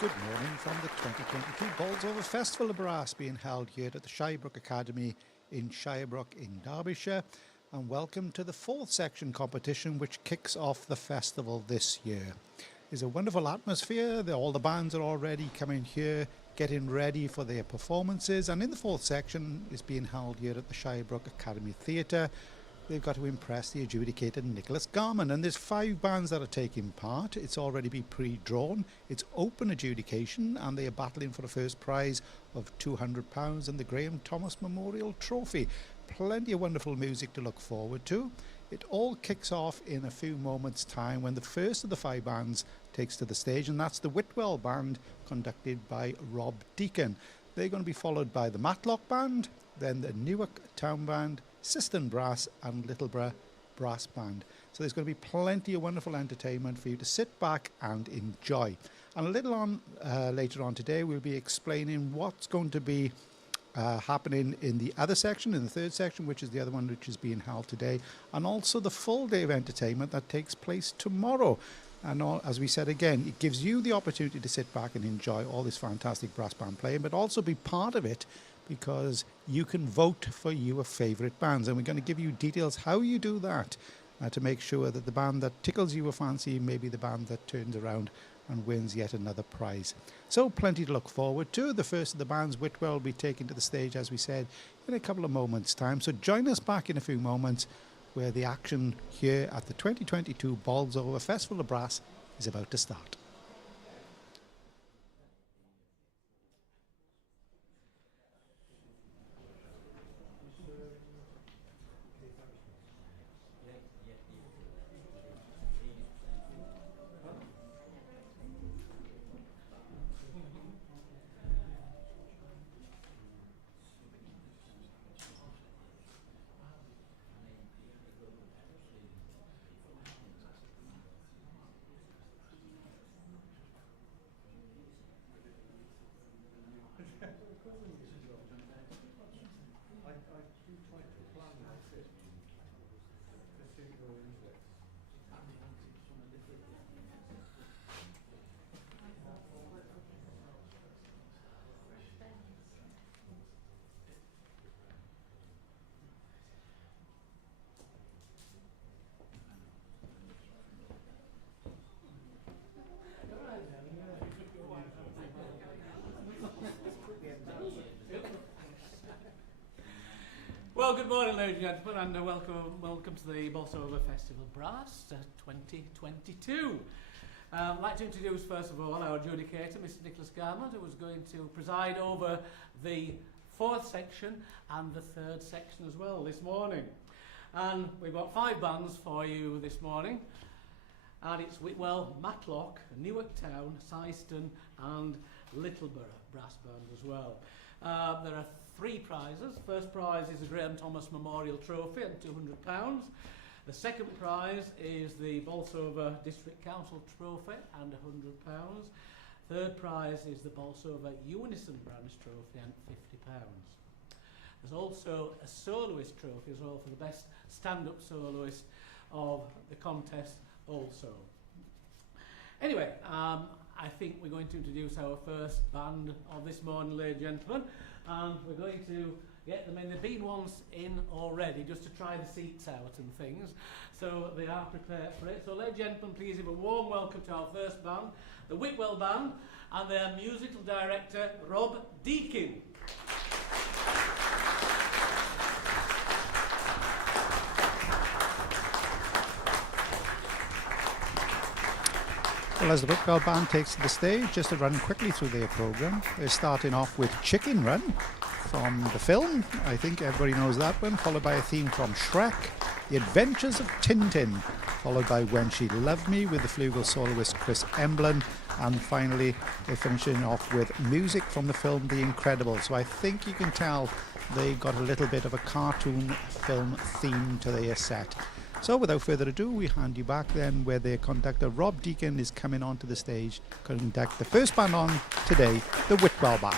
Good morning from the 2022 Bolsover Festival of Brass being held here at the Shirebrook Academy in Shirebrook in Derbyshire, and welcome to the fourth section competition which kicks off the festival this year. It's a wonderful atmosphere. All the bands are already coming here getting ready for their performances, and in the fourth section is being held here at the Shirebrook Academy Theatre. They've got to impress the adjudicator Nicholas Garman, and there's 5 bands that are taking part. It's already been pre-drawn. It's open adjudication, and they are battling for the first prize of £200 and the Graham Thomas Memorial Trophy. Plenty of wonderful music to look forward to. It all kicks off in a few moments' time when the first of the 5 bands takes to the stage, and that's the Whitwell band, conducted by Rob Deacon. They're going to be followed by the Matlock band, then the Newark Town band, Syston Brass and Littleborough Brass Band. So there's going to be plenty of wonderful entertainment for you to sit back and enjoy. And a little on later on today, we'll be explaining what's going to be happening in the other section, in the third section, which is the other one which is being held today, and also the full day of entertainment that takes place tomorrow. And as we said again, it gives you the opportunity to sit back and enjoy all this fantastic brass band playing, but also be part of it, because you can vote for your favourite bands, and we're going to give you details how you do that to make sure that the band that tickles your fancy may be the band that turns around and wins yet another prize. So plenty to look forward to. The first of the bands, Whitwell, will be taken to the stage, as we said, in a couple of moments' time. So join us back in a few moments where the action here at the 2022 Bolsover Festival of Brass is about to start. Well, good morning, ladies and gentlemen, and welcome to the Bolsover Festival of Brass 2022. I'd like to introduce, first of all, our adjudicator, Mr. Nicholas Garman, who is going to preside over the fourth section and the third section as well this morning. And we've got 5 bands for you this morning, and it's Whitwell, Matlock, Newark Town, Syston and Littleborough Brass Band as well. There are 3 prizes. First prize is the Graham Thomas Memorial Trophy and £200. The second prize is the Bolsover District Council Trophy and £100. Third prize is the Bolsover Unison Branch Trophy and £50. There's also a soloist trophy as well for the best stand-up soloist of the contest also. Anyway, I think we're going to introduce our first band of this morning, ladies and gentlemen, and we're going to get them in. They've been once in already just to try the seats out and things, so they are prepared for it. So ladies and gentlemen, please give a warm welcome to our first band, the Whitwell Band, and their musical director, Rob Deacon. Well, as the Bakewell band takes to the stage, just to run quickly through their programme, they're starting off with Chicken Run from the film. I think everybody knows that one, followed by a theme from Shrek, The Adventures of Tintin, followed by When She Loved Me with the flugel soloist Chris Emblem, and finally they're finishing off with music from the film The Incredibles. So I think you can tell they got a little bit of a cartoon film theme to their set. So without further ado, we hand you back then where their conductor Rob Deacon is coming onto the stage to conduct the first band on today, the Whitwell Band.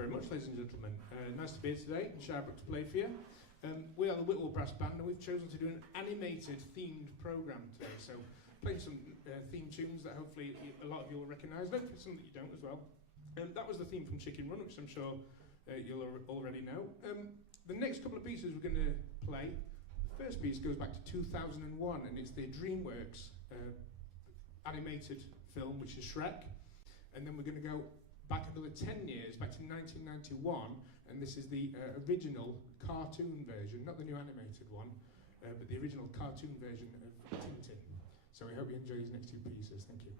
very much, ladies and gentlemen. Nice to be here today in Shirebrook to play for you. We are the Whitwell Brass Band, and we've chosen to do an animated themed programme today. So, playing some theme tunes that hopefully a lot of you will recognise, hopefully some that you don't as well. That was the theme from Chicken Run, which I'm sure you'll already know. The next couple of pieces we're going to play, the first piece goes back to 2001, and it's the DreamWorks animated film, which is Shrek. And then we're going to go back another 10 years, back to 1991, and this is the original cartoon version, not the new animated one, but the original cartoon version of Tintin. So we hope you enjoy these next two pieces. Thank you.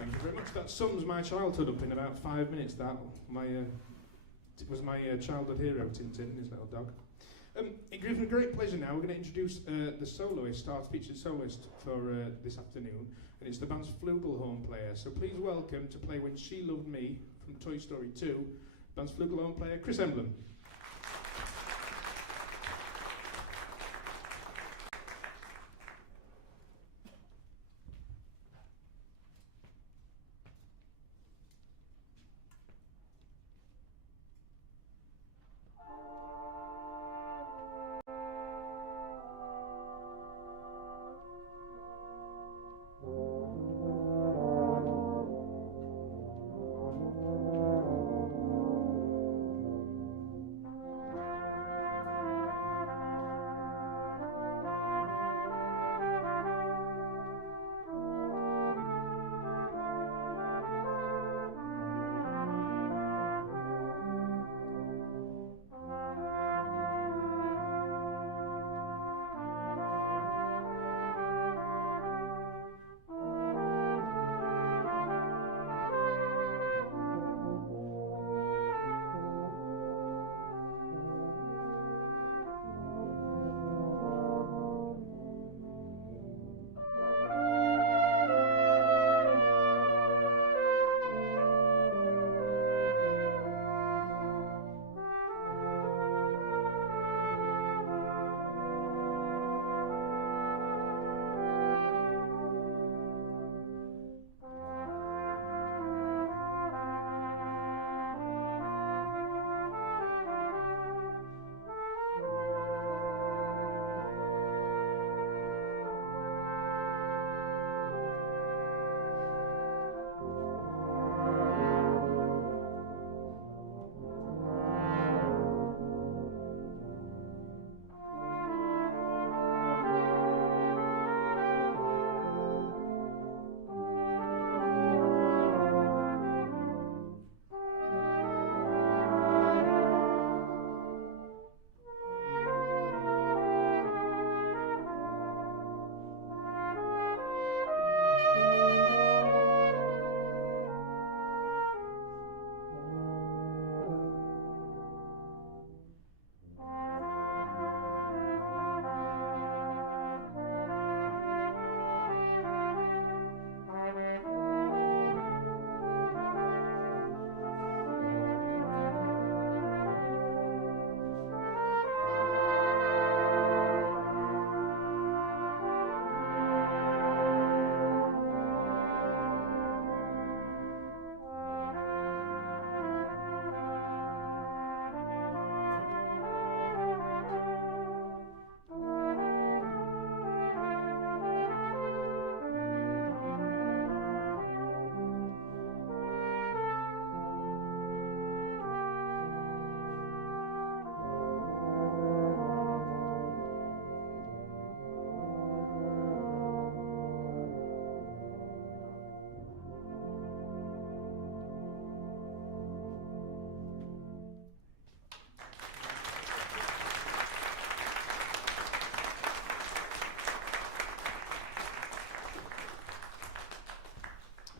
Thank you very much. That sums my childhood up in about 5 minutes. That it was my childhood hero, Tintin, his little dog. It gives me great pleasure now. We're going to introduce the soloist, our featured soloist for this afternoon, and it's the band's flugelhorn player. So please welcome to play When She Loved Me from Toy Story 2, band's flugelhorn player, Chris Emblem.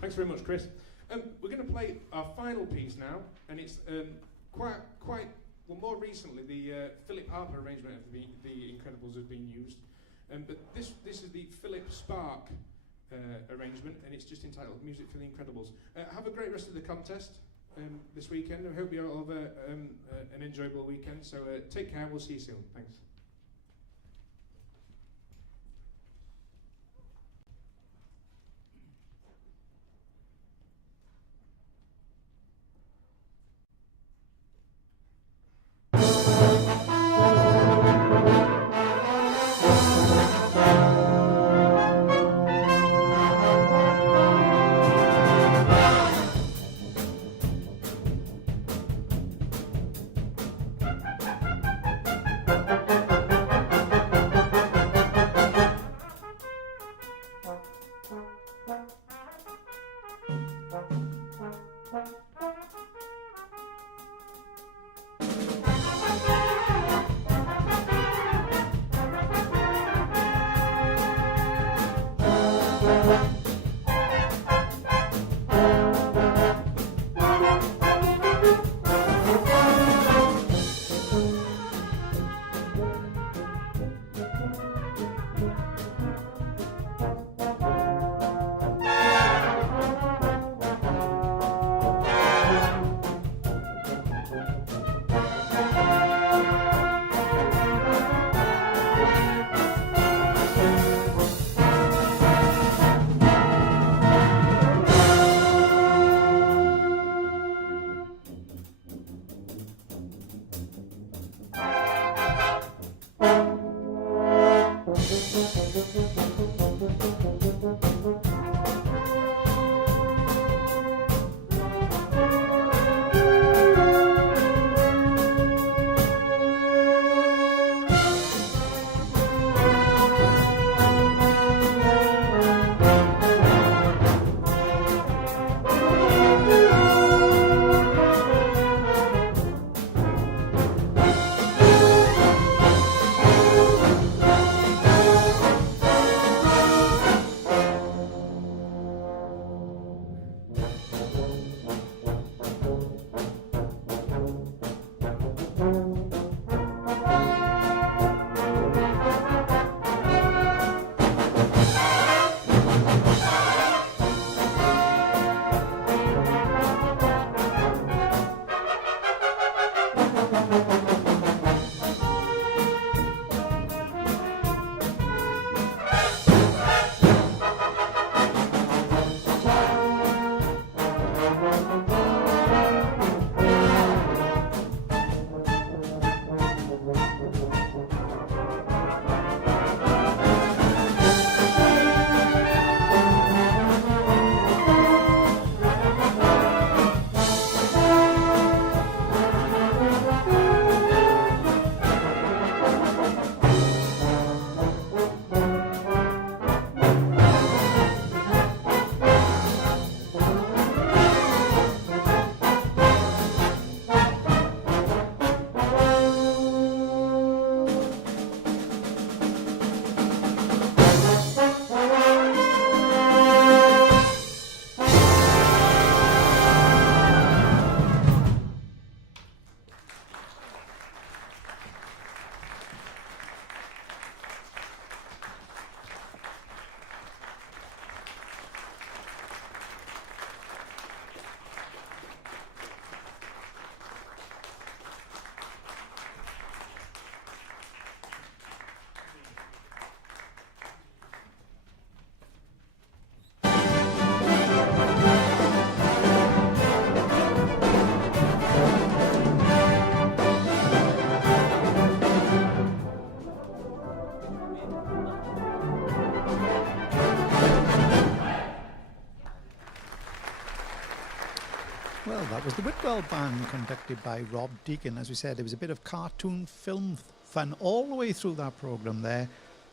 Thanks very much, Chris. We're going to play our final piece now, and it's quite well, more recently the Philip Harper arrangement of the Incredibles has been used, but this is the Philip Spark arrangement, and it's just entitled Music for the Incredibles. Have a great rest of the contest this weekend. I hope you all have an enjoyable weekend. So take care. We'll see you soon. Thanks. Well, that was the Whitwell Band conducted by Rob Deacon. As we said, there was a bit of cartoon film fun all the way through that programme there,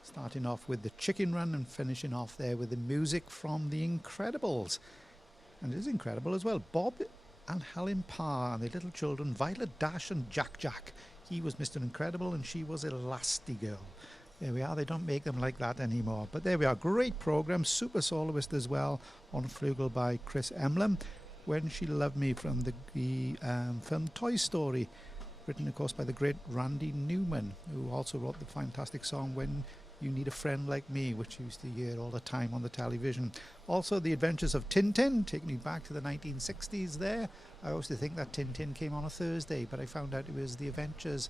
starting off with the Chicken Run and finishing off there with the music from The Incredibles. And it is incredible as well. Bob and Helen Parr and their little children, Violet, Dash and Jack Jack. He was Mr. Incredible and she was Elastigirl. There we are, they don't make them like that anymore. But there we are, great programme, super soloist as well, on Flugel by Chris Emblem. When She Loved Me from the film Toy Story, written of course by the great Randy Newman, who also wrote the fantastic song When You Need a Friend Like Me, which you used to hear all the time on the television. Also The Adventures of Tintin, taking me back to the 1960s there. I used to think that Tintin came on a Thursday, but I found out it was the Adventures,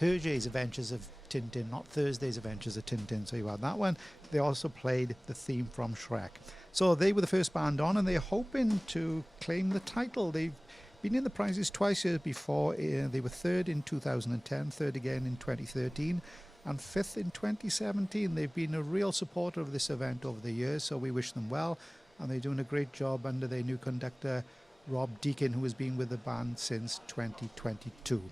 Hergé's Adventures of Tintin, not Thursday's Adventures of Tintin, so you had that one. They also played the theme from Shrek. So they were the first band on, and they're hoping to claim the title. They've been in the prizes twice years before. They were third in 2010, third again in 2013, and fifth in 2017. They've been a real supporter of this event over the years, so we wish them well, and they're doing a great job under their new conductor, Rob Deacon, who has been with the band since 2022.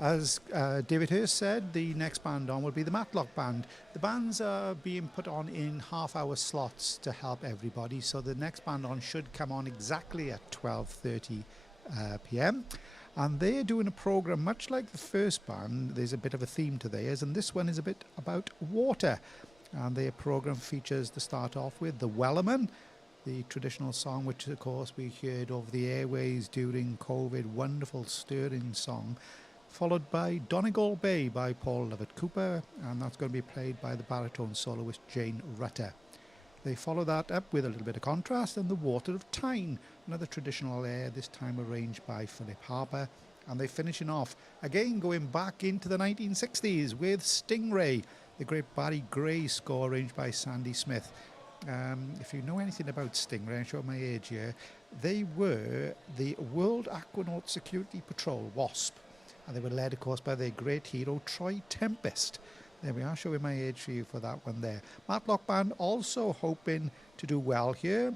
As David Hurst said, the next band on will be the Matlock Band. The bands are being put on in half-hour slots to help everybody, so the next band on should come on exactly at 12:30 p.m. And they're doing a programme much like the first band. There's a bit of a theme to theirs, and this one is a bit about water. And their programme features, to start off with, the Wellerman, the traditional song which, of course, we heard over the airways during COVID, wonderful, stirring song, followed by Donegal Bay by Paul Lovett-Cooper, and that's going to be played by the baritone soloist Jane Rutter. They follow that up with a little bit of contrast and The Water of Tyne, another traditional air, this time arranged by Philip Harper, and they're finishing off, again going back into the 1960s with Stingray, the great Barry Gray score arranged by Sandy Smith. If you know anything about Stingray, I'm showing my age here, they were the World Aquanaut Security Patrol, WASP, and they were led, of course, by their great hero, Troy Tempest. There we are, showing my age for you for that one there. Matlock Band also hoping to do well here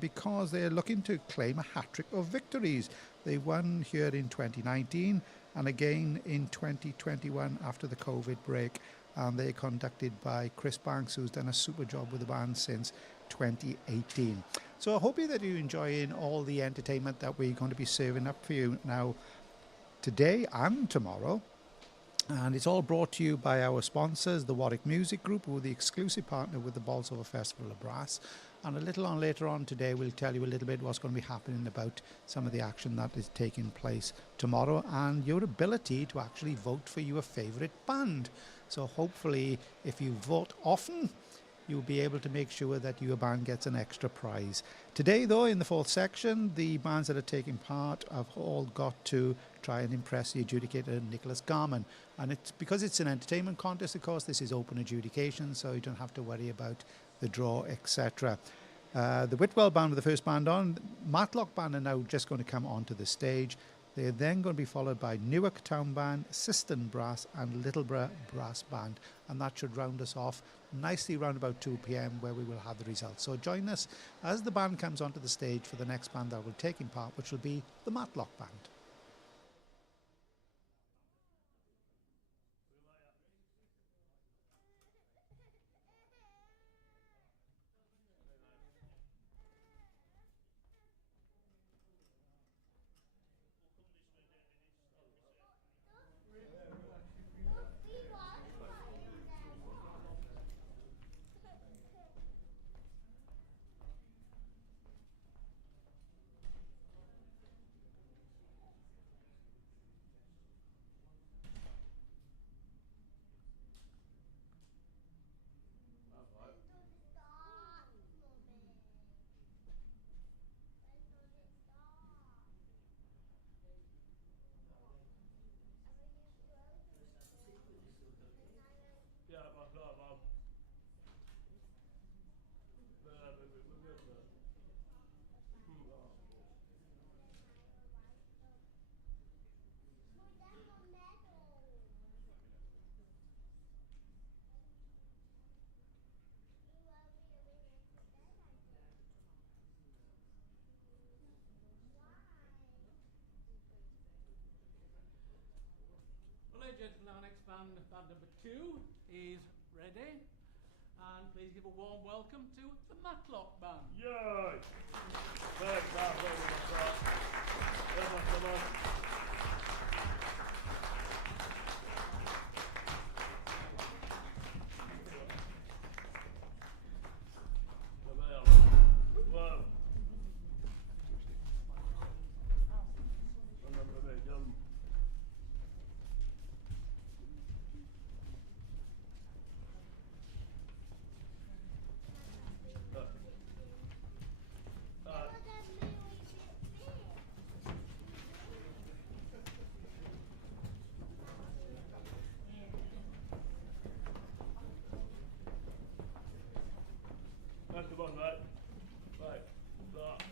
because they're looking to claim a hat-trick of victories. They won here in 2019 and again in 2021 after the COVID break. And they're conducted by Chris Banks, who's done a super job with the band since 2018. So I hope that you're enjoying all the entertainment that we're going to be serving up for you now, today and tomorrow. And it's all brought to you by our sponsors, the Warwick Music Group, who are the exclusive partner with the Bolsover Festival of Brass. And a little on later on today, we'll tell you a little bit what's going to be happening about some of the action that is taking place tomorrow and your ability to actually vote for your favourite band. So hopefully, if you vote often, you'll be able to make sure that your band gets an extra prize. Today, though, in the fourth section, the bands that are taking part have all got to try and impress the adjudicator, Nicholas Garman. And it's because it's an entertainment contest, of course, this is open adjudication, so you don't have to worry about the draw, etc. The Whitwell Band were the first band on. Matlock Band are now just going to come onto the stage. They're then going to be followed by Newark Town Band, Syston Brass and Littleborough Brass Band. And that should round us off nicely round about 2 p.m. where we will have the results. So join us as the band comes onto the stage for the next band that will take in part, which will be the Matlock Band. 2 is ready. And please give a warm welcome to the Matlock Band. Yay! Thanks, come on. Wow. Come on, mate. Right. Start.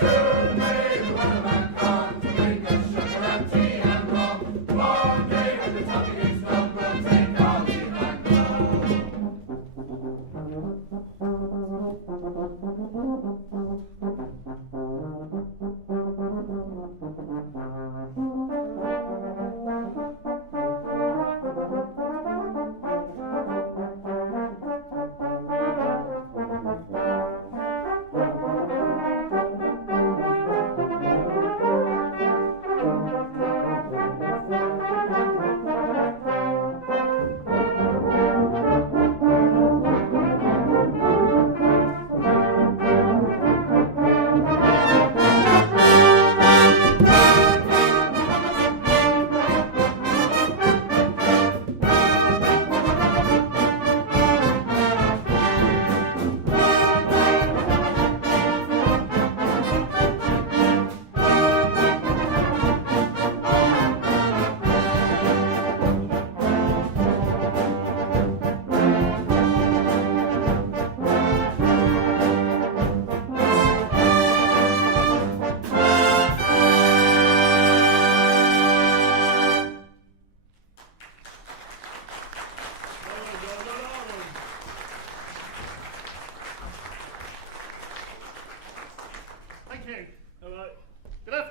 Soon may the weatherman come to bring us sugar and tea.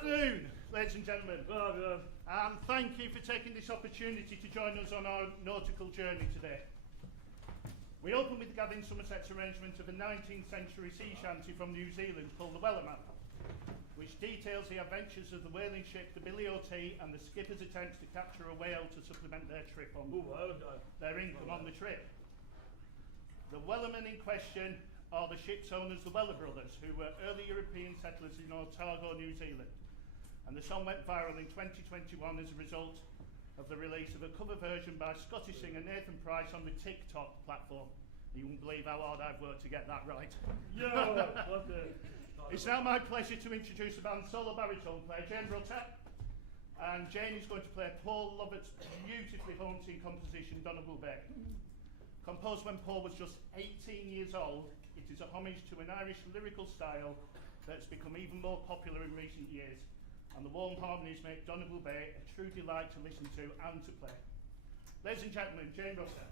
afternoon, ladies and gentlemen, Well, and thank you for taking this opportunity to join us on our nautical journey today. We open with Gavin Somerset's arrangement of a 19th century sea shanty from New Zealand called the Wellerman, which details the adventures of the whaling ship the Billy O.T. and the skipper's attempts to capture a whale to supplement their trip on their income on the trip. The Wellermen in question are the ship's owners, the Weller brothers, who were early European settlers in Otago, New Zealand. And the song went viral in 2021 as a result of the release of a cover version by Scottish singer Nathan Price on the TikTok platform. You won't believe how hard I've worked to get that right. It's now my pleasure to introduce the band's solo baritone player, Jane Rutter. And Jane is going to play Paul Lovett's beautifully haunting composition, Donegal Bay. Composed when Paul was just 18 years old, it is a homage to an Irish lyrical style that's become even more popular in recent years, and the warm harmonies make Donegal Bay a true delight to listen to and to play. Ladies and gentlemen, Jane Rutter.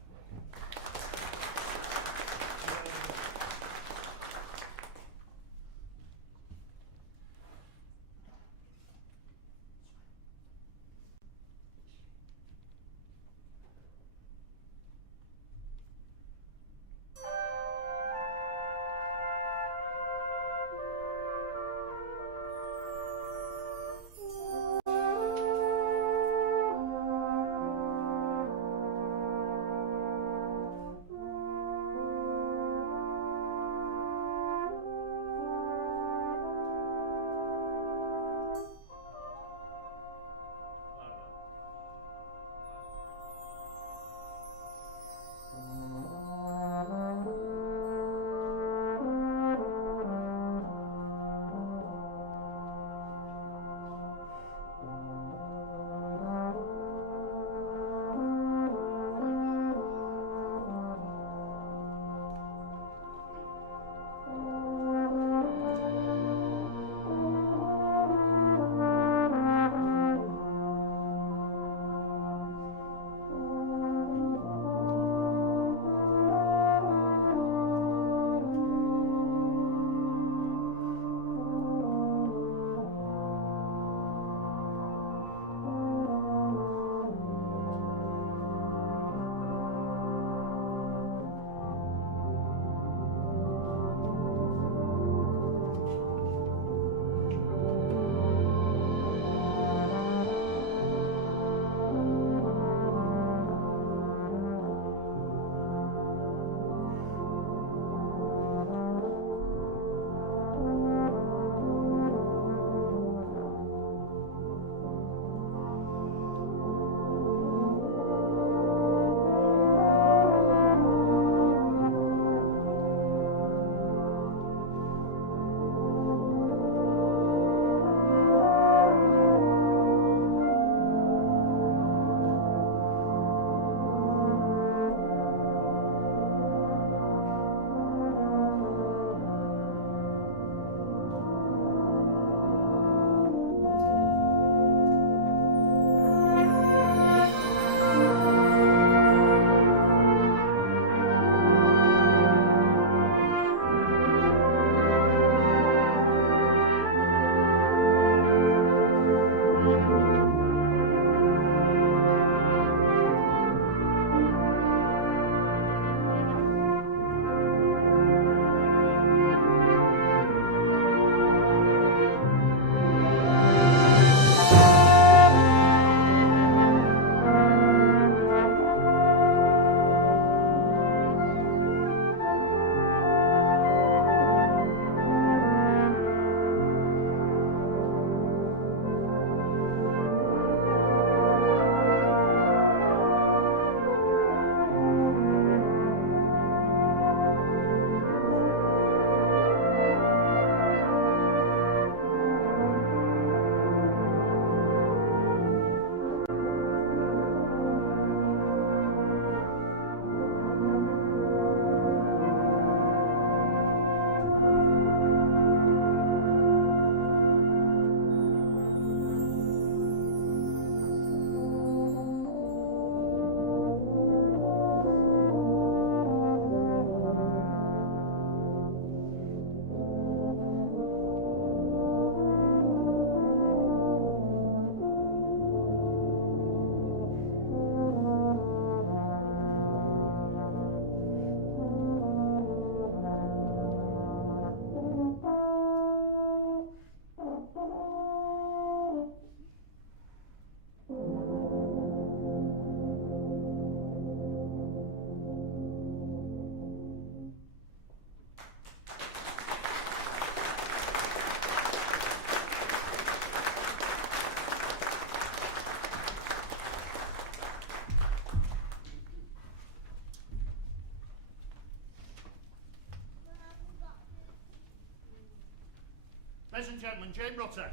Ladies and gentlemen, Jane Rutter.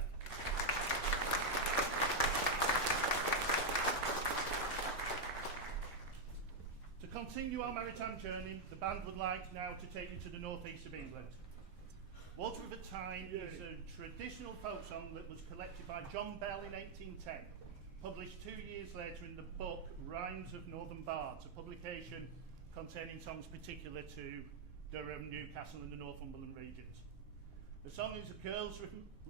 To continue our maritime journey, the band would like now to take you to the northeast of England. Water of a Tyne is a traditional folk song that was collected by John Bell in 1810, published 2 years later in the book Rhymes of Northern Bards, a publication containing songs particular to Durham, Newcastle and the Northumberland regions. The song is a girl's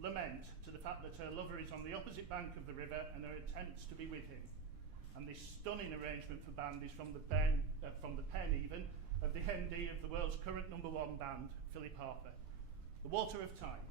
lament to the fact that her lover is on the opposite bank of the river and her attempts to be with him. And this stunning arrangement for band is from the pen even of the MD of the world's current #1 band, Philip Harper. The Water of Time.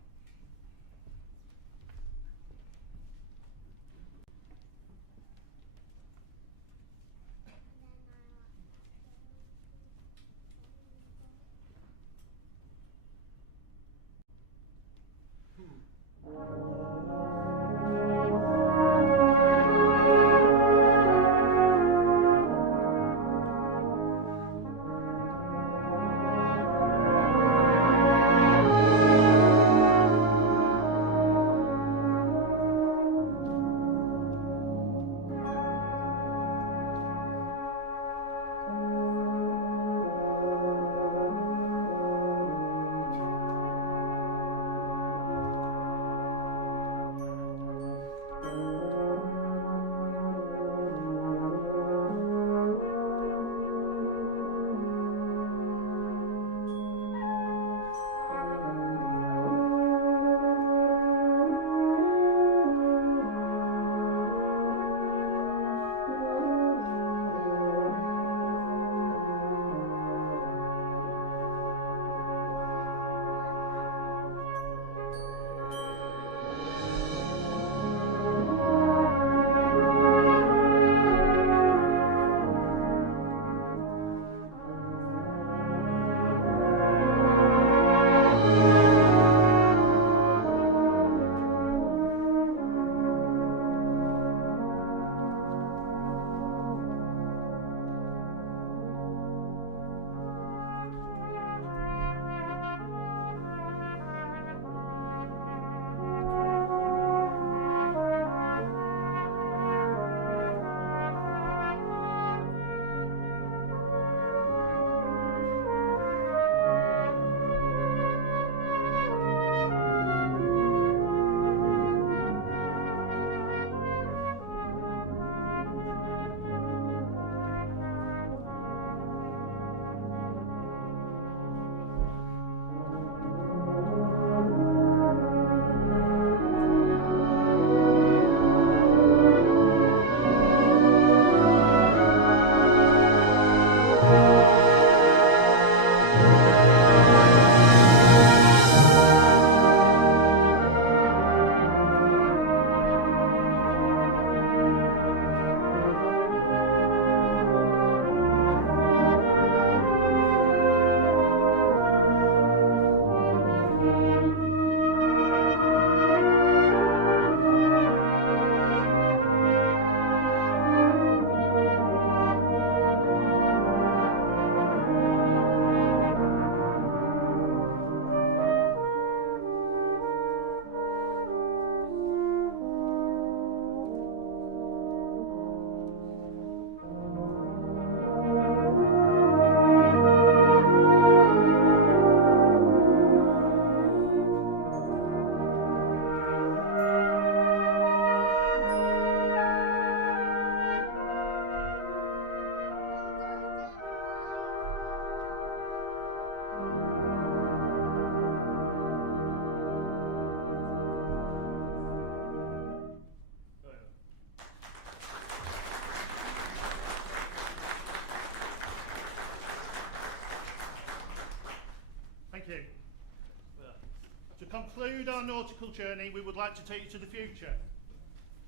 conclude our nautical journey, we would like to take you to the future,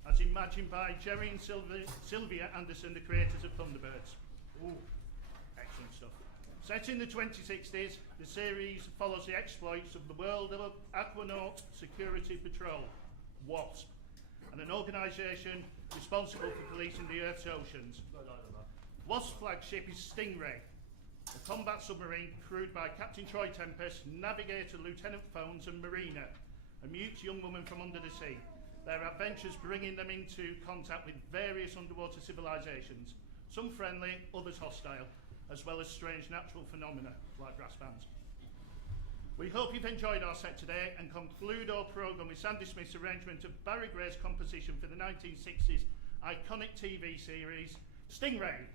as imagined by Jerry and Sylvia Anderson, the creators of Thunderbirds. Ooh, excellent stuff. Set in the 2060s, the series follows the exploits of the World Aquanaut Security Patrol, WASP, and an organisation responsible for policing the Earth's oceans. WASP's flagship is Stingray, a combat submarine crewed by Captain Troy Tempest, Navigator Lieutenant Phones and Mariner, a mute young woman from under the sea. Their adventures bringing them into contact with various underwater civilizations, some friendly, others hostile, as well as strange natural phenomena like brass bands. We hope you've enjoyed our set today and conclude our programme with Sandy Smith's arrangement of Barry Gray's composition for the 1960s iconic TV series, Stingray.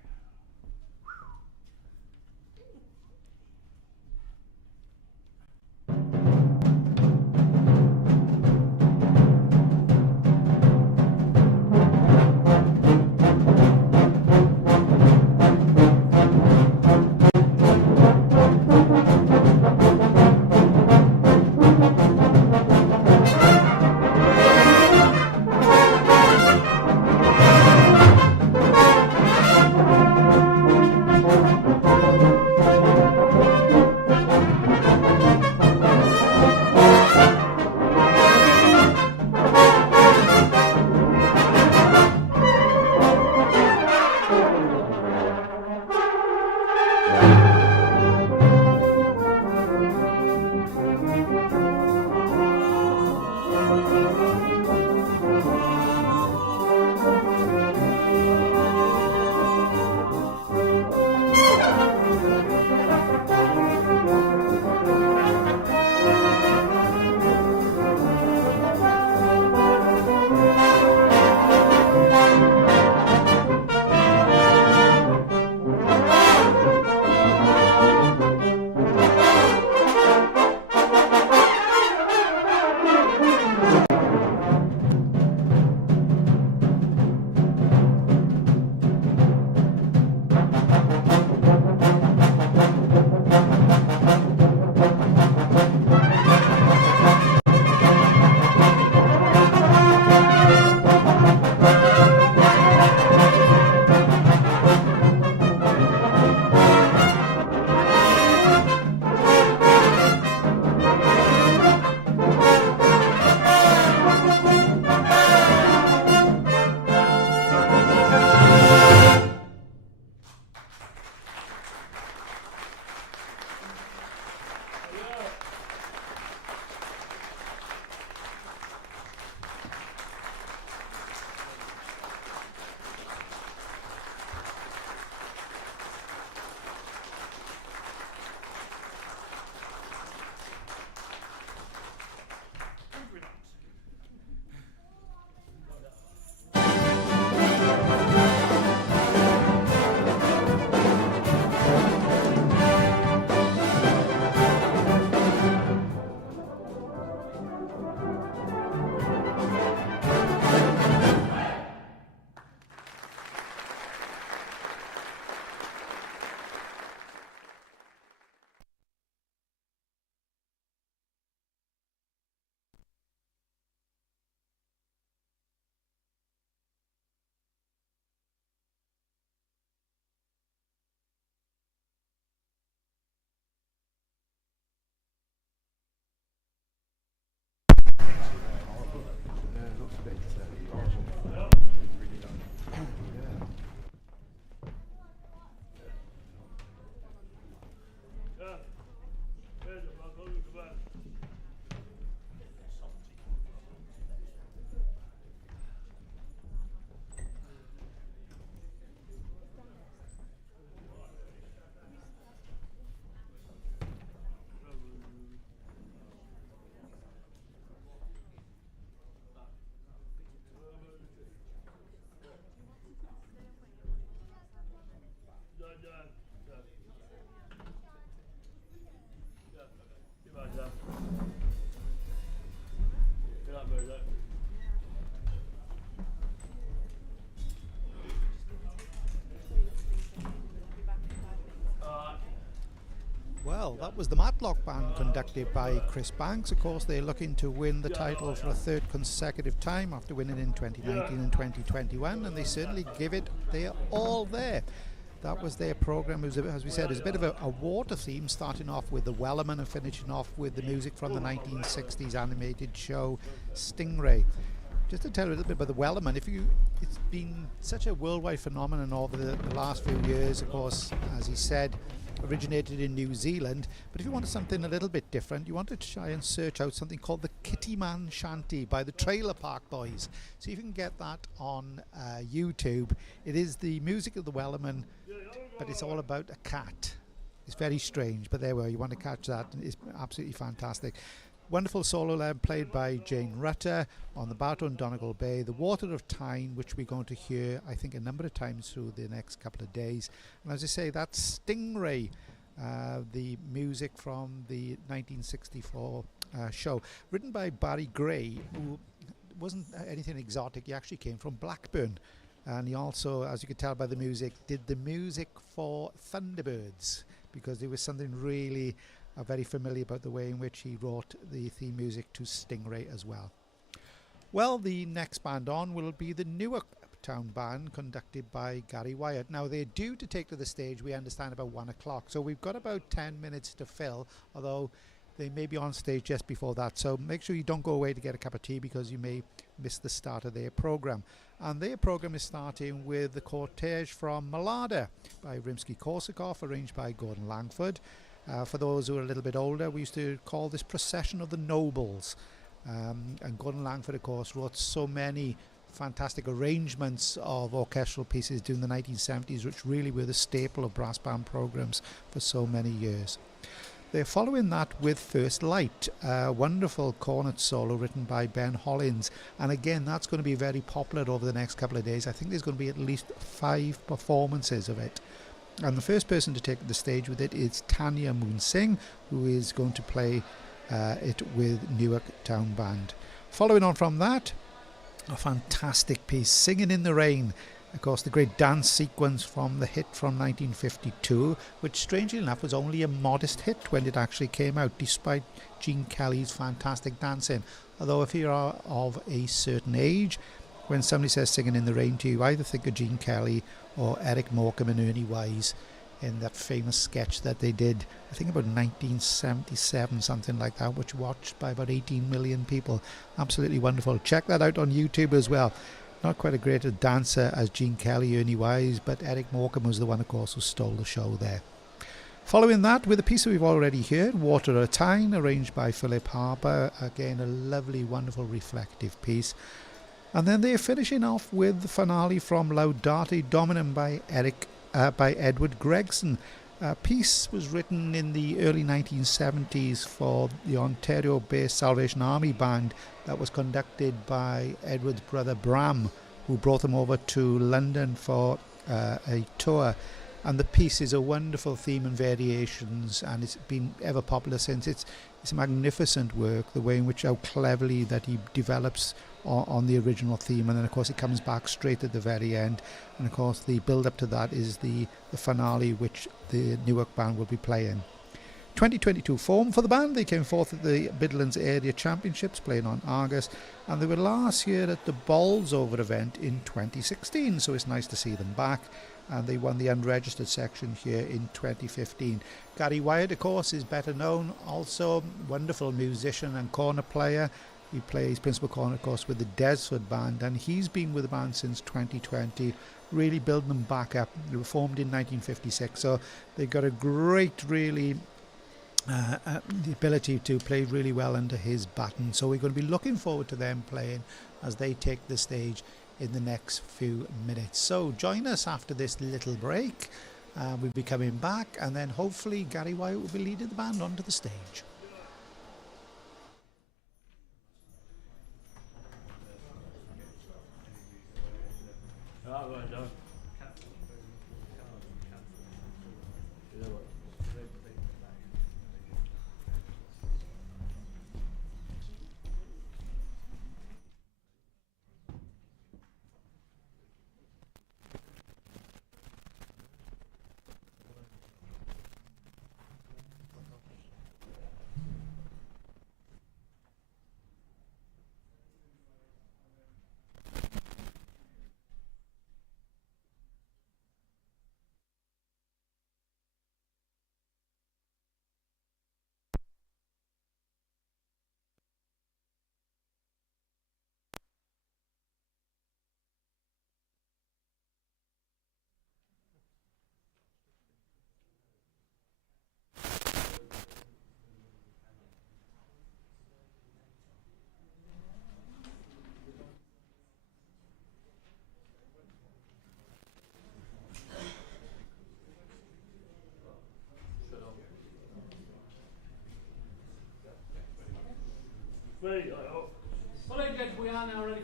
Well, that was the Matlock band conducted by Chris Banks. Of course, they're looking to win the title for a third consecutive time after winning in 2019 and 2021, and they certainly give it their all there. That was their programme. As we said, it was a bit of a water theme, starting off with the Wellerman and finishing off with the music from the 1960s animated show Stingray. Just to tell you a little bit about the Wellerman, it's been such a worldwide phenomenon over the last few years. Of course, as he said, originated in New Zealand, but if you wanted something a little bit different, you wanted to try and search out something called the Kitty Man Shanty by the Trailer Park Boys. See if you can get that on YouTube. It is the music of the Wellerman, but it's all about a cat. It's very strange, but there we are. You want to catch that. It's absolutely fantastic. Wonderful solo lab played by Jane Rutter on the baritone Donegal Bay, The Water of Tyne, which we're going to hear, I think, a number of times through the next couple of days. And as I say, that's Stingray, the music from the 1964 show, written by Barry Gray, who wasn't anything exotic. He actually came from Blackburn. And he also, as you could tell by the music, did the music for Thunderbirds, because there was something really very familiar about the way in which he wrote the theme music to Stingray as well. Well, the next band on will be the Newark Town Band, conducted by Gary Wyatt. Now, they're due to take to the stage, we understand, about 1 o'clock, so we've got about 10 minutes to fill, although they may be on stage just before that, so make sure you don't go away to get a cup of tea, because you may miss the start of their programme. And their programme is starting with the Cortege from Malada by Rimsky-Korsakov, arranged by Gordon Langford. For those who are a little bit older, we used to call this Procession of the Nobles. And Gordon Langford, of course, wrote so many fantastic arrangements of orchestral pieces during the 1970s, which really were the staple of brass band programs for so many years. They're following that with First Light, a wonderful cornet solo written by Ben Hollins. And again, that's going to be very popular over the next couple of days. I think there's going to be at least 5 performances of it. And the first person to take the stage with it is Tanya Moon Singh, who is going to play it with Newark Town Band. Following on from that, a fantastic piece, Singing in the Rain. Of course, the great dance sequence from the hit from 1952, which strangely enough was only a modest hit when it actually came out, despite Gene Kelly's fantastic dancing. Although if you are of a certain age, when somebody says Singing in the Rain to you, either think of Gene Kelly or Eric Morecambe and Ernie Wise in that famous sketch that they did, I think about 1977, something like that, which watched by about 18 million people. Absolutely wonderful. Check that out on YouTube as well. Not quite a great a dancer as Gene Kelly, Ernie Wise, but Eric Morecambe was the one, of course, who stole the show there. Following that, with a piece that we've already heard, Water of Tyne, arranged by Philip Harper. Again, a lovely, wonderful, reflective piece. And then they're finishing off with the finale from Laudate Dominum by Edward Gregson. A piece was written in the early 1970s for the Ontario-based Salvation Army band that was conducted by Edward's brother Bram, who brought them over to London for a tour. And the piece is a wonderful theme and variations, and it's been ever popular since. It's magnificent work, the way in which how cleverly that he develops on the original theme, and then of course it comes back straight at the very end, and of course the build up to that is the finale, which the Newark band will be playing. 2022 form for the band. They came forth at the Midlands Area Championships playing on Argus, and they were last year at the Bolsover event in 2016, so it's nice to see them back. And they won the unregistered section here in 2015. Gary Wyatt, of course, is better known, also wonderful musician and cornet player. He plays principal cornet, of course, with the Desford band, and he's been with the band since 2020, really building them back up. They were formed in 1956, so they've got a great, really, the ability to play really well under his baton. So we're going to be looking forward to them playing as they take the stage in the next few minutes. So join us after this little break. We'll be coming back, and then hopefully Gary Wyatt will be leading the band onto the stage.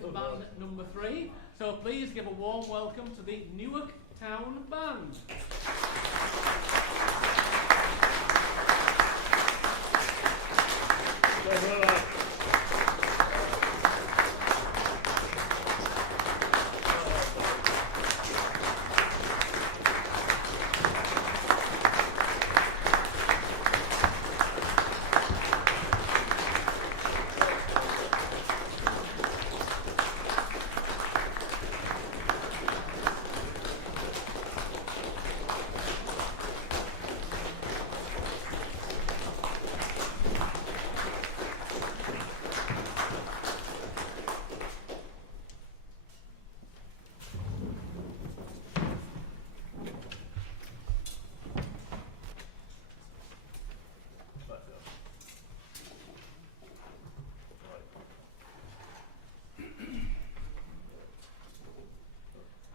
to band number 3. So please give a warm welcome to the Newark Town Band.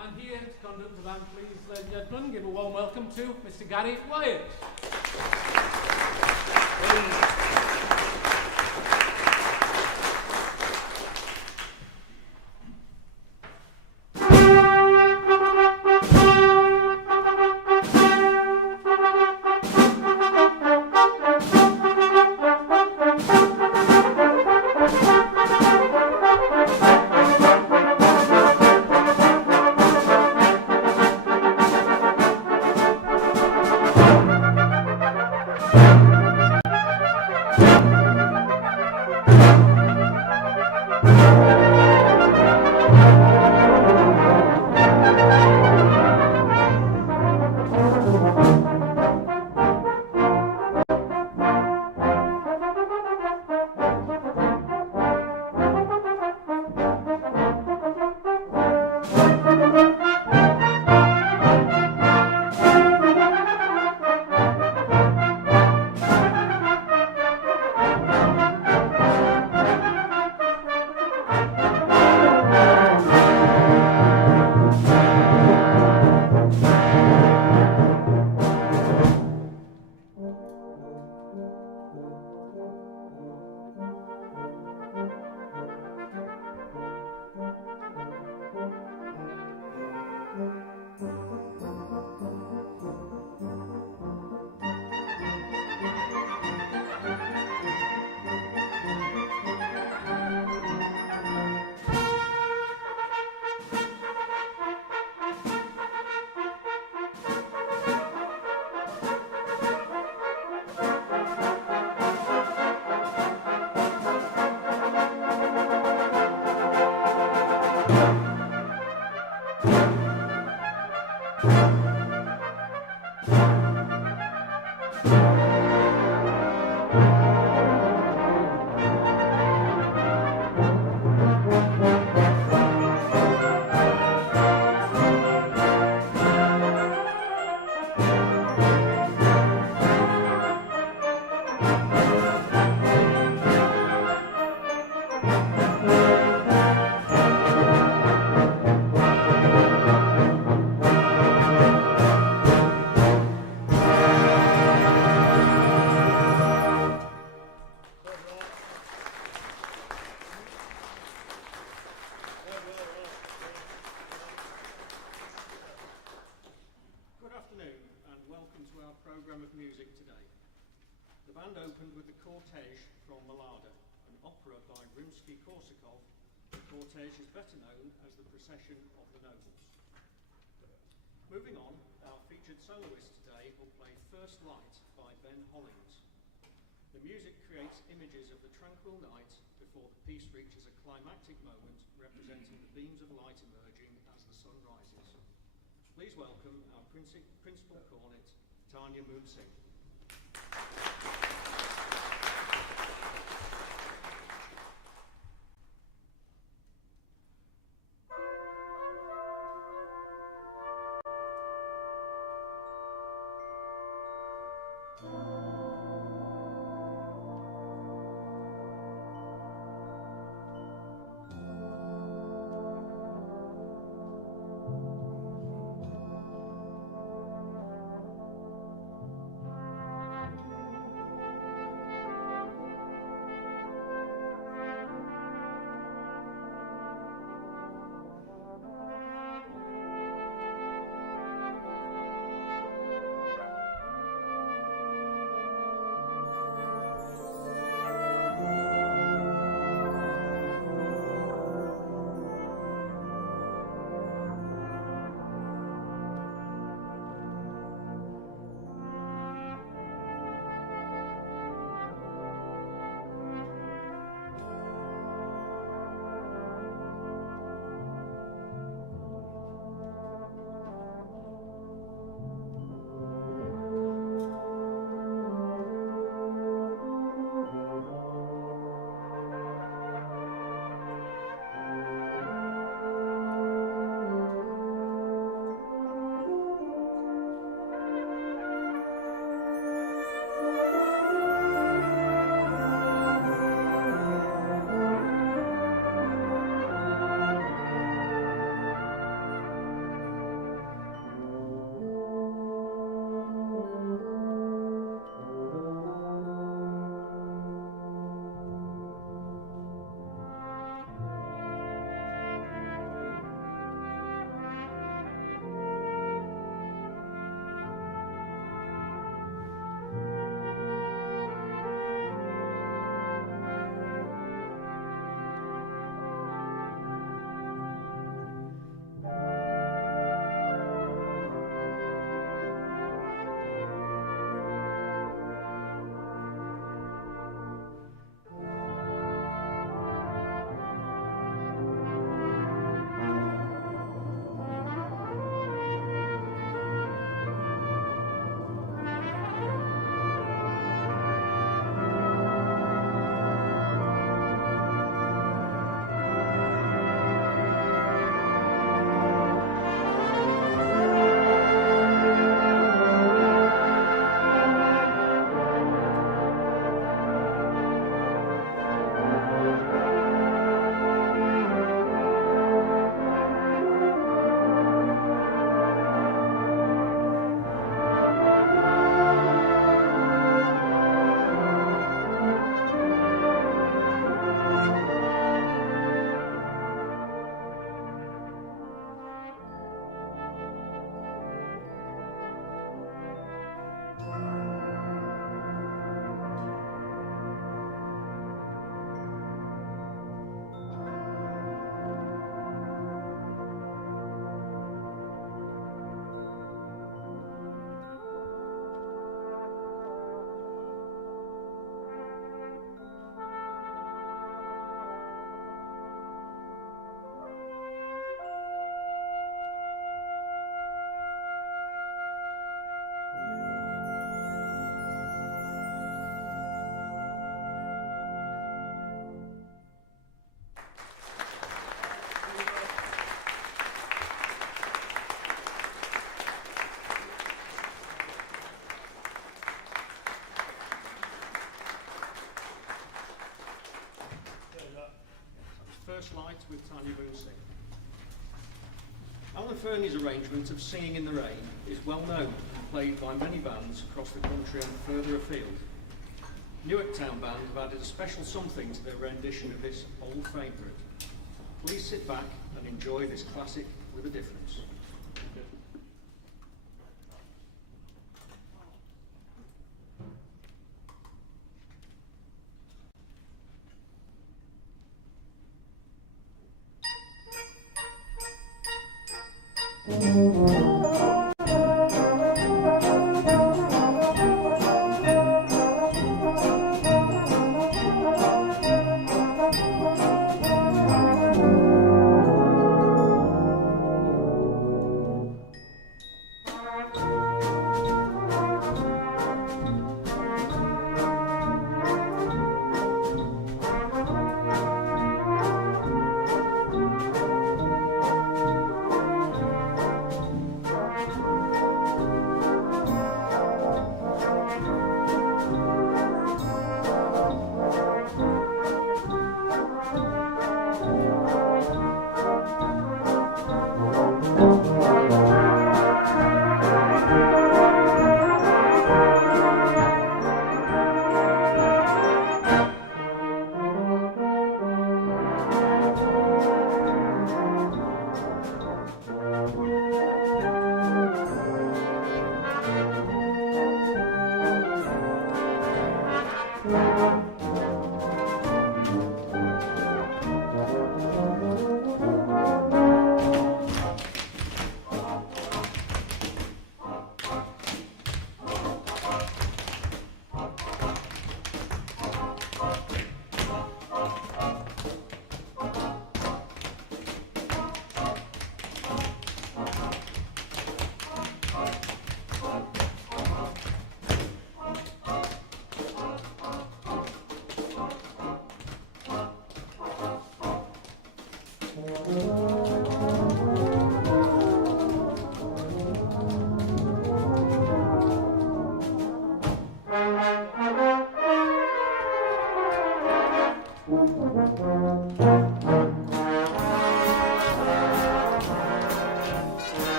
And here to conduct the band, please, ladies and gentlemen, give a warm welcome to Mr. Gary Wyatt. Programme of music today. The band opened with the Cortège from Malada, an opera by Rimsky-Korsakov. The Cortège is better known as the Procession of the Nobles. Moving on, our featured soloist today will play First Light by Ben Hollings. The music creates images of the tranquil night before the piece reaches a climactic moment representing the beams of light emerging as the sun rises. Please welcome our principal cornet, Tanya Moon Singh. Tiny Boonsing. Alan Fernie's arrangement of Singing in the Rain is well known and played by many bands across the country and further afield. Newark Town Band have added a special something to their rendition of this old favourite. Please sit back and enjoy this classic with a difference.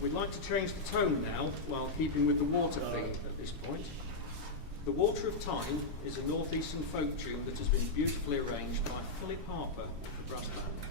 We'd like to change the tone now, while keeping with the water theme at this point. The Water of Time is a northeastern folk tune that has been beautifully arranged by Philip Harper, the brass band.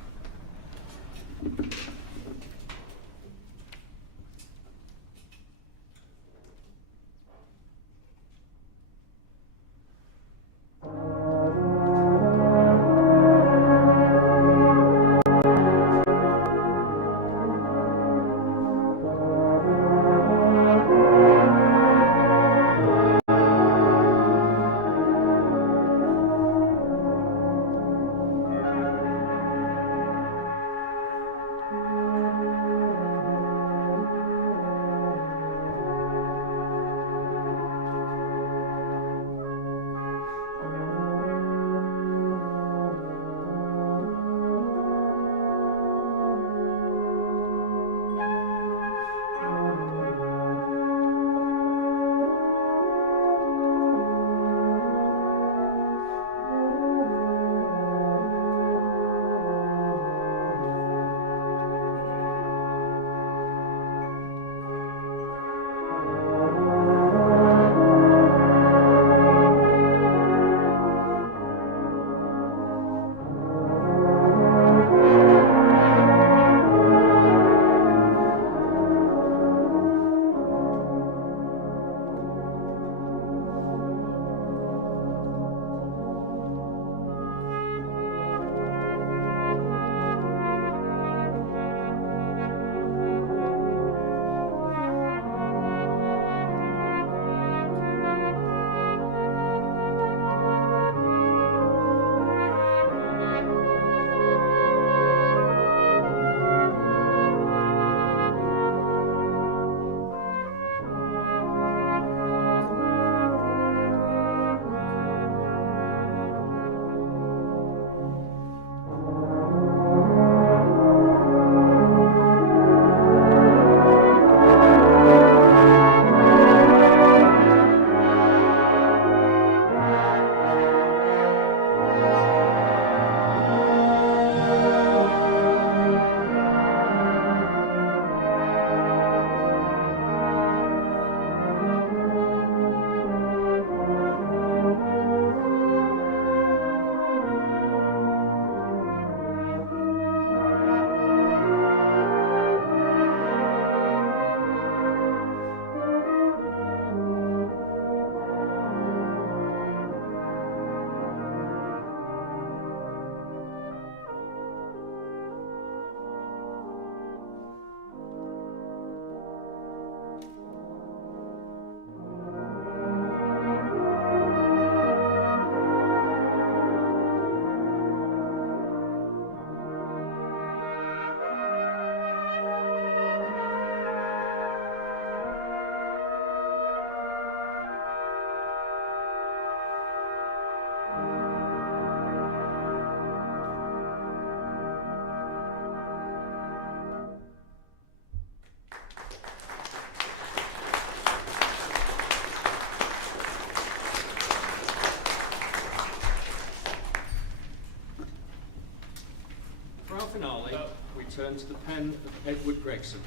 turn to the pen of Edward Gregson.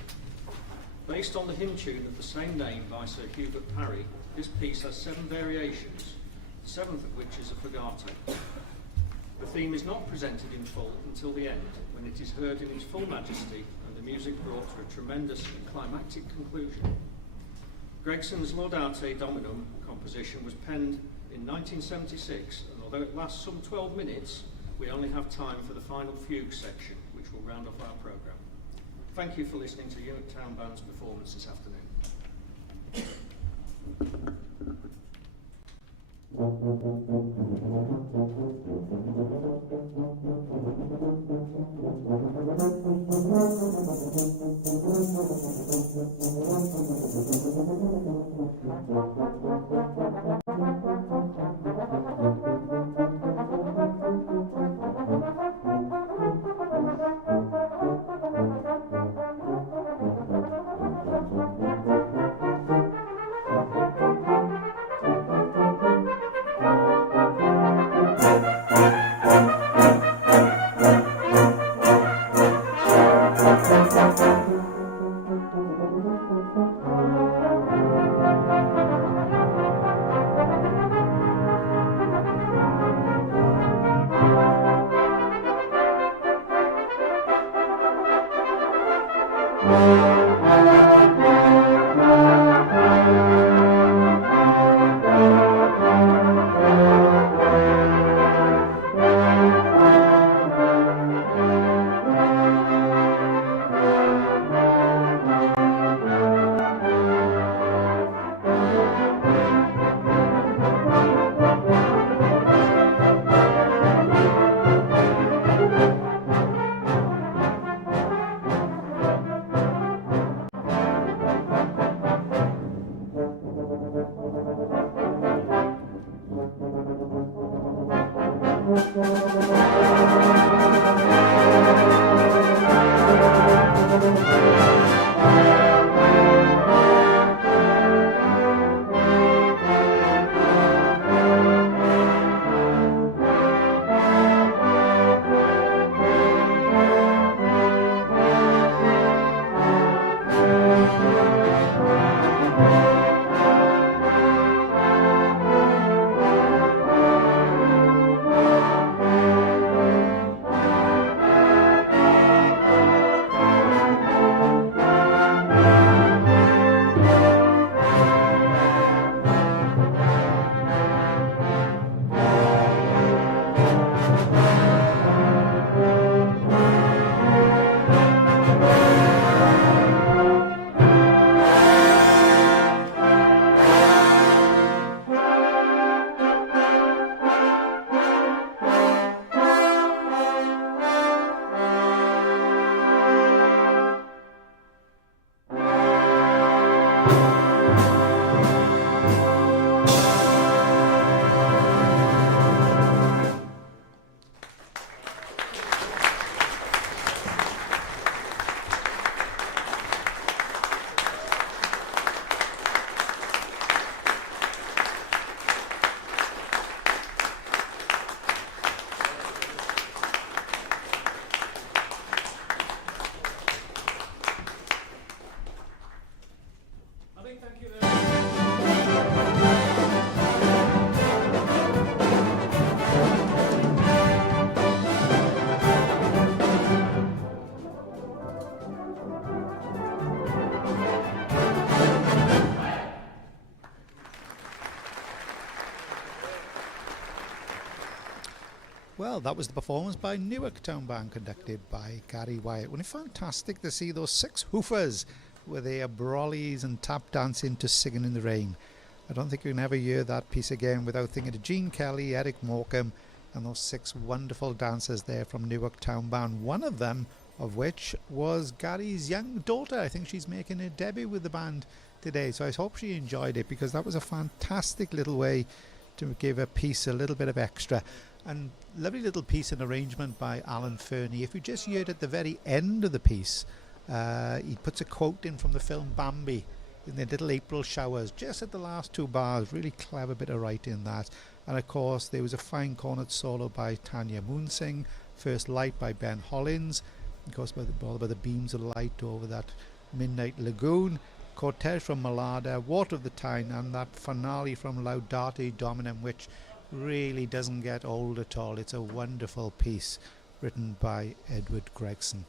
Based on the hymn tune of the same name by Sir Hubert Parry, this piece has 7 variations, the 7th of which is a fugato. The theme is not presented in full until the end, when it is heard in its full majesty and the music brought to a tremendous and climactic conclusion. Gregson's Laudate Dominum composition was penned in 1976, and although it lasts some 12 minutes, we only have time for the final fugue section, which will round off our programme. Thank you for listening to Newark Town Band's performance this afternoon. Well, that was the performance by Newark Town Band, conducted by Gary Wyatt. Wasn't it fantastic to see those 6 hoofers with their brollies and tap dancing to Singing in the Rain? I don't think you can ever hear that piece again without thinking of Gene Kelly, Eric Morecambe, and those 6 wonderful dancers there from Newark Town Band. One of them, of which was Gary's young daughter. I think she's making her debut with the band today, so I hope she enjoyed it, because that was a fantastic little way to give a piece a little bit of extra. And lovely little piece and arrangement by Alan Fernie. If you just heard at the very end of the piece, he puts a quote in from the film Bambi in the little April showers, just at the last 2 bars. Really clever bit of writing that. And of course there was a fine cornet solo by Tanya Moonsing, First Light by Ben Hollins, of course, by the beams of light over that midnight lagoon. Cortege from Malada, Water of the Tyne, and that finale from Laudate Dominum, which really doesn't get old at all. It's a wonderful piece written by Edward Gregson.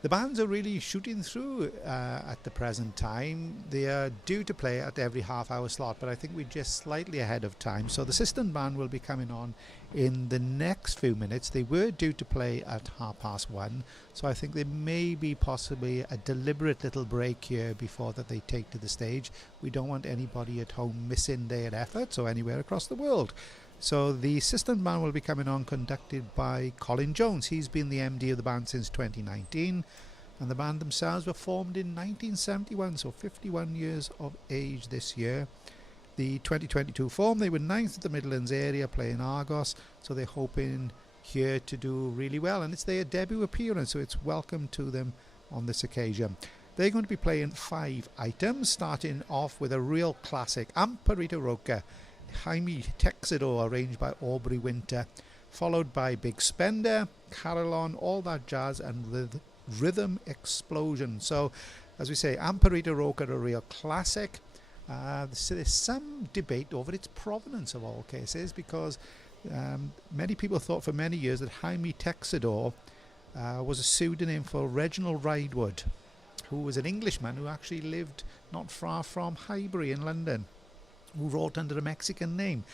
The bands are really shooting through at the present time. They are due to play at every half-hour slot, but I think we're just slightly ahead of time. So the Syston band will be coming on in the next few minutes. They were due to play at 1:30, so I think there may be possibly a deliberate little break here before that they take to the stage. We don't want anybody at home missing their efforts or anywhere across the world. So the Syston band will be coming on, conducted by Colin Jones. He's been the MD of the band since 2019, and the band themselves were formed in 1971, so 51 years of age this year. The 2022 form, they were 9th at the Midlands area playing Argos, so they're hoping here to do really well, and it's their debut appearance, so it's welcome to them on this occasion. They're going to be playing 5 items, starting off with a real classic, Amparita Roca, Jaime Texidor, arranged by Aubrey Winter, followed by Big Spender, Carillon, All That Jazz, and Rhythm Explosion. So, as we say, Amparita Roca, a real classic. There's some debate over its provenance of all cases, because many people thought for many years that Jaime Texidor was a pseudonym for Reginald Ridewood, who was an Englishman who actually lived not far from Highbury in London, who wrote under a Mexican name.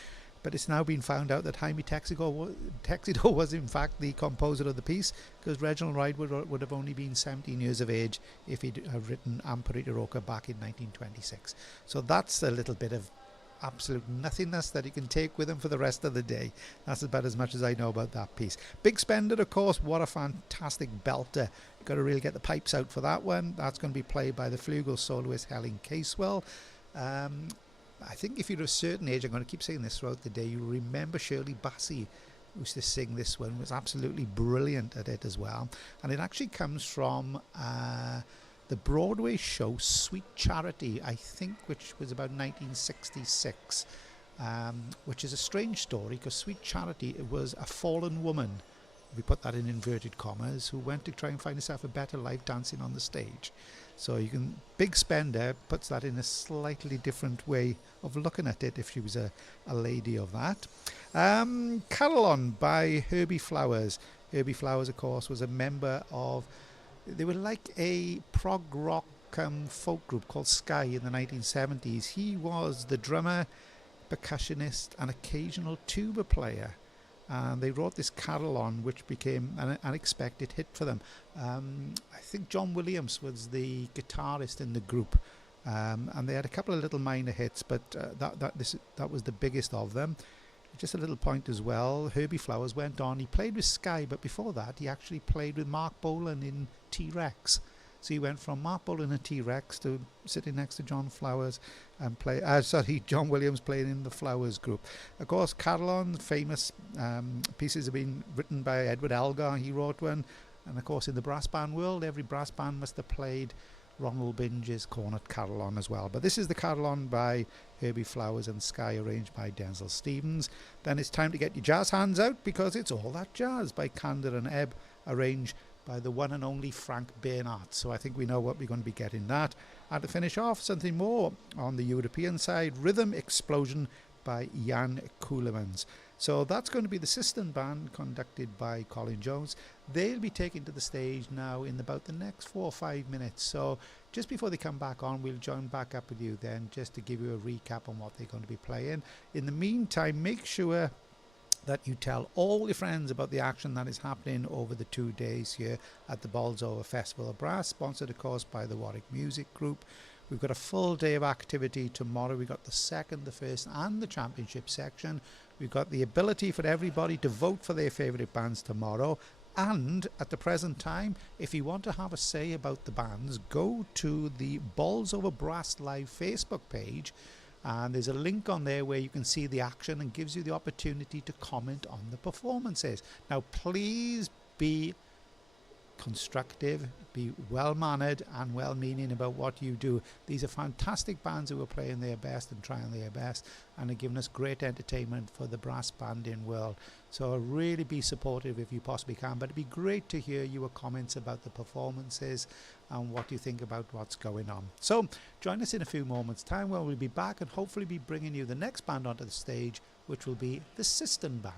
But it's now been found out that Jaime Texidor was in fact the composer of the piece, because Reginald Ridewood would have only been 17 years of age if he'd written Amparita Roca back in 1926. So that's a little bit of absolute nothingness that you can take with him for the rest of the day. That's about as much as I know about that piece. Big Spender, of course, what a fantastic belter. You've got to really get the pipes out for that one. That's going to be played by the flugel soloist Helen Casewell. I think if you're a certain age, I'm going to keep saying this throughout the day, you remember Shirley Bassey used to sing this one, was absolutely brilliant at it as well. And it actually comes from the Broadway show Sweet Charity, I think, which was about 1966, which is a strange story, because Sweet Charity, it was a fallen woman, we put that in inverted commas, who went to try and find herself a better life dancing on the stage. So you can, Big Spender puts that in a slightly different way of looking at it if she was a lady of that. Carillon by Herbie Flowers. Herbie Flowers, of course, was a member of, they were like a prog rock folk group called Sky in the 1970s. He was the drummer, percussionist and occasional tuba player. And they wrote this Carillon, which became an unexpected hit for them. I think John Williams was the guitarist in the group, and they had a couple of little minor hits, but that was the biggest of them. Just a little point as well, Herbie Flowers went on, he played with Sky, but before that he actually played with Mark Bolan in T-Rex. So he went from Mark Bolan and T-Rex to sitting next to John Flowers and John Williams playing in the Flowers group. Of course, Carillon, famous pieces have been written by Edward Elgar. He wrote one. And of course, in the brass band world, every brass band must have played Ronald Binge's Cornet Carillon as well. But this is the Carillon by Herbie Flowers and Sky, arranged by Denzel Stevens. Then it's time to get your jazz hands out, because it's All That Jazz by Kander and Ebb, arranged by the one and only Frank Bernhardt. So I think we know what we're going to be getting that. And to finish off, something more on the European side, Rhythm Explosion by Jan Keulemans. So that's going to be the Syston band, conducted by Colin Jones. They'll be taken to the stage now in about the next 4 or 5 minutes. So just before they come back on, we'll join back up with you then, just to give you a recap on what they're going to be playing. In the meantime, make sure that you tell all your friends about the action that is happening over the 2 days here at the Bolsover Festival of Brass, sponsored of course by the Warwick Music Group. We've got a full day of activity tomorrow. We've got the second, the first and the championship section. We've got the ability for everybody to vote for their favourite bands tomorrow. And at the present time, if you want to have a say about the bands, go to the Bolsover Brass Live Facebook page, and there's a link on there where you can see the action and gives you the opportunity to comment on the performances. Now, please be constructive, be well-mannered and well-meaning about what you do. These are fantastic bands who are playing their best and trying their best, and are giving us great entertainment for the brass banding world. So really be supportive if you possibly can. But it'd be great to hear your comments about the performances and what you think about what's going on. So join us in a few moments' time when we'll be back and hopefully be bringing you the next band onto the stage, which will be the Syston Band.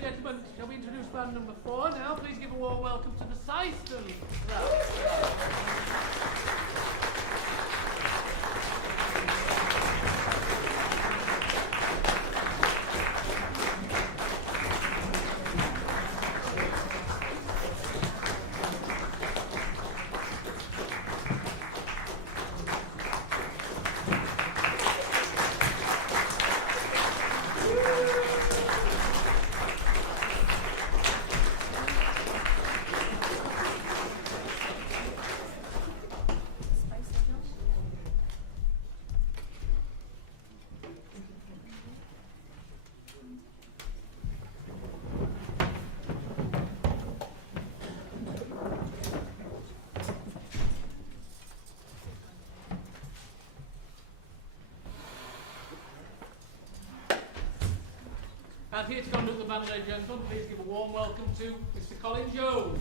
Gentlemen, shall we introduce band number 4 now? Please give a warm welcome to the Syston. here to conduct the band, ladies and gentlemen, please give a warm welcome to Mr. Colin Jones.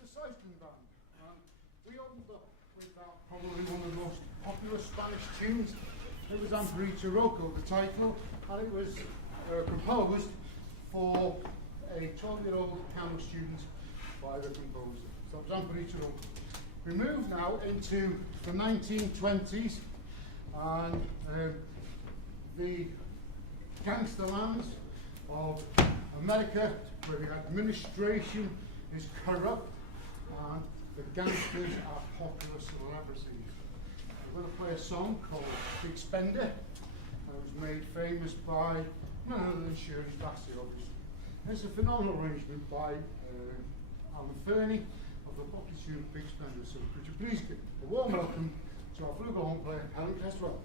Syston band. We opened up with probably one of the most popular Spanish tunes. It was Untitled Chapter, the title, and it was composed for a 12-year-old piano student by the composer. So it was Untitled Chapter. We move now into the 1920s and the gangster lands of America, where the administration is corrupt and the gangsters are popular celebrities. I'm going to play a song called Big Spender, that was made famous by none other than Shirley Bassey, obviously. It's a phenomenal arrangement by Alan Fernie of the popular tune Big Spender. So could you please give a warm welcome to our flugelhorn player, Helen Caswell.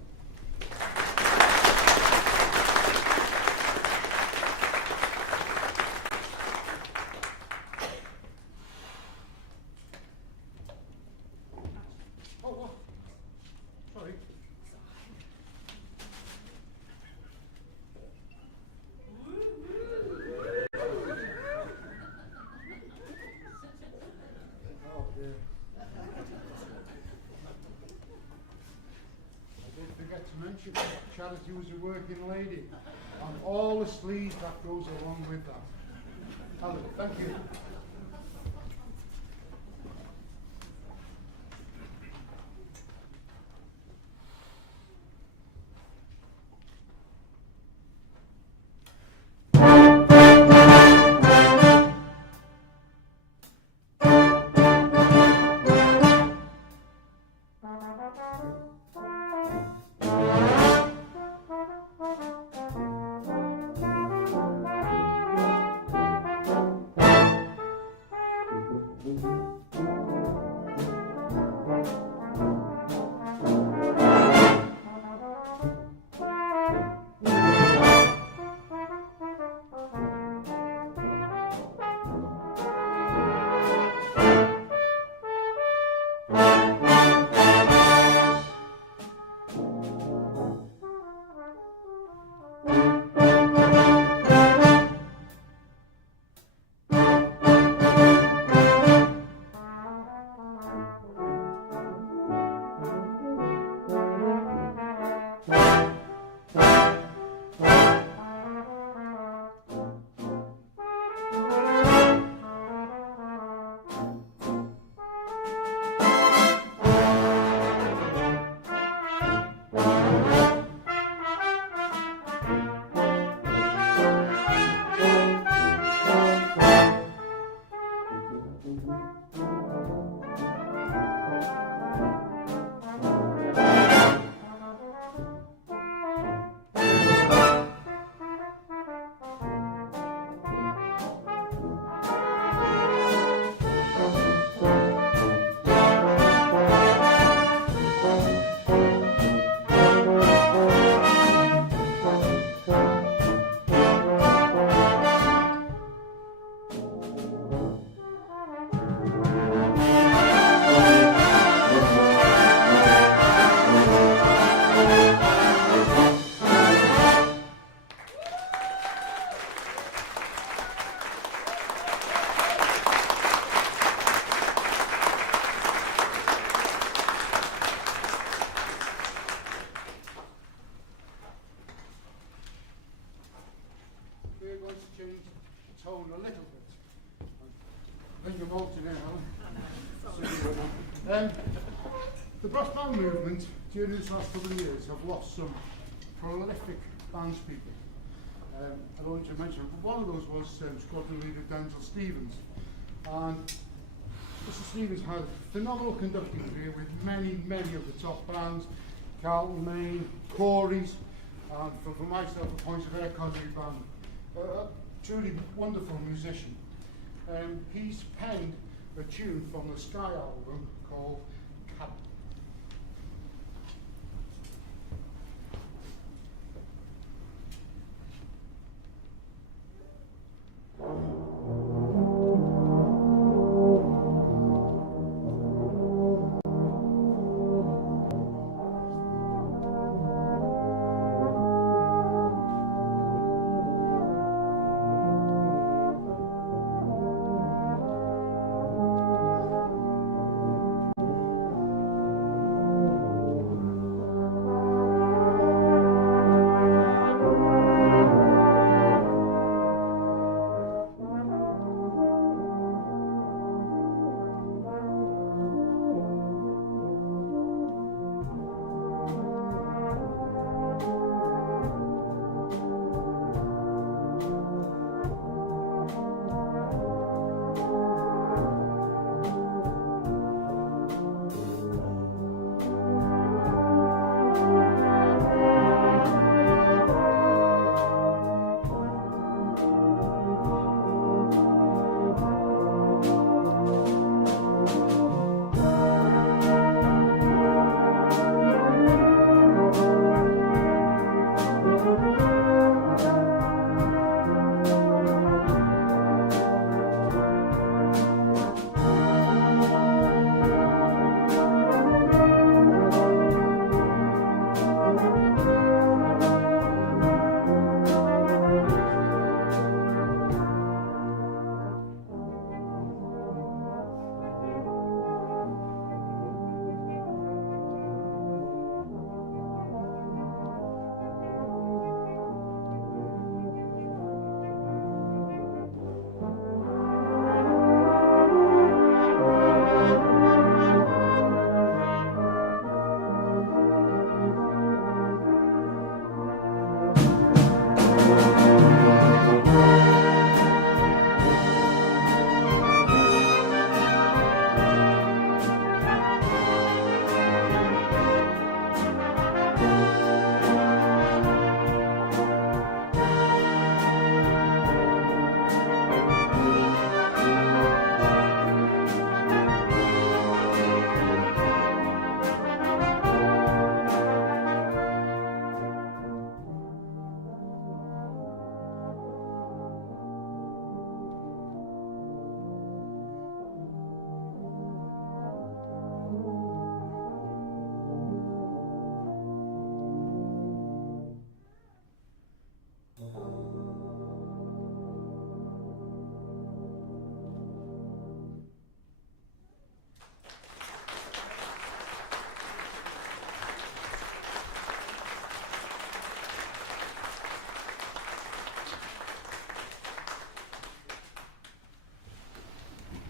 Charity was a working lady, and all the sleaze that goes along with that. Helen, thank you. We're going to change the tone a little bit. Bring them all to now. The brass band movement during this last couple of years have lost some prolific bandspeople. I don't want to mention, but one of those was squadron leader Denzel Stevens. And Mr. Stevens had a phenomenal conducting career with many, many of the top bands, Carlton Main, Corey's, and for myself, the Points of Air Colliery band. A truly wonderful musician. He's penned a tune from the Sky album called Cab.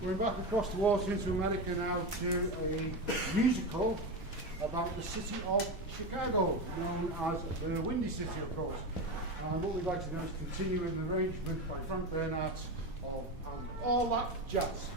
We're back across the water into America now to a musical about the city of Chicago, known as the Windy City, of course. And what we'd like to do is continue an arrangement by Frank Bernhardt of And All That Jazz.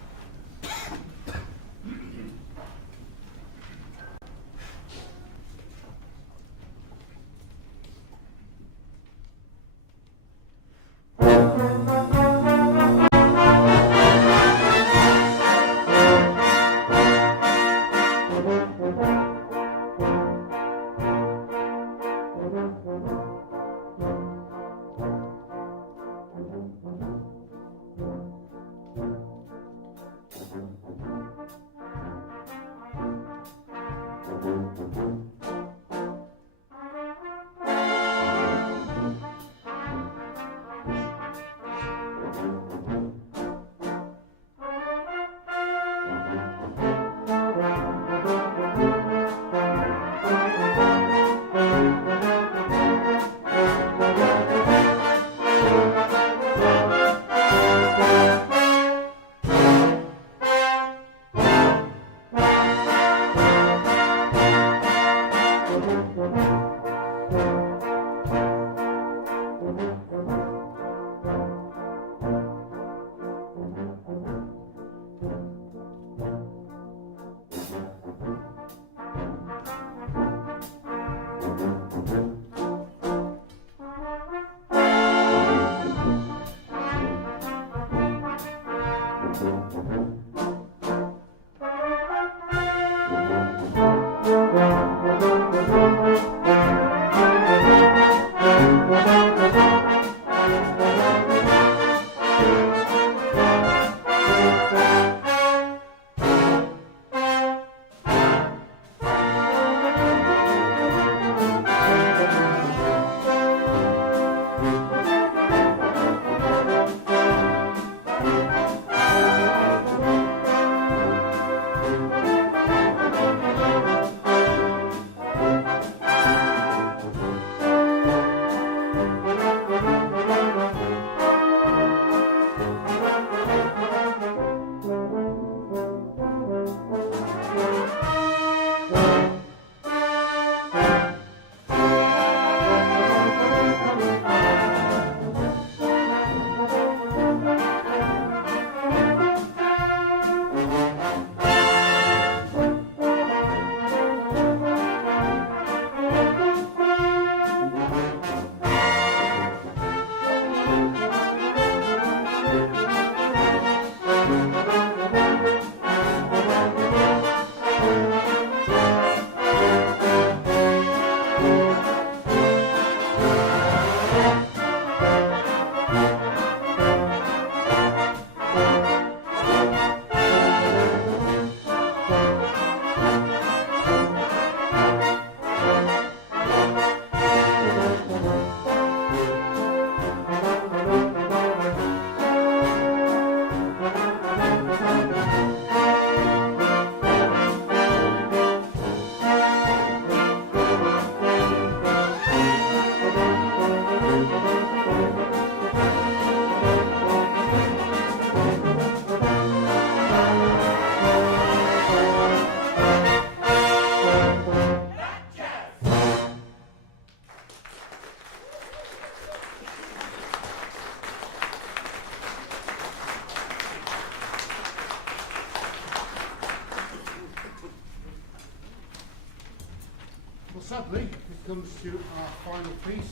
Sadly, it comes to our final piece,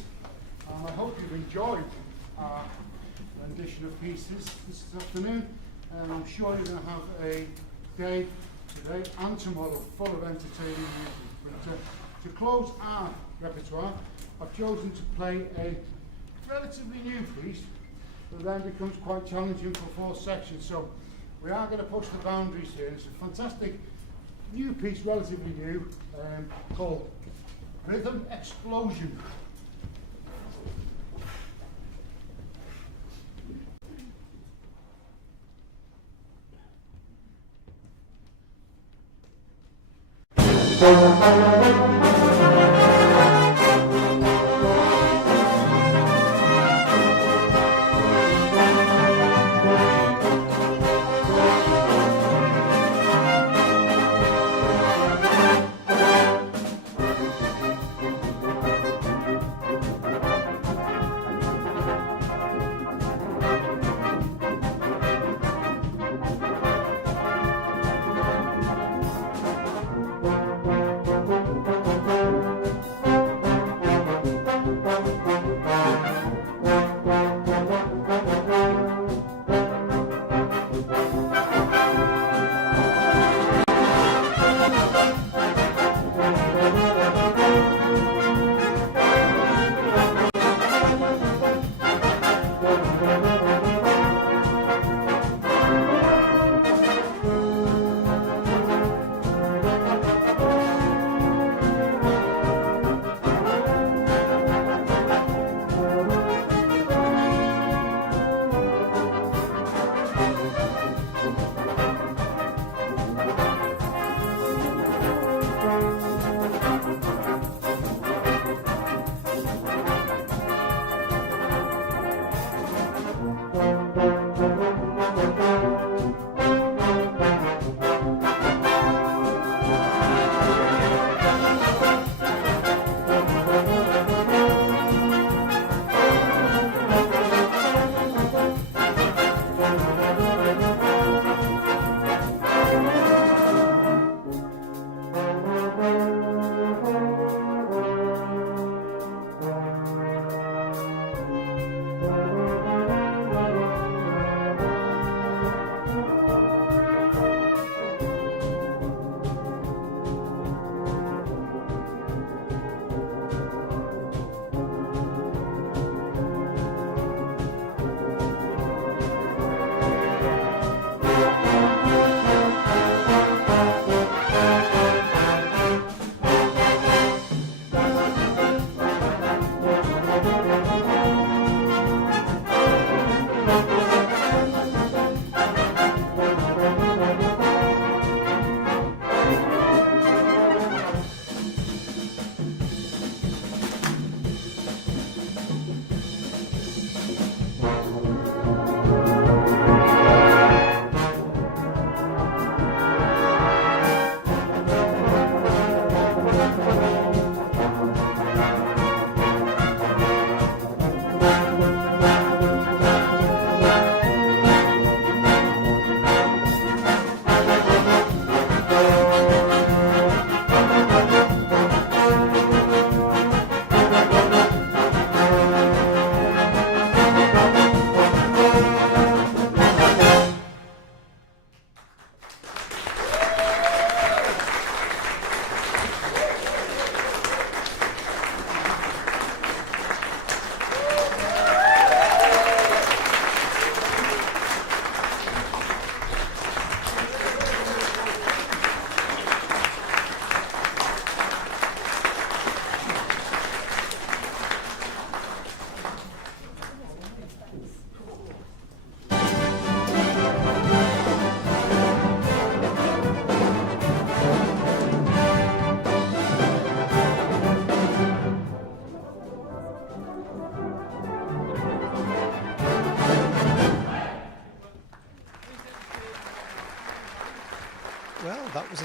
and I hope you've enjoyed our rendition of pieces this afternoon, and I'm sure you're going to have a day today and tomorrow full of entertaining music. But to close our repertoire, I've chosen to play a relatively new piece that then becomes quite challenging for 4 sections, so we are going to push the boundaries here. It's a fantastic new piece, relatively new, called Rhythm Explosion.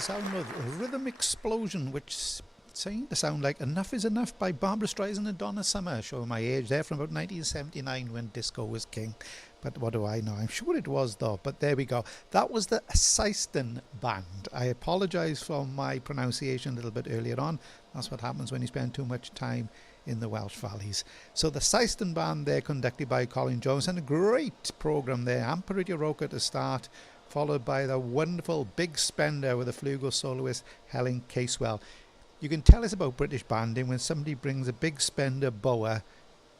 sound of Rhythm Explosion, which seemed to sound like Enough Is Enough by Barbara Streisand and Donna Summer, showing my age there, from about 1979 when disco was king. But what do I know? I'm sure it was though, but there we go. That was the Syston Band. I apologise for my pronunciation a little bit earlier on. That's what happens when you spend too much time in the Welsh valleys. So the Syston Band there, conducted by Colin Jones, and a great programme there. Amperitia Roca to start, followed by the wonderful Big Spender with a flugelhorn soloist Helen Casewell. You can tell us about British banding when somebody brings a Big Spender boa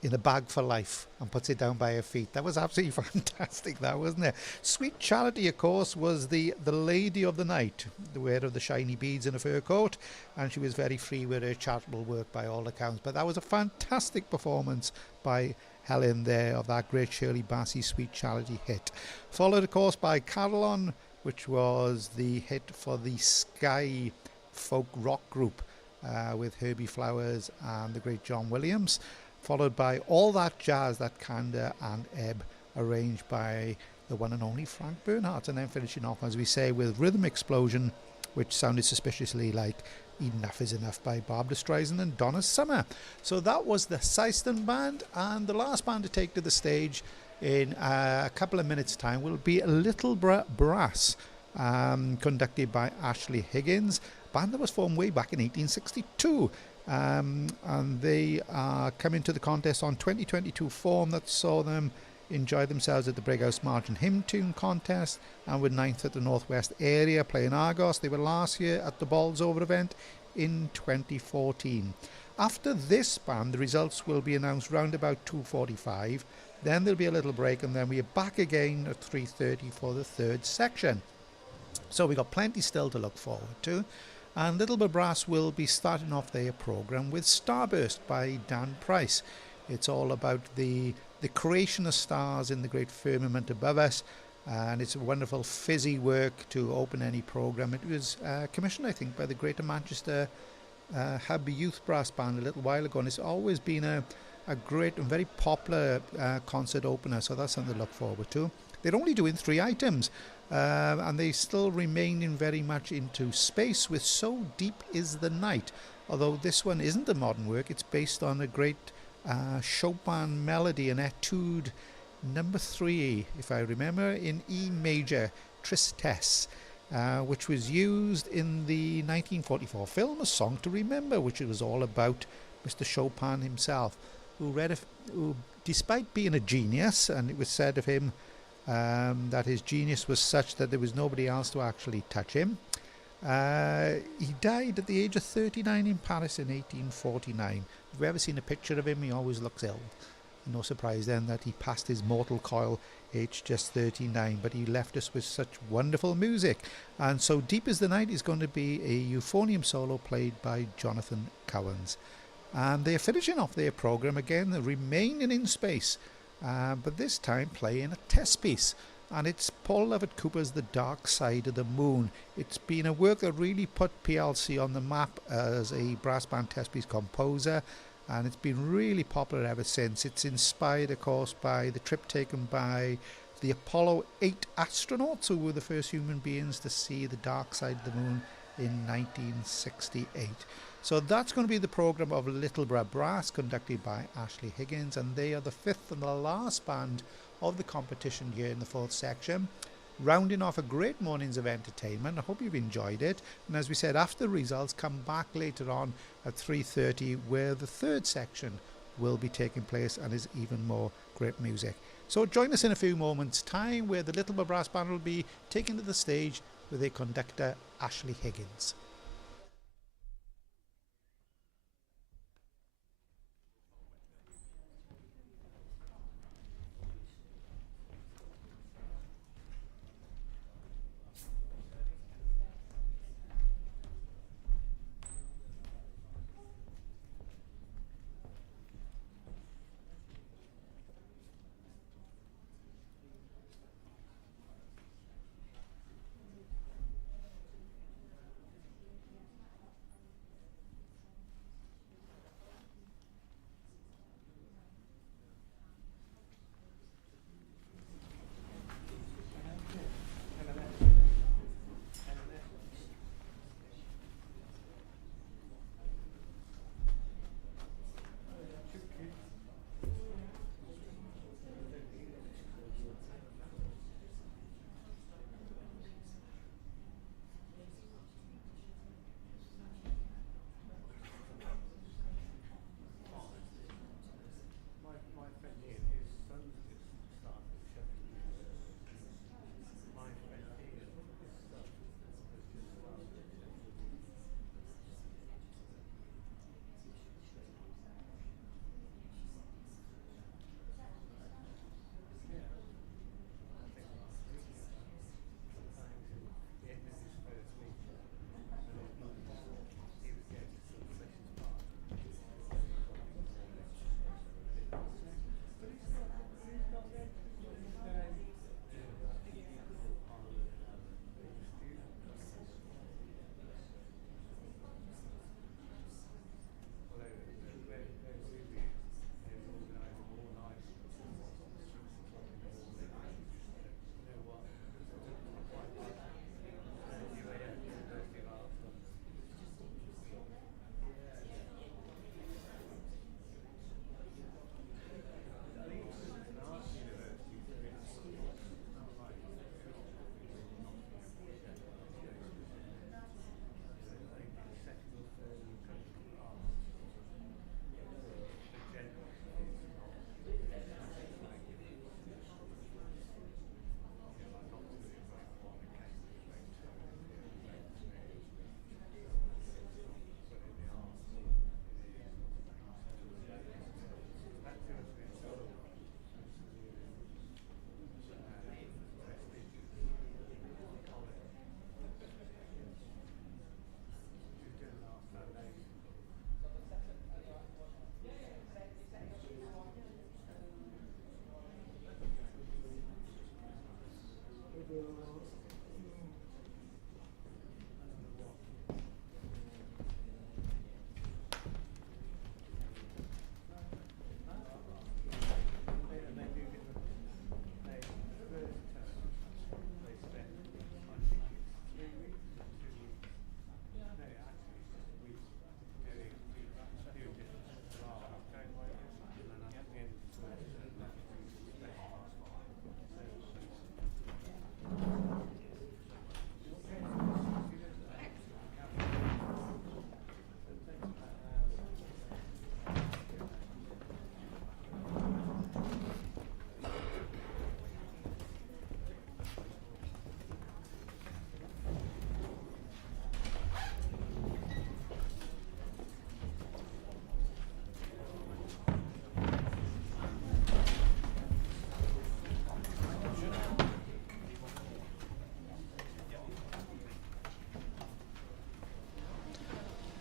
in a bag for life and puts it down by her feet. That was absolutely fantastic, that, wasn't it? Sweet Charity, of course, was the lady of the night, the wearer of the shiny beads in a fur coat, and she was very free with her charitable work by all accounts. But that was a fantastic performance by Helen there of that great Shirley Bassey Sweet Charity hit. Followed, of course, by Carillon, which was the hit for the Sky folk rock group with Herbie Flowers and the great John Williams, followed by All That Jazz, That Candour and Ebb, arranged by the one and only Frank Bernhardt, and then finishing off, as we say, with Rhythm Explosion, which sounded suspiciously like Enough Is Enough by Barbara Streisand and Donna Summer. So that was the Syston Band, and the last band to take to the stage in a couple of minutes' time will be Littleborough Brass, conducted by Ashley Higgins, band that was formed way back in 1862. And they are coming to the contest on 2022 form that saw them enjoy themselves at the Brighouse March and Hymn Tune Contest, and were 9th at the Northwest Area playing Argos. They were last year at the Bolsover event in 2014. After this band, the results will be announced round about 2:45. Then there'll be a little break, and then we are back again at 3:30 for the third section. So we've got plenty still to look forward to. And Littleborough Brass will be starting off their programme with Starburst by Dan Price. It's all about the creation of stars in the great firmament above us, and it's a wonderful fizzy work to open any programme. It was commissioned, I think, by the Greater Manchester Hub Youth Brass Band a little while ago, and it's always been a great and very popular concert opener, so that's something to look forward to. They're only doing 3 items, and they still remaining very much into space with So Deep Is the Night, although this one isn't a modern work. It's based on a great Chopin melody, an etude number 3, if I remember, in E major, Tristesse, which was used in the 1944 film A Song to Remember, which was all about Mr. Chopin himself, who despite being a genius, and it was said of him that his genius was such that there was nobody else to actually touch him. He died at the age of 39 in Paris in 1849. If you've ever seen a picture of him, he always looks ill. No surprise then that he passed his mortal coil aged just 39, but he left us with such wonderful music. And So Deep Is the Night is going to be a euphonium solo played by Jonathan Cowens. And they're finishing off their programme again, remaining in space, but this time playing a test piece. And it's Paul Lovett Cooper's The Dark Side of the Moon. It's been a work that really put PLC on the map as a brass band test piece composer, and it's been really popular ever since. It's inspired, of course, by the trip taken by the Apollo 8 astronauts, who were the first human beings to see the dark side of the moon in 1968. So that's going to be the programme of Littleborough Brass, conducted by Ashley Higgins, and they are the 5th and the last band of the competition here in the 4th section, rounding off a great morning's of entertainment. I hope you've enjoyed it, and as we said, after the results, come back later on at 3:30 where the 3rd section will be taking place, and is even more great music. So join us in a few moments time where the Littleborough Brass Band will be taken to the stage with their conductor Ashley Higgins.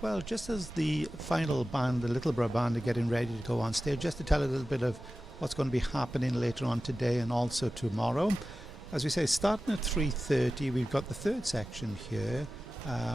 Well, just as the final band, the Littleborough band, are getting ready to go on stage, just to tell a little bit of what's going to be happening later on today and also tomorrow. As we say, starting at 3:30, we've got the third section here,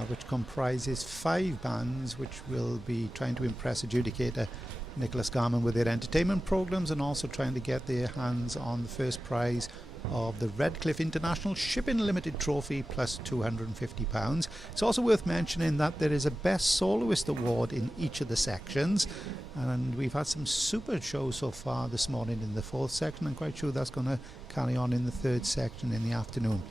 which comprises 5 bands, which will be trying to impress adjudicator Nicholas Garman with their entertainment programs, and also trying to get their hands on the first prize of the Redcliffe International Shipping Limited Trophy plus £250. It's also worth mentioning that there is a Best Soloist Award in each of the sections, and we've had some super shows so far this morning in the 4th section. I'm quite sure that's going to carry on in the 3rd section in the afternoon.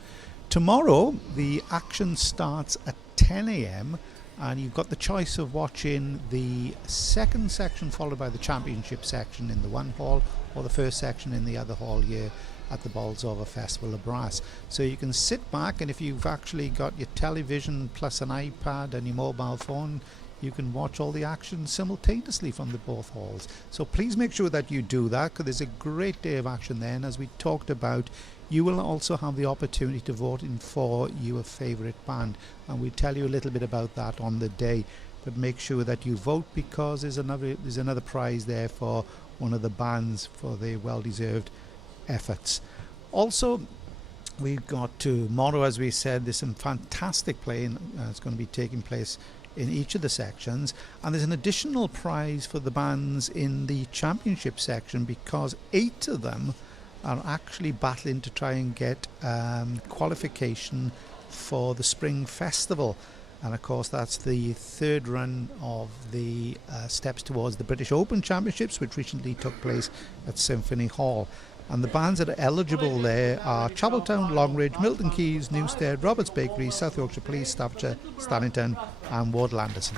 Tomorrow the action starts at 10 a.m. and you've got the choice of watching the 2nd section followed by the championship section in the one hall, or the 1st section in the other hall here at the Bolsover Festival of Brass. So you can sit back, and if you've actually got your television plus an iPad and your mobile phone, you can watch all the action simultaneously from the both halls. So please make sure that you do that, because there's a great day of action there. And as we talked about, you will also have the opportunity to vote in for your favourite band, and we'll tell you a little bit about that on the day. But make sure that you vote, because there's another prize there for one of the bands for their well-deserved efforts. Also, we've got tomorrow, as we said, there's some fantastic playing that's going to be taking place in each of the sections, and there's an additional prize for the bands in the championship section, because 8 of them are actually battling to try and get qualification for the Spring Festival. And of course, that's the 3rd run of the steps towards the British Open Championships, which recently took place at Symphony Hall. And the bands that are eligible there are Chapeltown, Longridge, Milton Keynes, Newstead, Roberts Bakery, South Yorkshire Police, Staffordshire, Stannington and Wardle Anderson.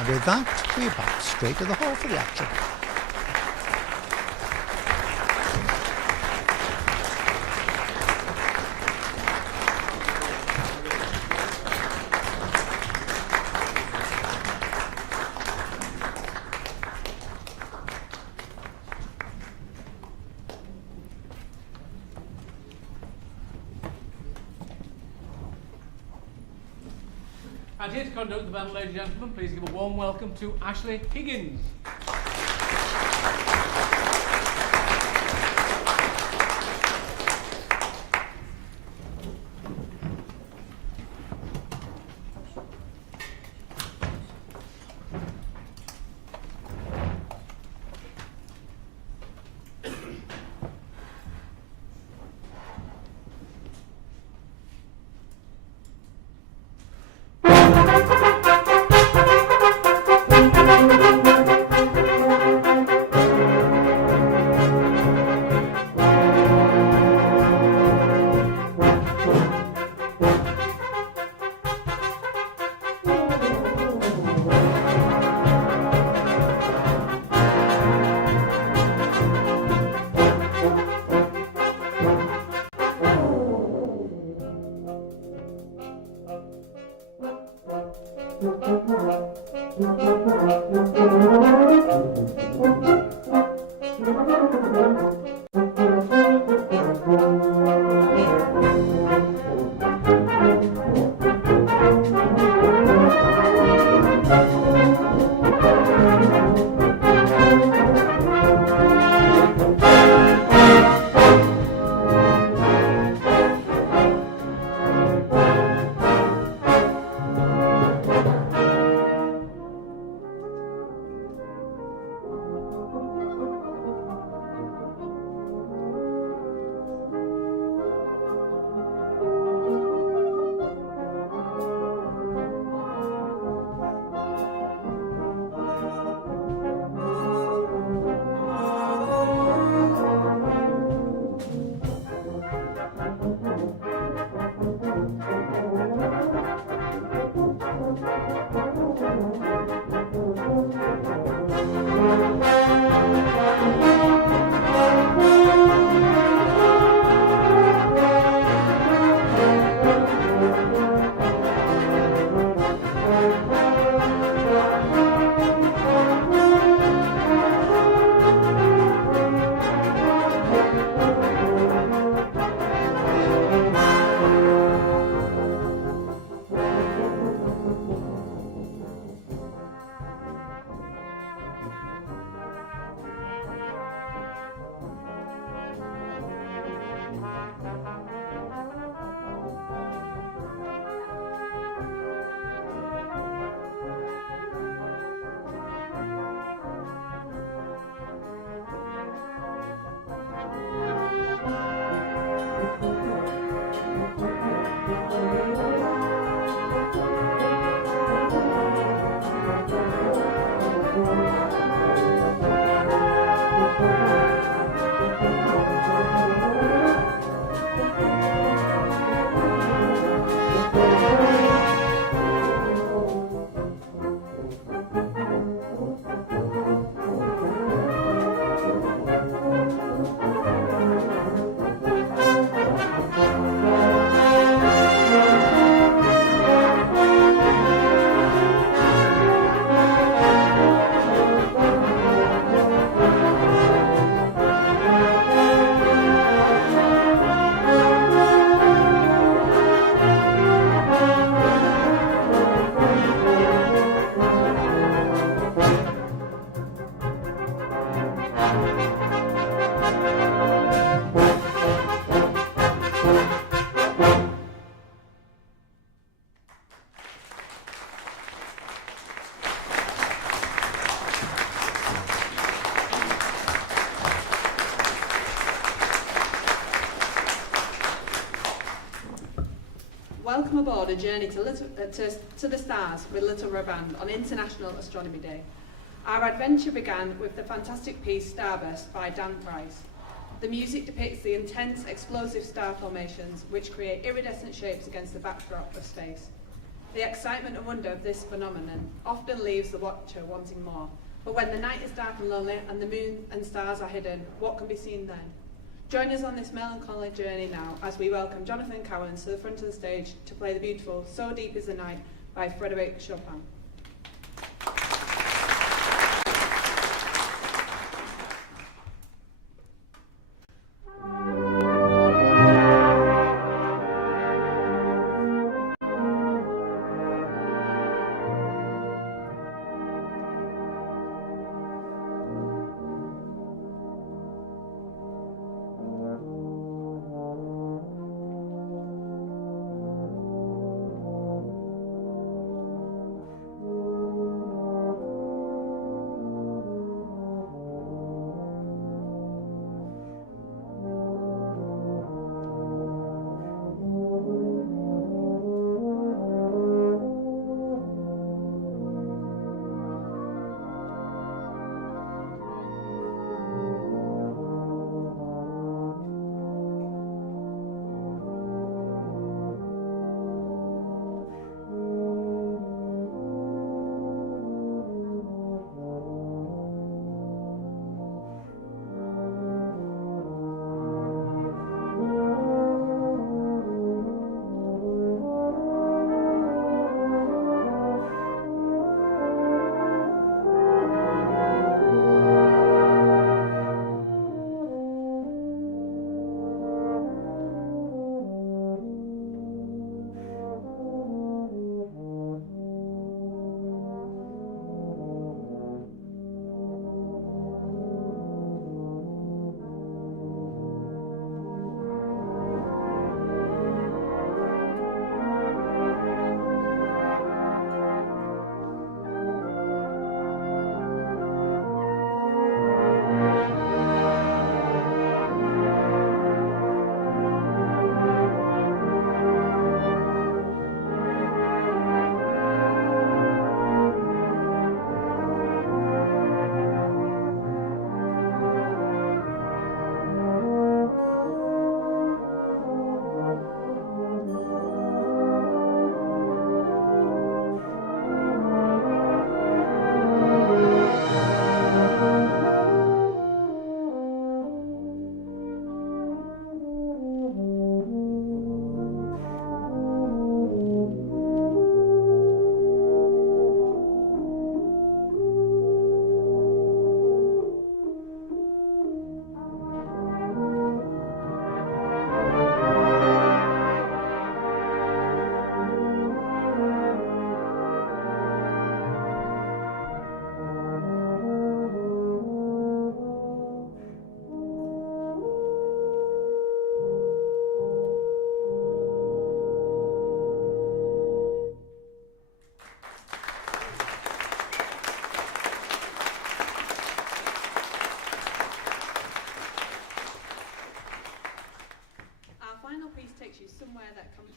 And with that, we're back straight to the hall for the action. And here to conduct the band, ladies and gentlemen, please give a warm welcome to Ashley Higgins. Welcome aboard a journey to the stars with Littleborough Band on International Astronomy Day. Our adventure began with the fantastic piece Starburst by Dan Price. The music depicts the intense, explosive star formations which create iridescent shapes against the backdrop of space. The excitement and wonder of this phenomenon often leaves the watcher wanting more. But when the night is dark and lonely and the moon and stars are hidden, what can be seen then? Join us on this melancholy journey now as we welcome Jonathan Cowan to the front of the stage to play the beautiful So Deep Is the Night by Frédéric Chopin.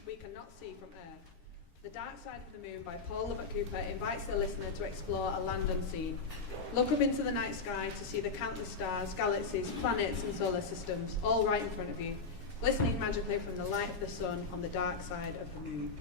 We cannot see from Earth. The Dark Side of the Moon by Paul Lubbock Cooper invites the listener to explore a land unseen. Look up into the night sky to see the countless stars, galaxies, planets and solar systems, all right in front of you, glistening magically from the light of the sun on the dark side of the moon.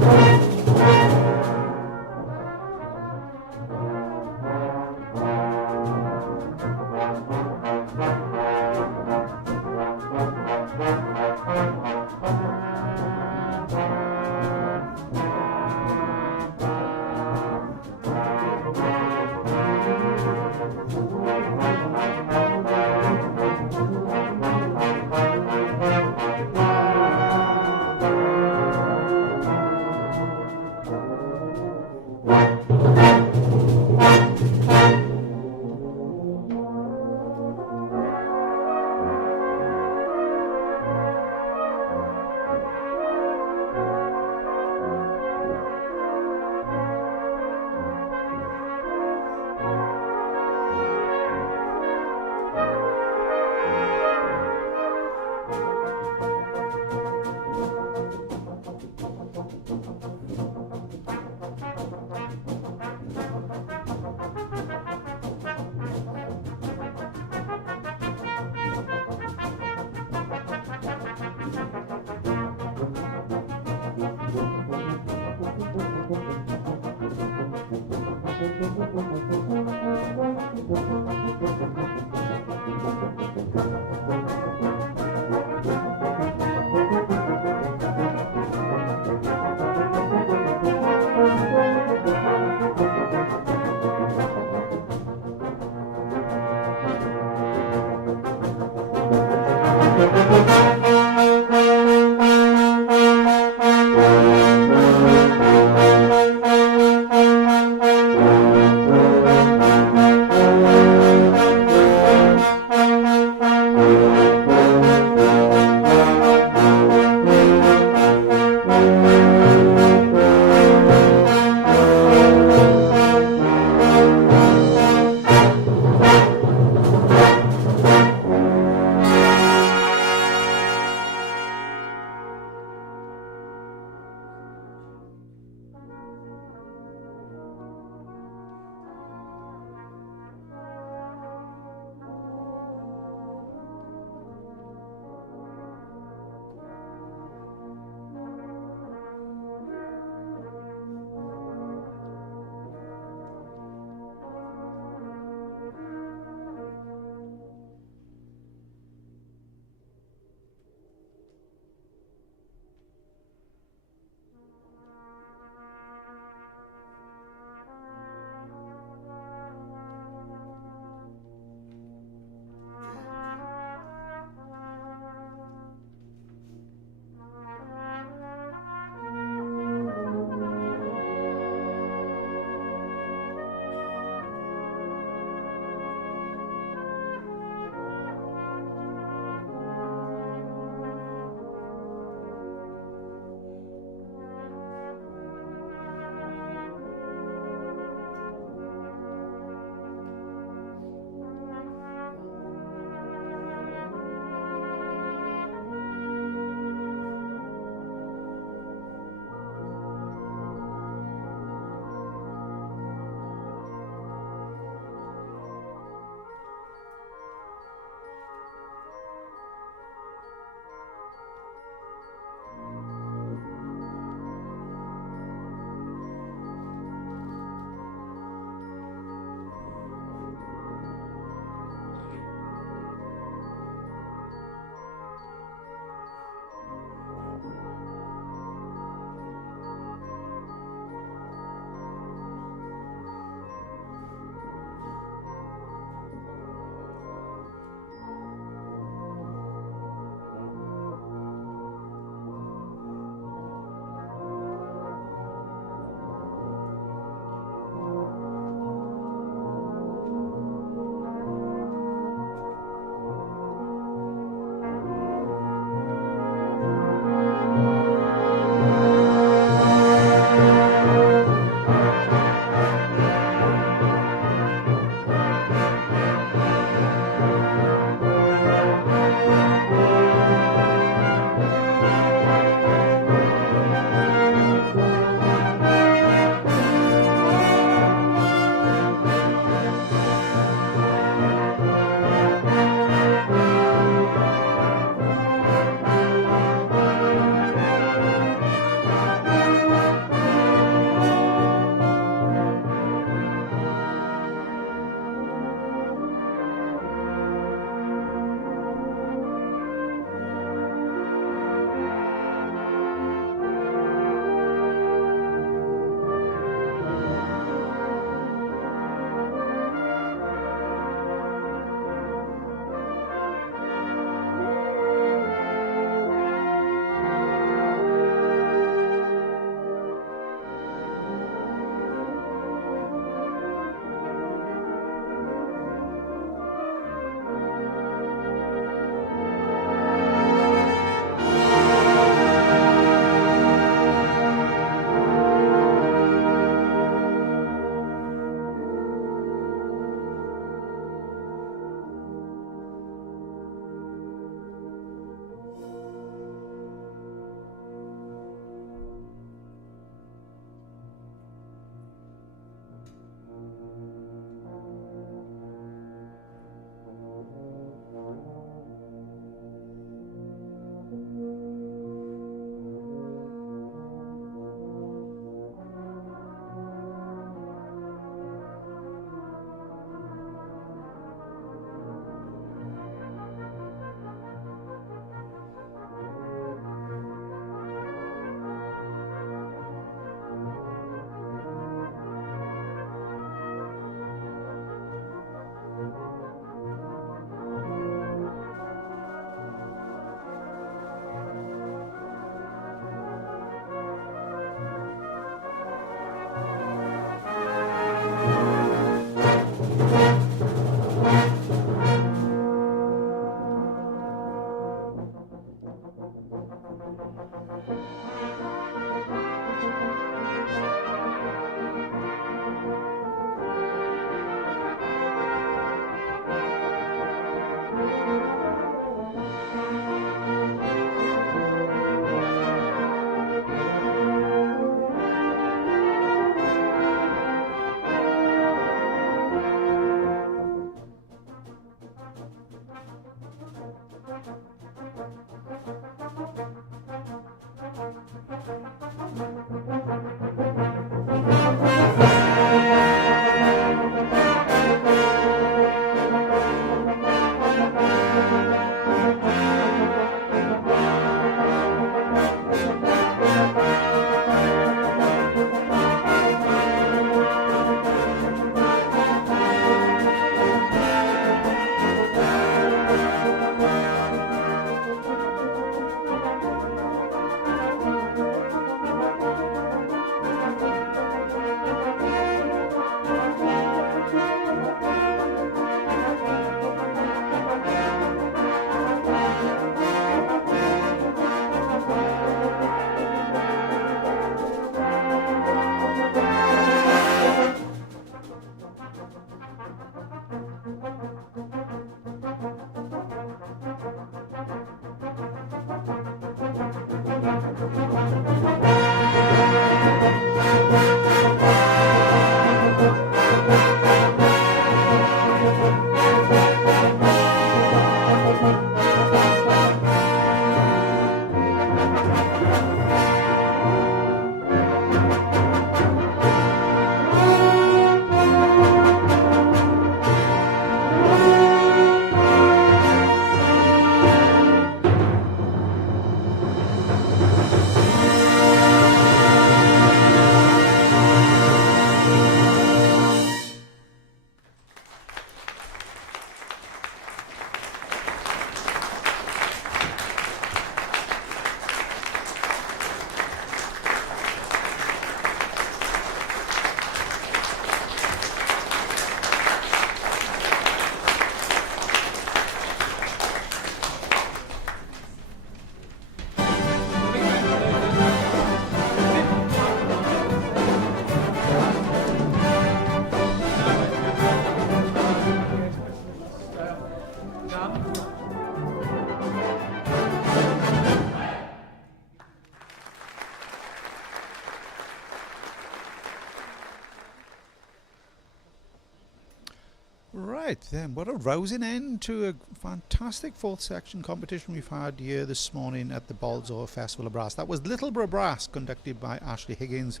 Right then, what a rousing end to a fantastic fourth section competition we've had here this morning at the Bolsover Festival of Brass. That was Littleborough Brass, conducted by Ashley Higgins,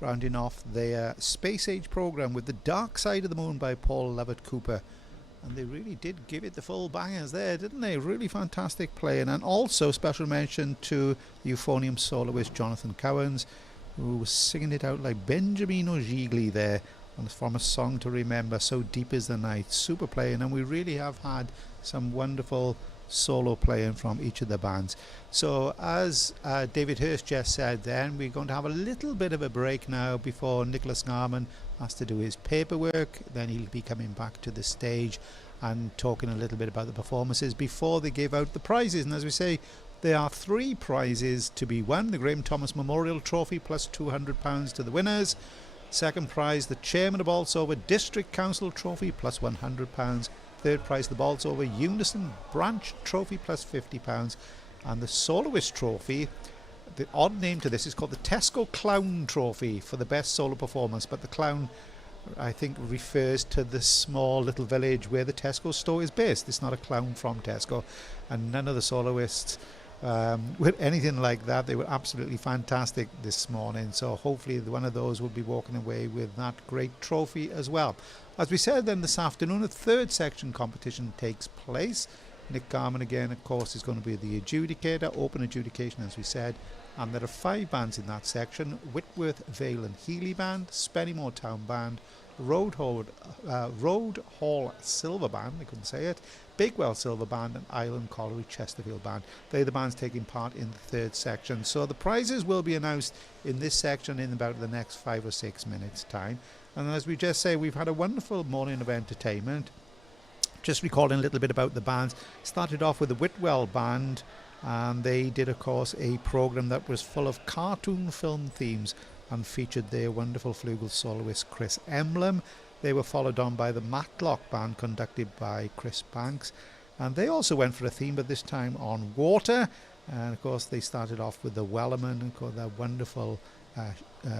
rounding off their Space Age programme with The Dark Side of the Moon by Paul Lovett Cooper. And they really did give it the full bangers there, didn't they? Really fantastic playing. And also special mention to the euphonium soloist Jonathan Cowans, who was singing it out like Benjamino Gigli there, and from a song to remember, So Deep Is the Night. Super playing, and we really have had some wonderful solo playing from each of the bands. So as David Hurst just said then, we're going to have a little bit of a break now before Nicholas Garman has to do his paperwork. Then he'll be coming back to the stage and talking a little bit about the performances before they give out the prizes. And as we say, there are 3 prizes to be won: the Graham Thomas Memorial Trophy plus £200 to the winners. Second prize, the Chairman of Bolsover District Council Trophy plus £100. Third prize, the Bolsover Unison Branch Trophy plus £50. And the Soloist Trophy, the odd name to this is called the Tesco Clown Trophy for the best solo performance. But the clown, I think, refers to the small little village where the Tesco store is based. It's not a clown from Tesco. And none of the soloists with anything like that. They were absolutely fantastic this morning, so hopefully one of those will be walking away with that great trophy as well. As we said then, this afternoon a third section competition takes place. Nick Garman again, of course, is going to be the adjudicator, open adjudication as we said, and there are 5 bands in that section: Whitworth, Vale and Healy Band, Spennymoor Town Band, Roadhole Silver Band, I couldn't say it, Bakewell Silver Band and Island Colliery Chesterfield Band. They're the bands taking part in the third section. So the prizes will be announced in this section in about the next 5 or 6 minutes time. And as we just say, we've had a wonderful morning of entertainment. Just recalling a little bit about the bands. Started off with the Whitwell Band, and they did of course a programme that was full of cartoon film themes and featured their wonderful flugel soloist Chris Emblem. They were followed on by the Matlock Band, conducted by Chris Banks, and they also went for a theme, but this time on water. And of course they started off with the Wellerman, and their wonderful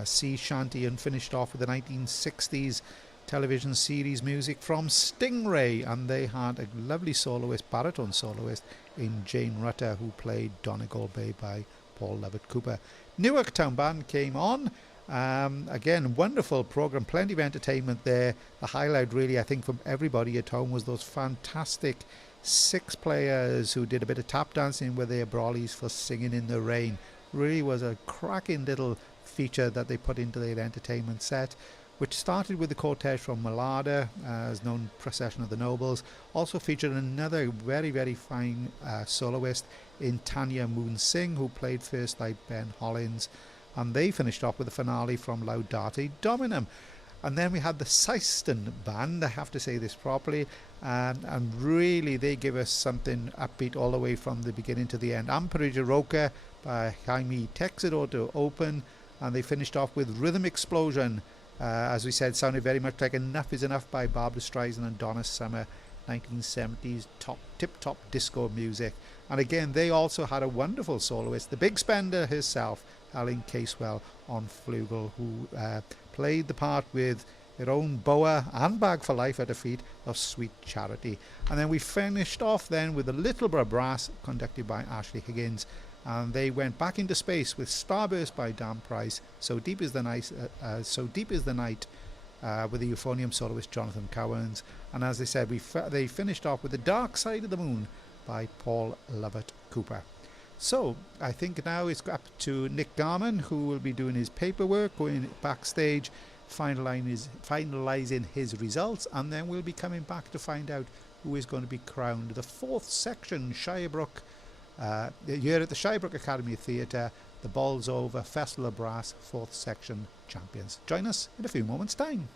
sea shanty, and finished off with the 1960s television series music from Stingray, and they had a lovely soloist, baritone soloist in Jane Rutter, who played Donegal Bay by Paul Lovett Cooper. Newark Town Band came on. Again, wonderful programme, plenty of entertainment there. The highlight really, I think, from everybody at home was those fantastic 6 players who did a bit of tap dancing with their brollies for Singing in the Rain. Really was a cracking little feature that they put into their entertainment set, which started with the cortege from Malada, as known Procession of the Nobles. Also featured another very, very fine soloist in Tanya Moon Singh, who played first like Ben Hollins. And they finished off with a finale from Laudate Dominum. And then we had the Syston Band, I have to say this properly, and really they give us something upbeat all the way from the beginning to the end. Amperija Roca by Jaime Texidor to open, and they finished off with Rhythm Explosion, as we said, sounded very much like Enough Is Enough by Barbra Streisand and Donna Summer, 1970s tip-top disco music. And again, they also had a wonderful soloist, the big spender herself, Helen Casewell, on flugel, who played the part with their own boa and bag for life at her feet of Sweet Charity. And then we finished off then with the Littleborough Brass, conducted by Ashley Higgins, and they went back into space with Starburst by Dan Price, So Deep Is the Night, with the euphonium soloist Jonathan Cowans. And as they said, they finished off with The Dark Side of the Moon by Paul Lovett Cooper. So I think now it's up to Nick Garman, who will be doing his paperwork, going backstage, finalising his results, and then we'll be coming back to find out who is going to be crowned the 4th section Shirebrook, here at the Shirebrook Academy Theatre, the Bolsover Festival of Brass 4th section champions. Join us in a few moments' time.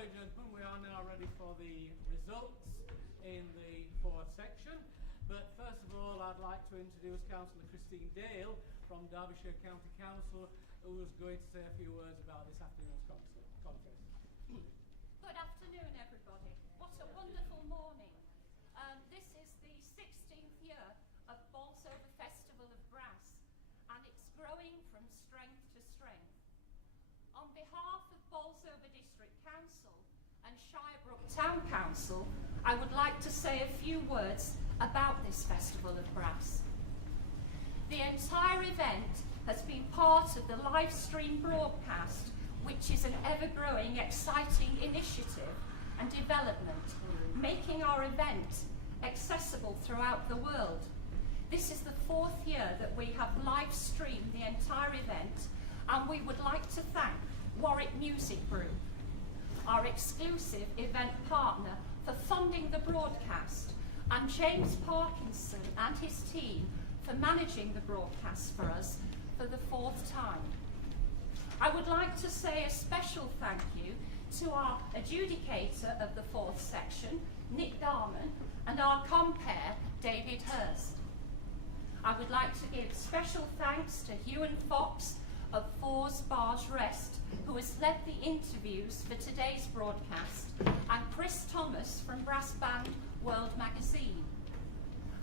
ladies and gentlemen, we are now ready for the results in the fourth section. But first of all, I'd like to introduce Councillor Christine Dale from Derbyshire County Council, who is going to say a few words about this afternoon's contest. Good afternoon, everybody. What a wonderful morning. This is the 16th year of Bolsover Festival of Brass, and it's growing from strength to strength. On behalf of Bolsover District Council and Shirebrook Town Council, I would like to say a few words about this Festival of Brass. The entire event has been part of the live stream broadcast, which is an ever-growing, exciting initiative and development, making our event accessible throughout the world. This is the fourth year that we have live streamed the entire event, and we would like to thank Warwick Music Group, our exclusive event partner, for funding the broadcast, and James Parkinson and his team for managing the broadcast for us for the fourth time. I would like to say a special thank you to our adjudicator of the fourth section, Nick Darman, and our compere, David Hurst. I would like to give special thanks to Iwan Fox of Fours Bars Rest, who has led the interviews for today's broadcast, and Chris Thomas from Brass Band World Magazine.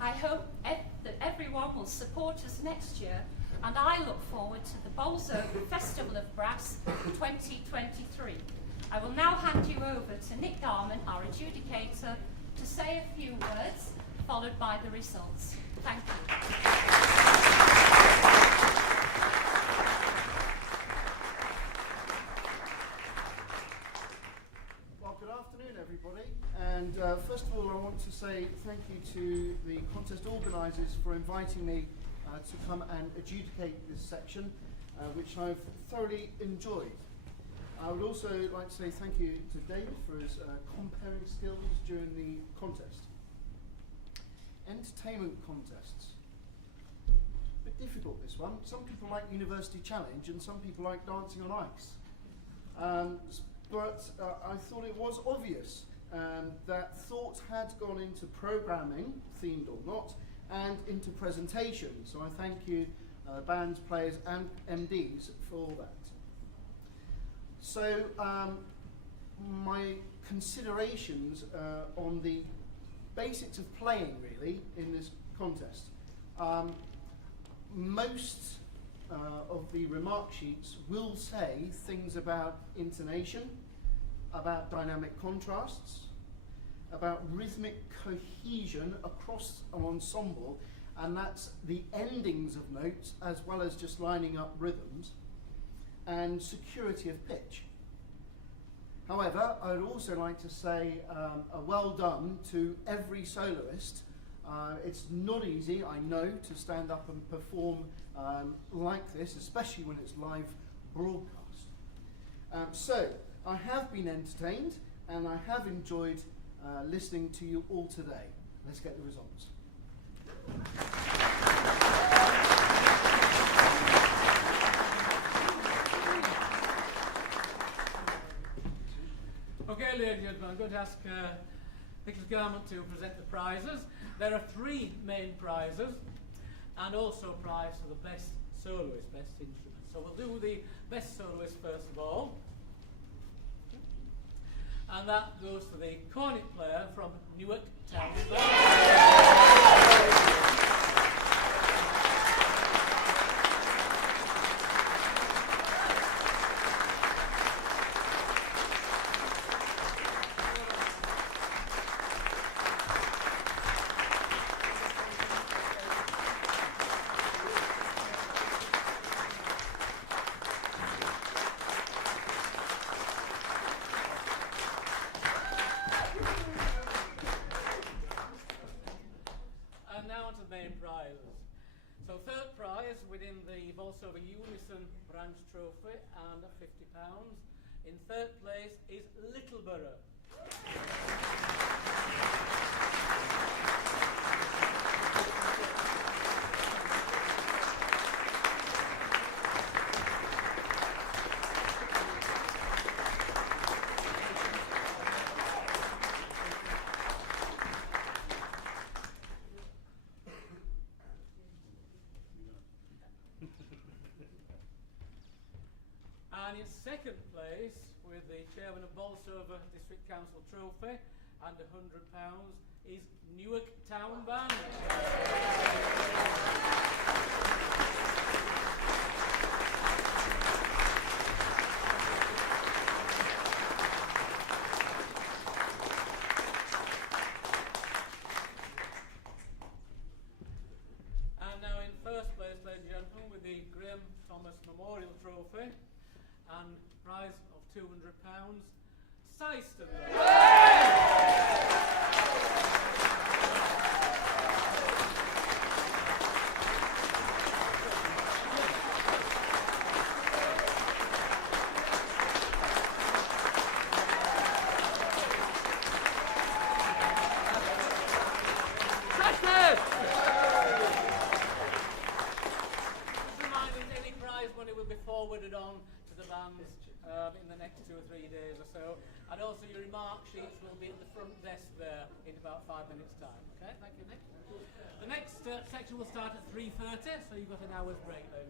I hope that everyone will support us next year, and I look forward to the Bolsover Festival of Brass 2023. I will now hand you over to Nick Darman, our adjudicator, to say a few words, followed by the results. Thank you. Well, good afternoon, everybody. And first of all, I want to say thank you to the contest organisers for inviting me to come and adjudicate this section, which I've thoroughly enjoyed. I would also like to say thank you to David for his comparing skills during the contest. Entertainment contests. A bit difficult, this one. Some people like University Challenge and some people like Dancing on Ice. But I thought it was obvious that thought had gone into programming, themed or not, and into presentation. So I thank you, bands, players and MDs for all that. So my considerations on the basics of playing, really, in this contest. Most of the remark sheets will say things about intonation, about dynamic contrasts, about rhythmic cohesion across an ensemble, and that's the endings of notes as well as just lining up rhythms, and security of pitch. However, I would also like to say a well done to every soloist. It's not easy, I know, to stand up and perform like this, especially when it's live broadcast. So, I have been entertained and I have enjoyed listening to you all today. Let's get the results. Okay, ladies and gentlemen, I'm going to ask Nicholas Garment to present the prizes. There are 3 main prizes, and also a prize for the best soloist, best instrument. So we'll do the best soloist first of all. And that goes to the cornet player from Newark Town. So third prize within the Bolsover Unison Branch Trophy and £50. In third place is Littleborough. second place with the chairman of Bolsover District Council Trophy and £100 is Newark Town Band. And now in first place, ladies and gentlemen, with the Graham Thomas Memorial Trophy and prize of £200, Syston. Forwarded on to the bands in the next 2 or 3 days or so, and also your remark sheets will be at the front desk there in about 5 minutes time. Okay, thank you, Nick. The next section will start at 3:30, so you've got an hour's break there.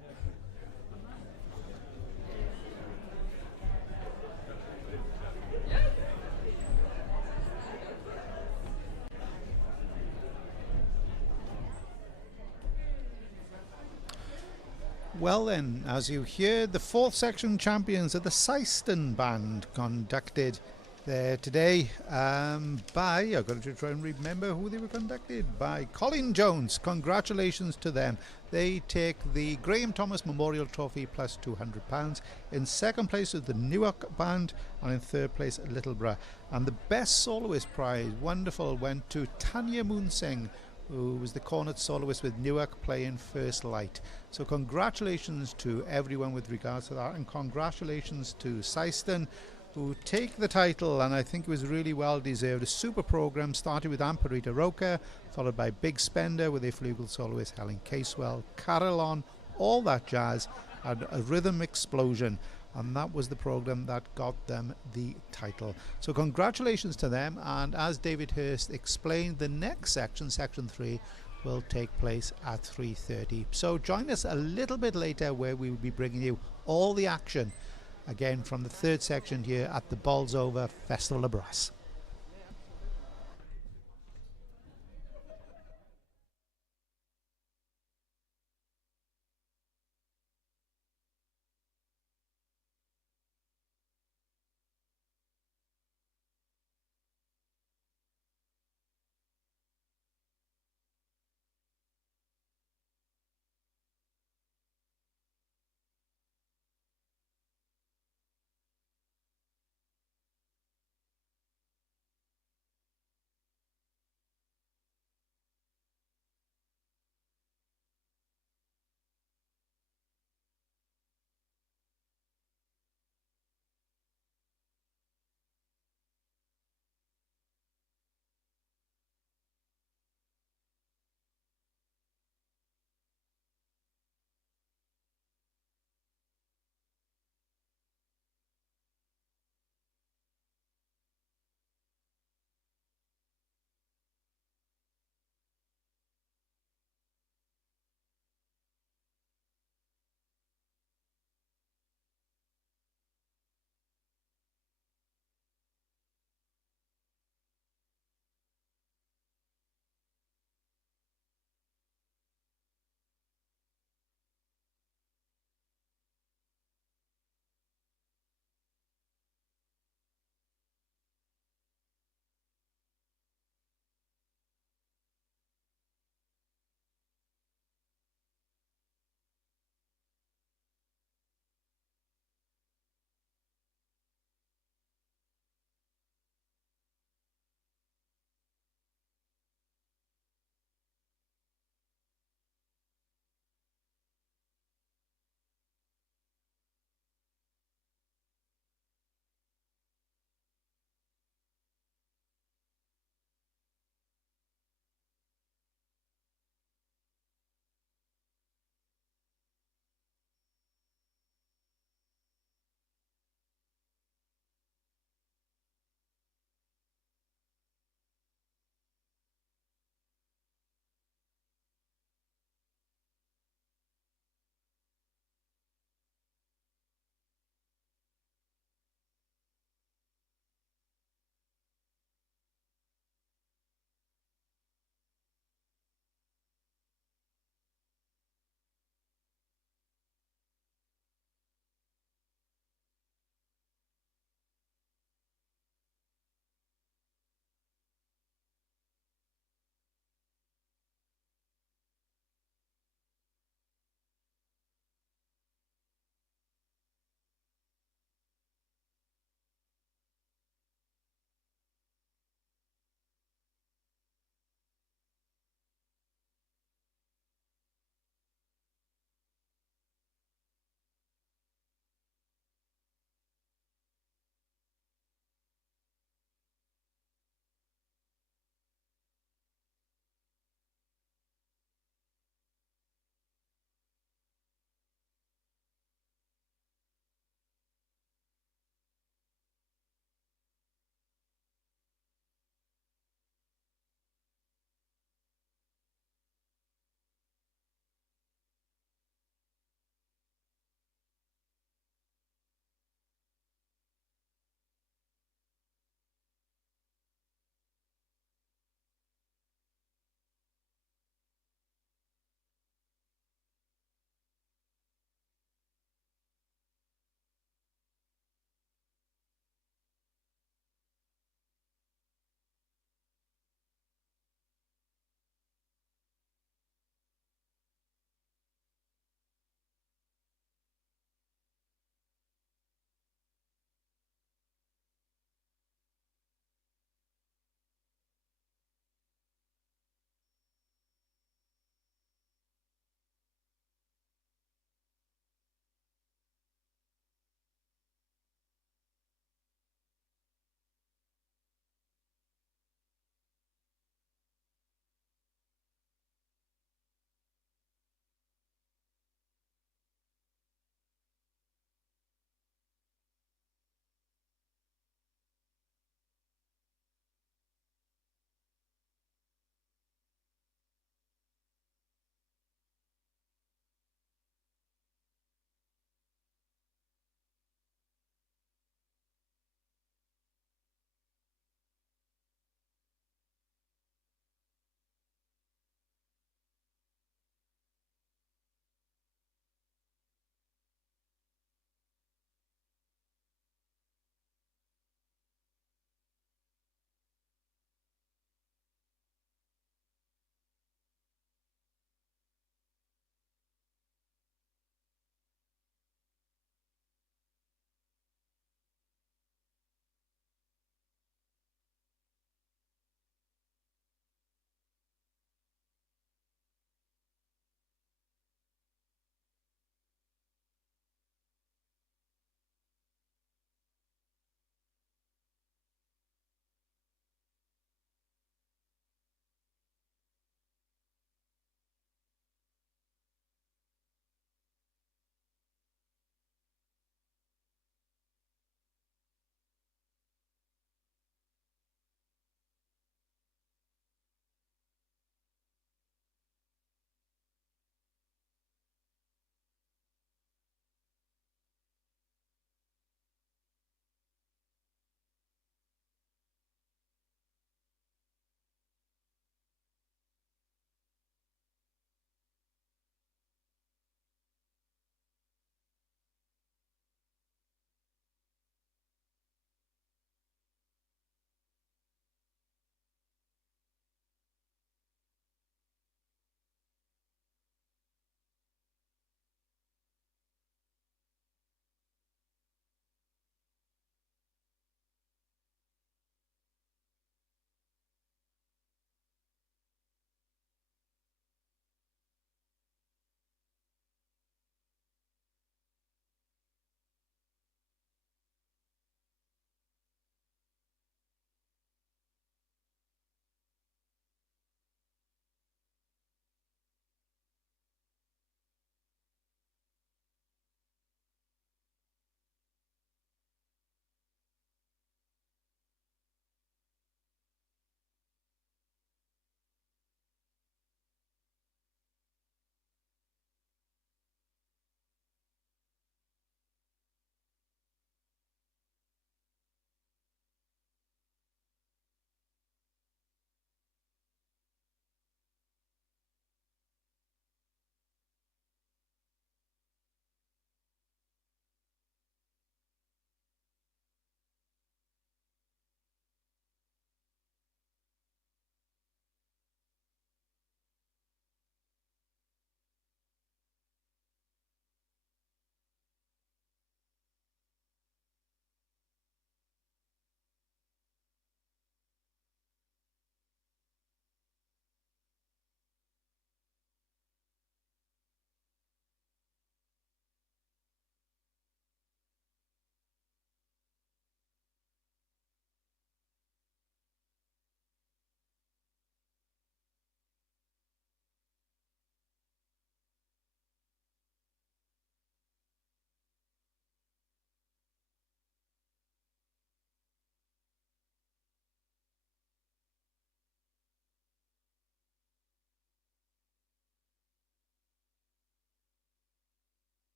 Well then, as you hear, the 4th section champions of the Syston Band conducted there today by, I've got to try and remember who they were conducted by, Colin Jones. Congratulations to them. They take the Graham Thomas Memorial Trophy plus £200. In second place was the Newark Band, and in third place Littleborough. And the best soloist prize, wonderful, went to Tanya Moonsingh, who was the cornet soloist with Newark playing First Light. So congratulations to everyone with regards to that, and congratulations to Syston, who take the title, and I think it was really well deserved. A super program started with Amparita Roca, followed by Big Spender with a flugel soloist Helen Casewell, Carillon, all that jazz, and a rhythm explosion. And that was the program that got them the title. So congratulations to them, and as David Hurst explained, the next section, section 3, will take place at 3:30. So join us a little bit later, where we will be bringing you all the action again from the 3rd section here at the Bolsover Festival of Brass.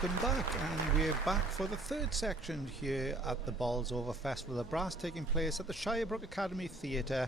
Welcome back, and we're back for the third section here at the Bolsover Festival of Brass, taking place at the Shirebrook Academy Theatre,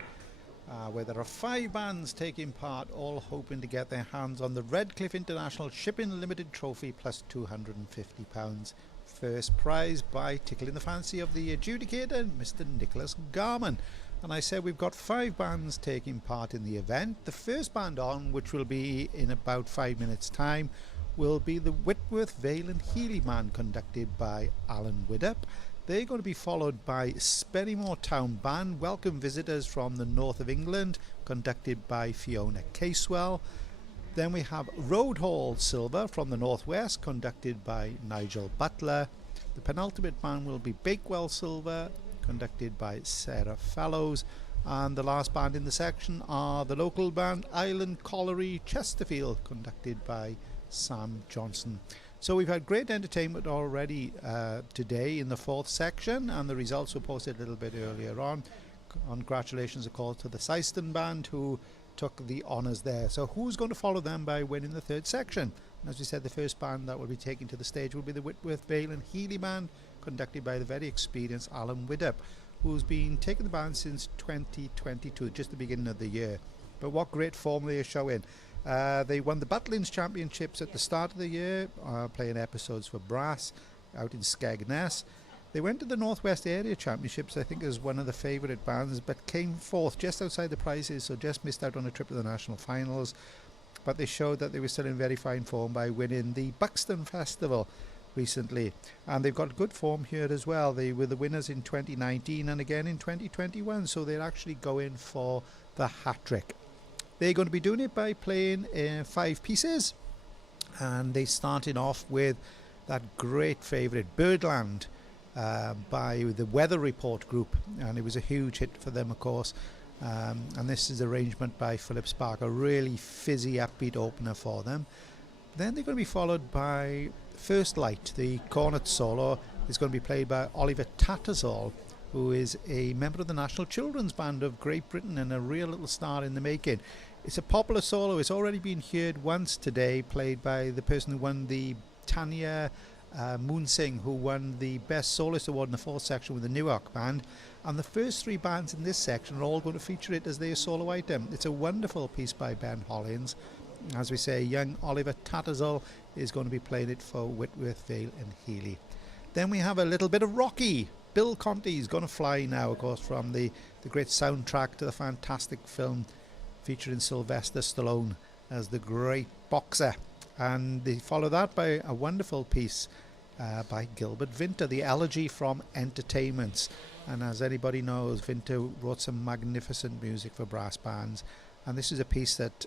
where there are 5 bands taking part, all hoping to get their hands on the Redcliffe International Shipping Limited Trophy plus £250. First prize by tickling the fancy of the adjudicator, Mr. Nicholas Garman. And I said we've got 5 bands taking part in the event. The first band on, which will be in about 5 minutes' time, will be the Whitworth, Vale and Healy Band, conducted by Alan Widdop. They're going to be followed by Spennymoor Town Band, welcome visitors from the north of England, conducted by Fiona Casewell. Then we have Roadhole Silver from the northwest, conducted by Nigel Butler. The penultimate band will be Bakewell Silver, conducted by Sarah Fallows. And the last band in the section are the local band Island Colliery Chesterfield, conducted by Sam Johnson. So we've had great entertainment already today in the 4th section, and the results were posted a little bit earlier on. Congratulations, of course, to the Syston band who took the honours there. So who's going to follow them by winning the 3rd section? And as we said, the first band that will be taken to the stage will be the Whitworth, Vale and Healy Band, conducted by the very experienced Alan Widdop, who's been taking the band since 2022, just the beginning of the year. But what great form they are showing. They won the Butlins Championships at the start of the year, playing episodes for Brass out in Skegness. They went to the Northwest Area Championships, I think, as one of the favourite bands, but came 4th just outside the prizes, so just missed out on a trip to the national finals. But they showed that they were still in very fine form by winning the Buxton Festival recently. And they've got good form here as well. They were the winners in 2019 and again in 2021, so they're actually going for the hat-trick. They're going to be doing it by playing 5 pieces, and they started off with that great favourite Birdland by the Weather Report group, and it was a huge hit for them, of course. And this is arrangement by Philip Spark, a really fizzy upbeat opener for them. Then they're going to be followed by First Light. The cornet solo is going to be played by Oliver Tattersall, who is a member of the National Children's Band of Great Britain and a real little star in the making. It's a popular solo. It's already been heard once today, played by the person who won the Tanya Moonsing, who won the Best Soloist Award in the 4th section with the Newark Band. And the first 3 bands in this section are all going to feature it as their solo item. It's a wonderful piece by Ben Hollins. As we say, young Oliver Tattersall is going to be playing it for Whitworth, Vale and Healy. Then we have a little bit of Rocky. Bill Conti's going to fly now, of course, from the great soundtrack to the fantastic film featuring Sylvester Stallone as the great boxer. And they follow that by a wonderful piece by Gilbert Vinter, the Elegy from Entertainments. And as anybody knows, Vinter wrote some magnificent music for brass bands. And this is a piece that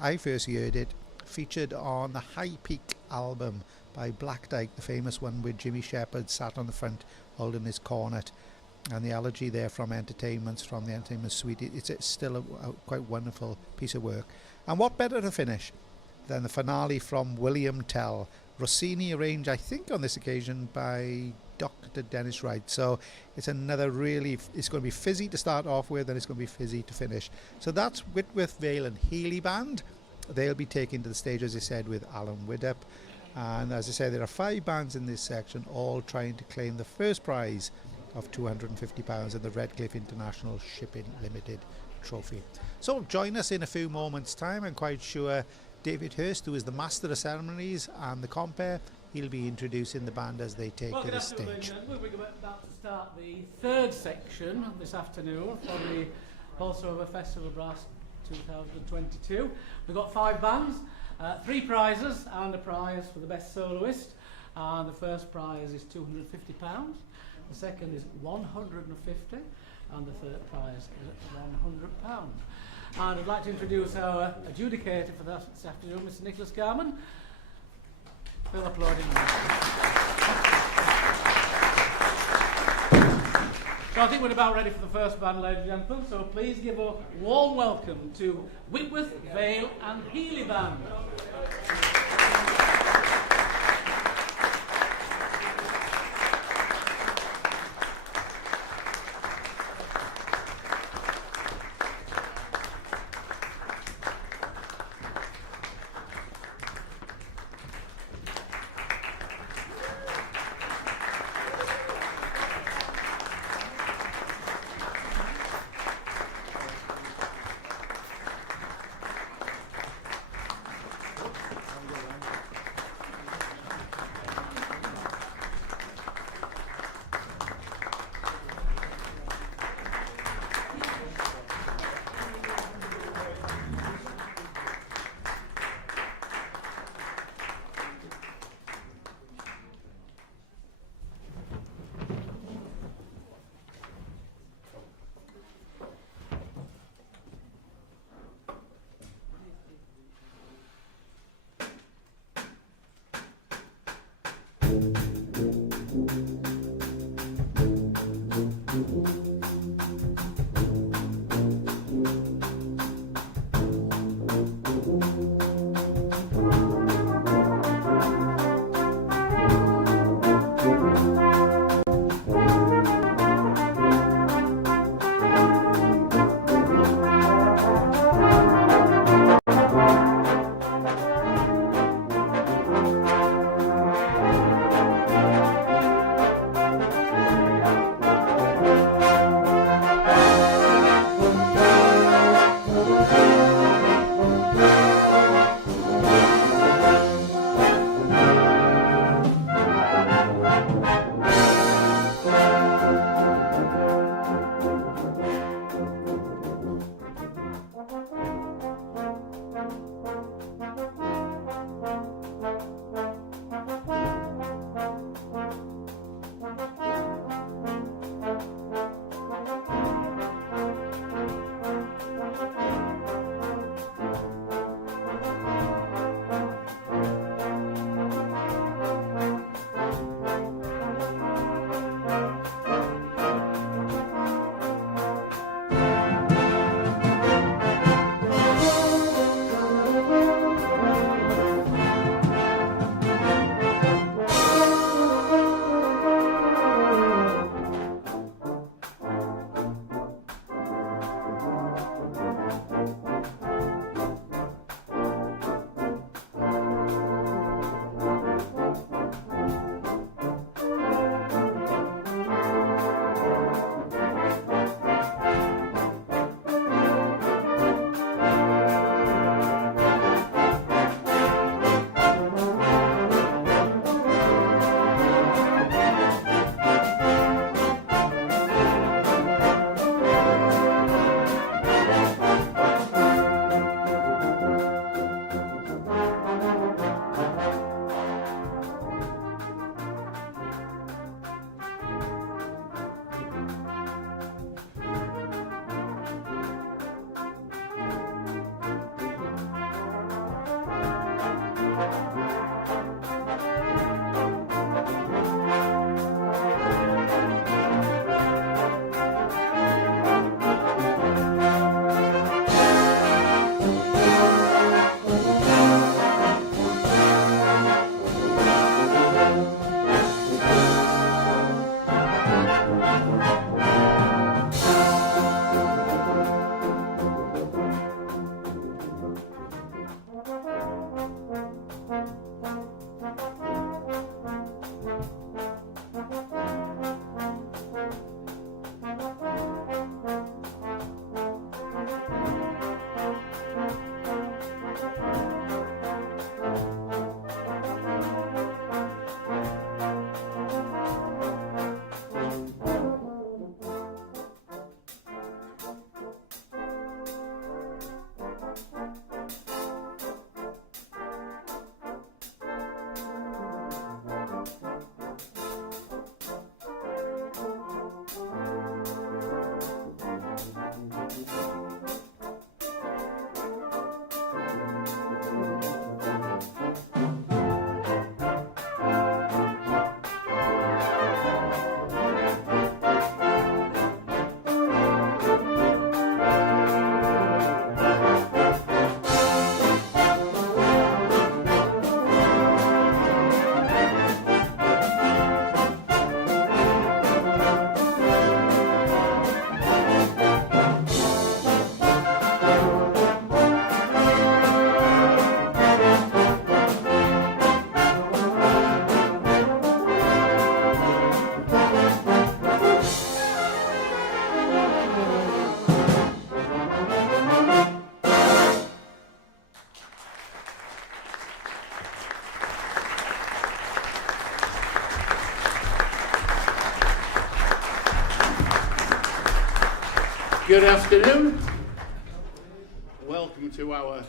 I first heard it featured on the High Peak album by Black Dyke, the famous one where Jimmy Shepherd sat on the front holding his cornet. And the Elegy there from Entertainments, from the Entertainment Suite, it's still a quite wonderful piece of work. And what better to finish than the finale from William Tell, Rossini arranged, I think, on this occasion by Dr. Dennis Wright. So it's another really, it's going to be fizzy to start off with, and it's going to be fizzy to finish. So that's Whitworth, Vale and Healy Band. They'll be taken to the stage, as I said, with Alan Widdop. And as I say, there are 5 bands in this section, all trying to claim the first prize of £250 in the Redcliffe International Shipping Limited Trophy. So join us in a few moments' time. I'm quite sure David Hurst, who is the master of ceremonies and the compere, he'll be introducing the band as they take to the stage. We're about to start the 3rd section this afternoon for the Bolsover Festival of Brass 2022. We've got 5 bands, 3 prizes and a prize for the best soloist. And the first prize is £250. The second is £150, and the 3rd prize is £100. And I'd like to introduce our adjudicator for this afternoon, Mr. Nicholas Garman. We'll applaud him. So I think we're about ready for the first band, ladies and gentlemen. So please give a warm welcome to Whitworth, Vale and Healy Band. Good afternoon. Welcome to our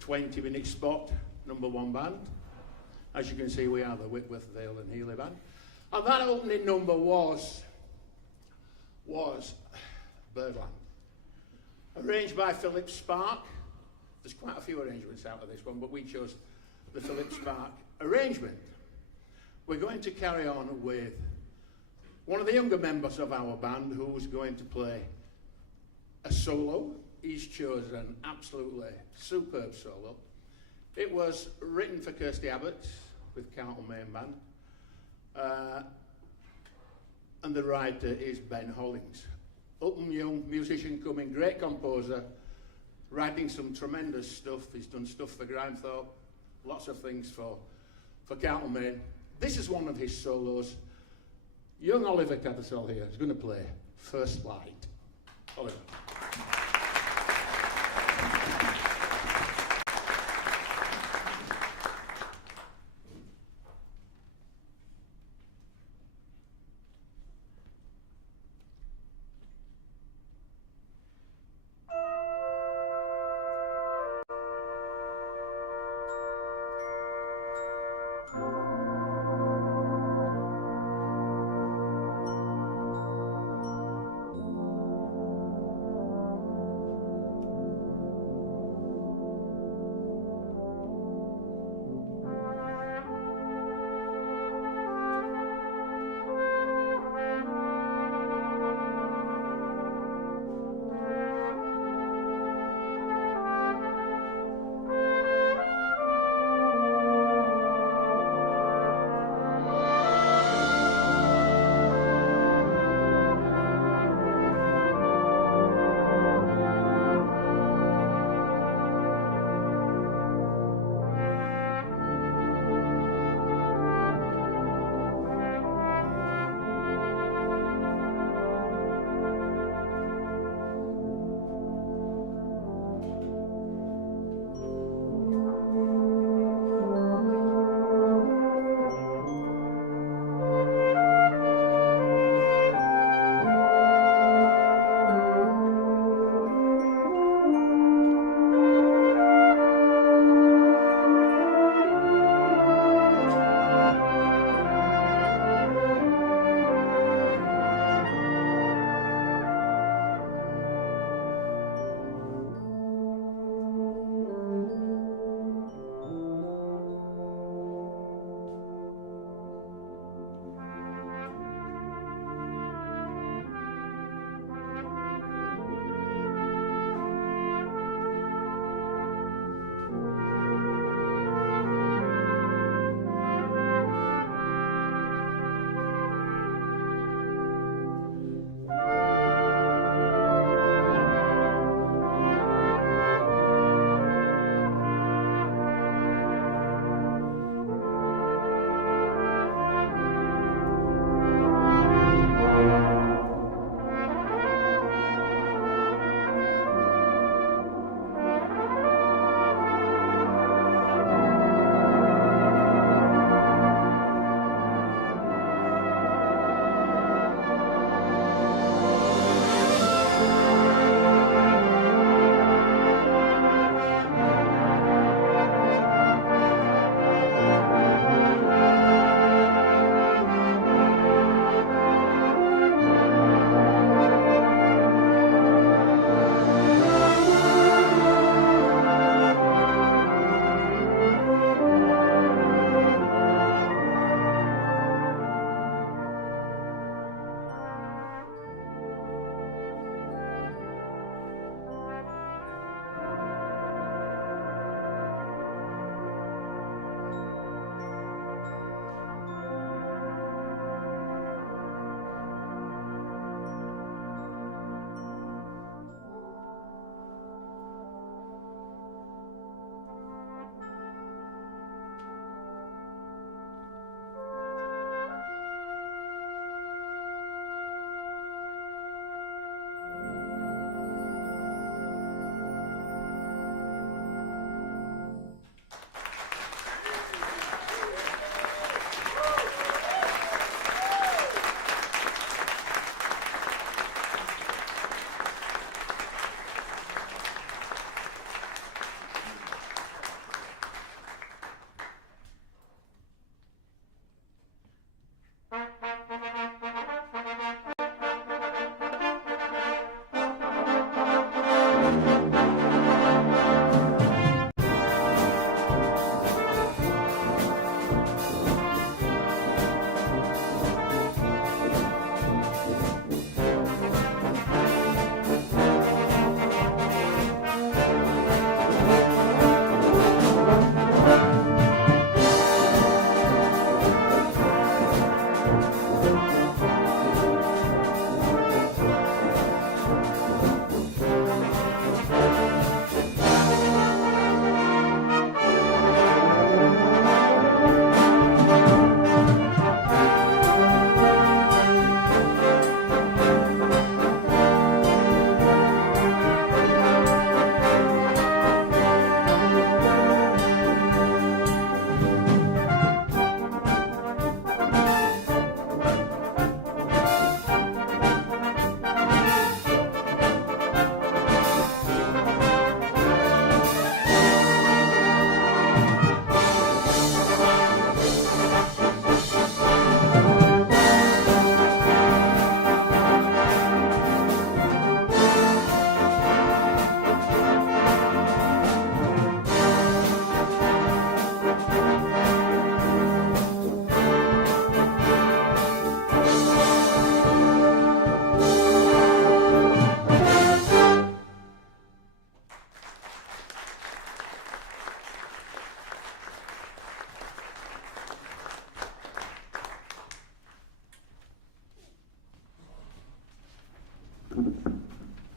20-minute spot, #1 band. As you can see, we are the Whitworth, Vale and Healy band. And that opening number was Birdland. Arranged by Philip Spark. There's quite a few arrangements out of this one, but we chose the Philip Spark arrangement. We're going to carry on with one of the younger members of our band who's going to play a solo. He's chosen an absolutely superb solo. It was written for Kirsty Abbott with Carlton Main Band. And the writer is Ben Hollings. Up and young musician coming, great composer, writing some tremendous stuff. He's done stuff for Grimethorpe, lots of things for Carlton Main. This is one of his solos. Young Oliver Cattersall here is going to play First Light. Oliver.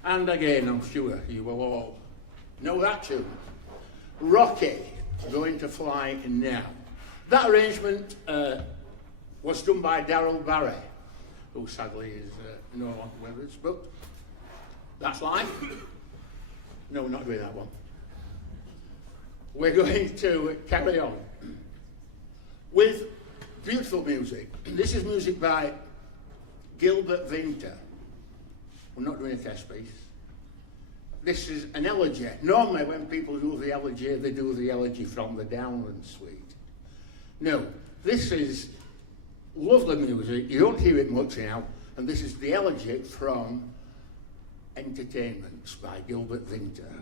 And again, I'm sure you will all know that tune. Rocky, Going to Fly Now. That arrangement was done by Darryl Barry, who sadly is no longer with us, but that's life. No, we're not doing that one. We're going to carry on with beautiful music. This is music by Gilbert Vinter. We're not doing a test piece. This is an elegy. Normally when people do the elegy, they do the elegy from the Downland Suite. No, this is lovely music. You don't hear it much now. And this is the elegy from Entertainments by Gilbert Vinter.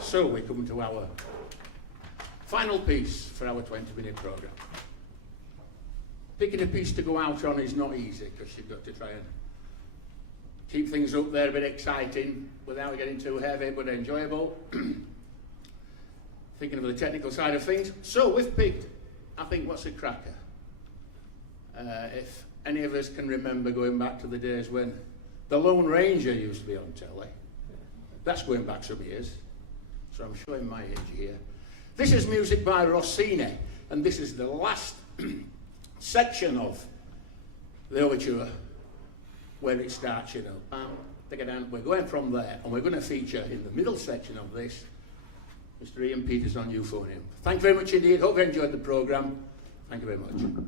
So we come to our final piece for our 20-minute programme. Picking a piece to go out on is not easy because you've got to try and keep things up there a bit exciting without getting too heavy but enjoyable. Thinking of the technical side of things. So we've picked, I think, what's a cracker? If any of us can remember going back to the days when the Lone Ranger used to be on telly. That's going back some years. So I'm showing my age here. This is music by Rossini, and this is the last section of the overture where it starts, you know. We're going from there, and we're going to feature in the middle section of this Mr. Ian Peters on euphonium. Thank you very much indeed. Hope you enjoyed the programme. Thank you very much.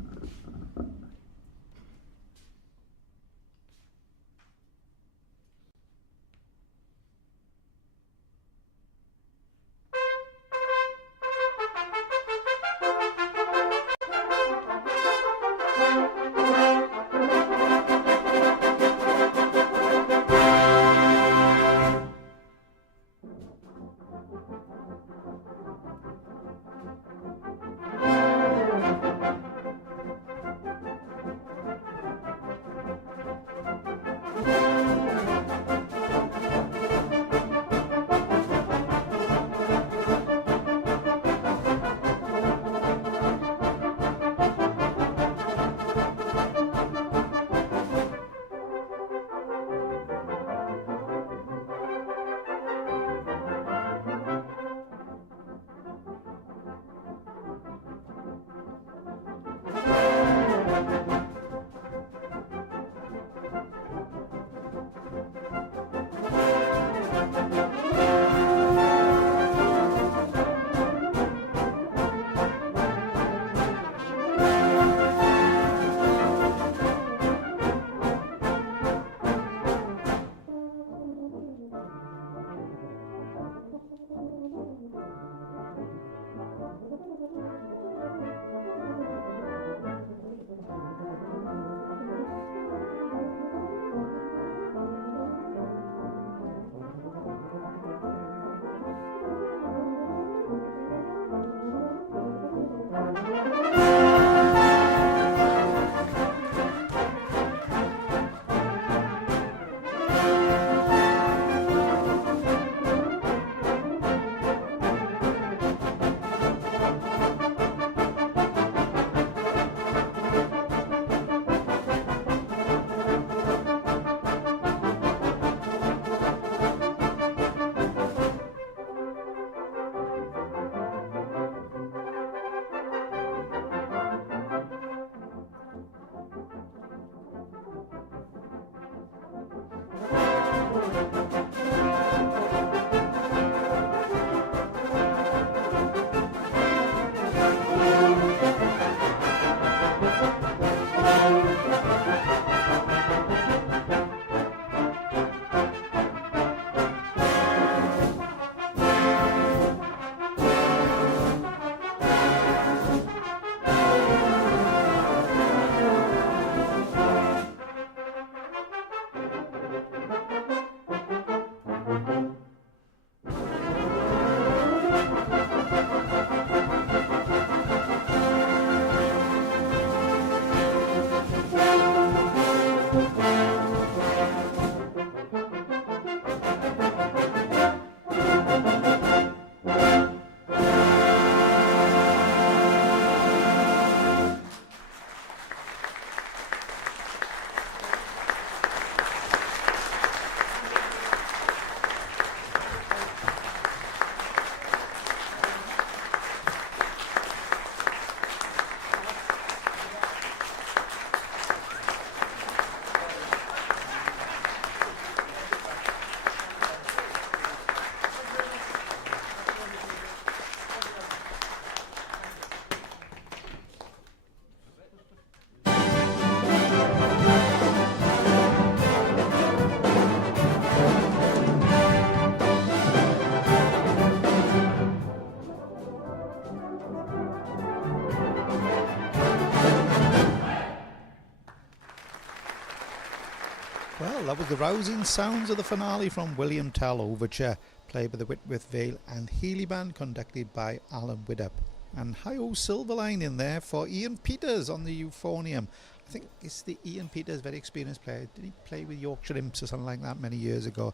Well, that was the rousing sounds of the finale from William Tell Overture, played by the Whitworth Vale and Healy Band, conducted by Alan Widdop. And hi-ho Silverline in there for Ian Peters on the euphonium. I think it's the Ian Peters, very experienced player. Did he play with Yorkshire Imps or something like that many years ago?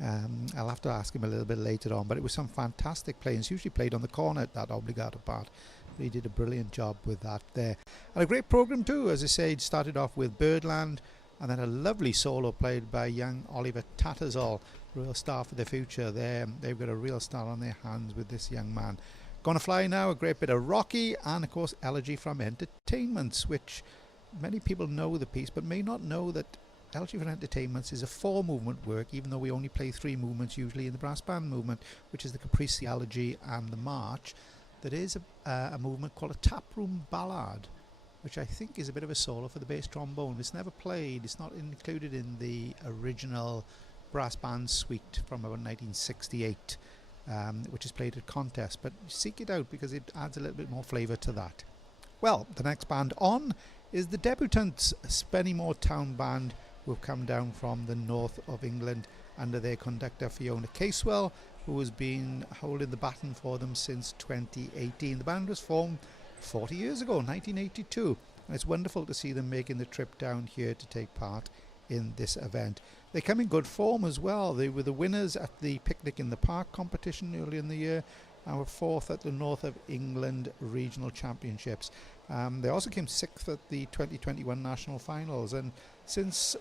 I'll have to ask him a little bit later on, but it was some fantastic playing. He's usually played on the cornet, that obligato part. But he did a brilliant job with that there. And a great programme too, as I say. It started off with Birdland, and then a lovely solo played by young Oliver Tattersall, real star for the future there. They've got a real star on their hands with this young man. Gonna Fly Now, a great bit of Rocky, and of course Elegy from Entertainments, which many people know the piece but may not know that Elegy for Entertainments is a 4-movement work, even though we only play 3 movements usually in the brass band movement, which is the Caprice, the Elegy and the March. There is a movement called a taproom ballad, which I think is a bit of a solo for the bass trombone. It's never played, it's not included in the original brass band suite from about 1968, which is played at contests, but seek it out because it adds a little bit more flavour to that. Well, the next band on is the debutants, Spennymoor Town Band, who have come down from the north of England under their conductor Fiona Casewell, who has been holding the baton for them since 2018. The band was formed 40 years ago, 1982, and it's wonderful to see them making the trip down here to take part in this event. They come in good form as well. They were the winners at the Picnic in the Park competition earlier in the year and were 4th at the North of England Regional Championships. They also came 6th at the 2021 National Finals, and since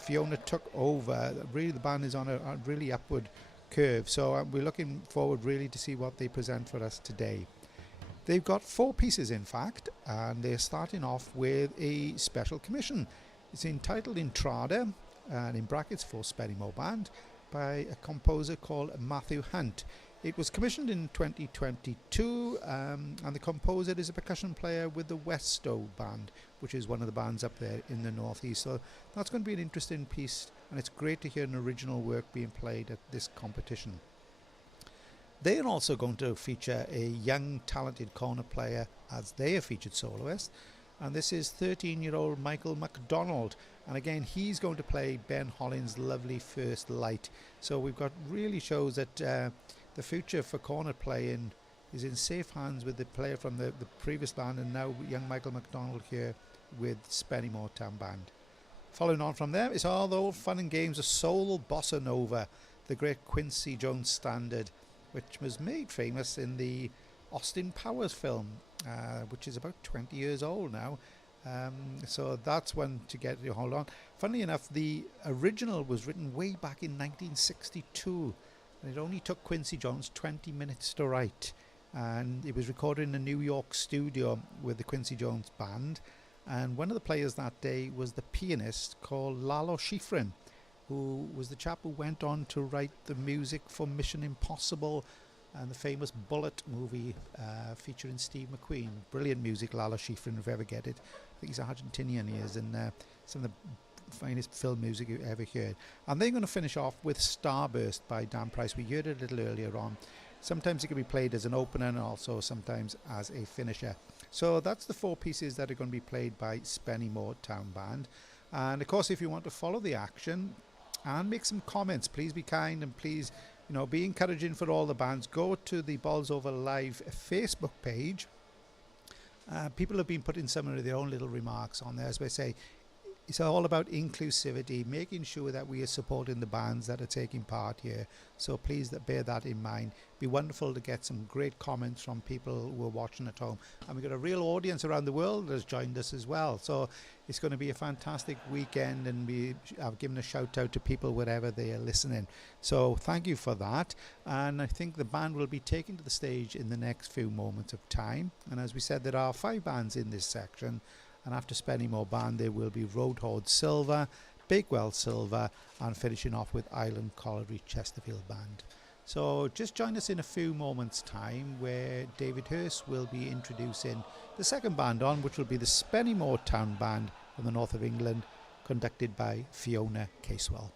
Fiona took over, really the band is on a really upward curve, so we're looking forward really to see what they present for us today. They've got 4 pieces in fact, and they're starting off with a special commission. It's entitled Intrada, and in brackets for Spennymoor Band, by a composer called Matthew Hunt. It was commissioned in 2022, and the composer is a percussion player with the Westow Band, which is one of the bands up there in the northeast. So that's going to be an interesting piece, and it's great to hear an original work being played at this competition. They are also going to feature a young, talented cornet player as their featured soloist, and this is 13-year-old Michael MacDonald, and again he's going to play Ben Hollins' lovely First Light. So we've got really shows that the future for cornet playing is in safe hands with the player from the previous band, and now young Michael MacDonald here with Spennymoor Town Band. Following on from there is all the old fun and games of soul bossa nova, the great Quincy Jones standard, which was made famous in the Austin Powers film, which is about 20 years old now. So that's one to get your hold on. Funnily enough, the original was written way back in 1962, and it only took Quincy Jones 20 minutes to write. And it was recorded in a New York studio with the Quincy Jones Band. And one of the players that day was the pianist called Lalo Schifrin, who was the chap who went on to write the music for Mission Impossible and the famous Bullet movie featuring Steve McQueen. Brilliant music, Lalo Schifrin, if you ever get it. I think he's Argentinian, he is, and some of the finest film music you ever heard. And they're going to finish off with Starburst by Dan Price. We heard it a little earlier on. Sometimes it can be played as an opener and also sometimes as a finisher. So that's the 4 pieces that are going to be played by Spennymoor Town Band. And of course, if you want to follow the action and make some comments, please be kind and please, be encouraging for all the bands. Go to the Bolsover Live Facebook page. People have been putting some of their own little remarks on there. As I say, it's all about inclusivity, making sure that we are supporting the bands that are taking part here. So please bear that in mind. It'd be wonderful to get some great comments from people who are watching at home. And we've got a real audience around the world that has joined us as well. So it's going to be a fantastic weekend, and we have given a shout out to people wherever they are listening. So thank you for that. And I think the band will be taken to the stage in the next few moments of time. And as we said, there are 5 bands in this section. And after Spennymoor Band, there will be Roadhole Silver, Bakewell Silver, and finishing off with Island Colliery Chesterfield Band. So just join us in a few moments' time, where David Hurst will be introducing the second band on, which will be the Spennymoor Town Band from the north of England, conducted by Fiona Casewell.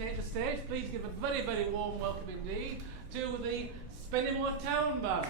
take the stage, please give a very, very warm welcome indeed to the Spennymoor Town Band.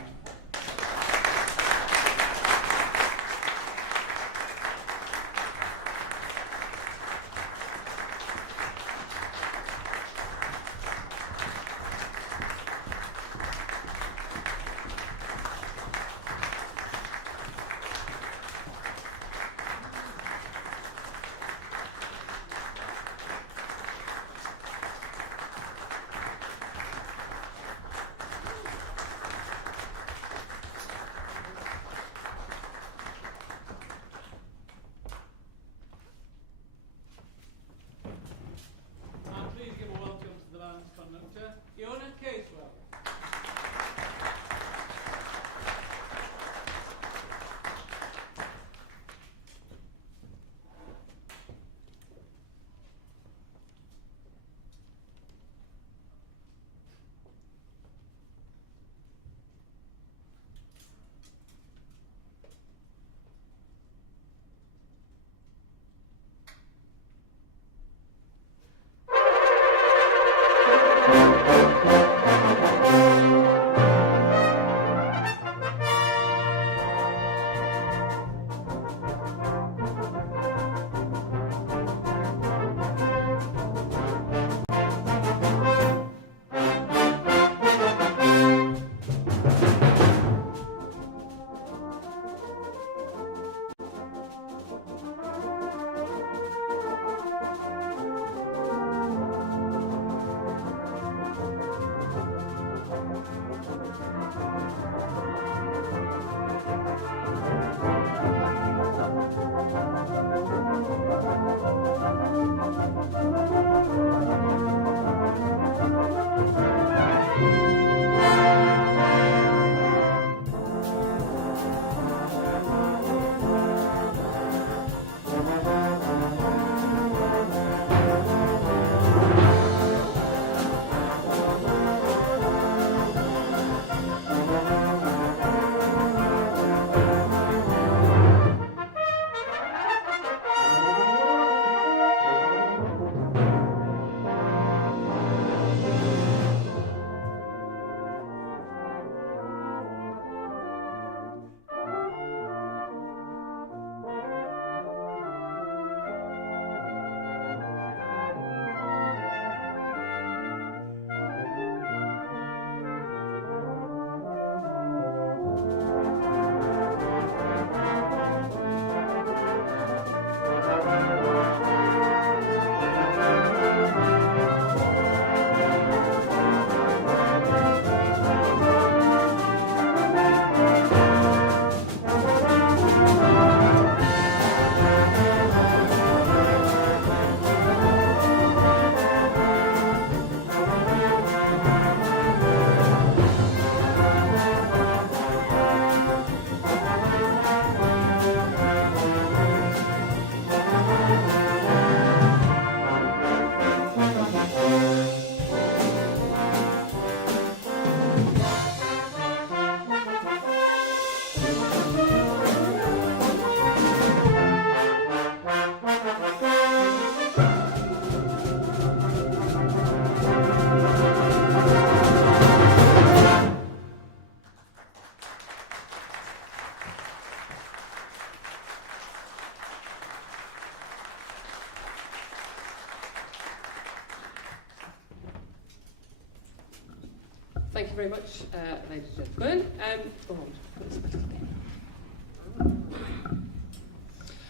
Thank you very much, ladies and gentlemen.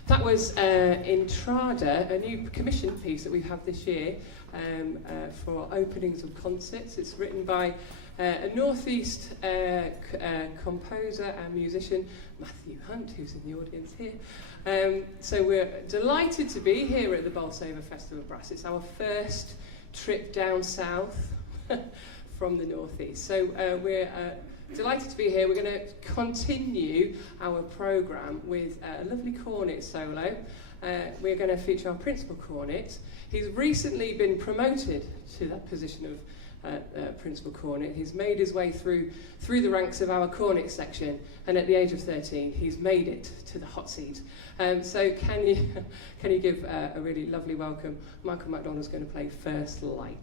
That was Entrada, a new commission piece that we have this year for openings of concerts. It's written by a northeast composer and musician, Matthew Hunt, who's in the audience here. So we're delighted to be here at the Bolsover Festival of Brass. It's our first trip down south from the northeast. So we're delighted to be here. We're going to continue our programme with a lovely cornet solo. We're going to feature our principal cornet. He's recently been promoted to that position of principal cornet. He's made his way through the ranks of our cornet section, and at the age of 13, he's made it to the hot seat. So can you give a really lovely welcome? Michael MacDonald's going to play First Light.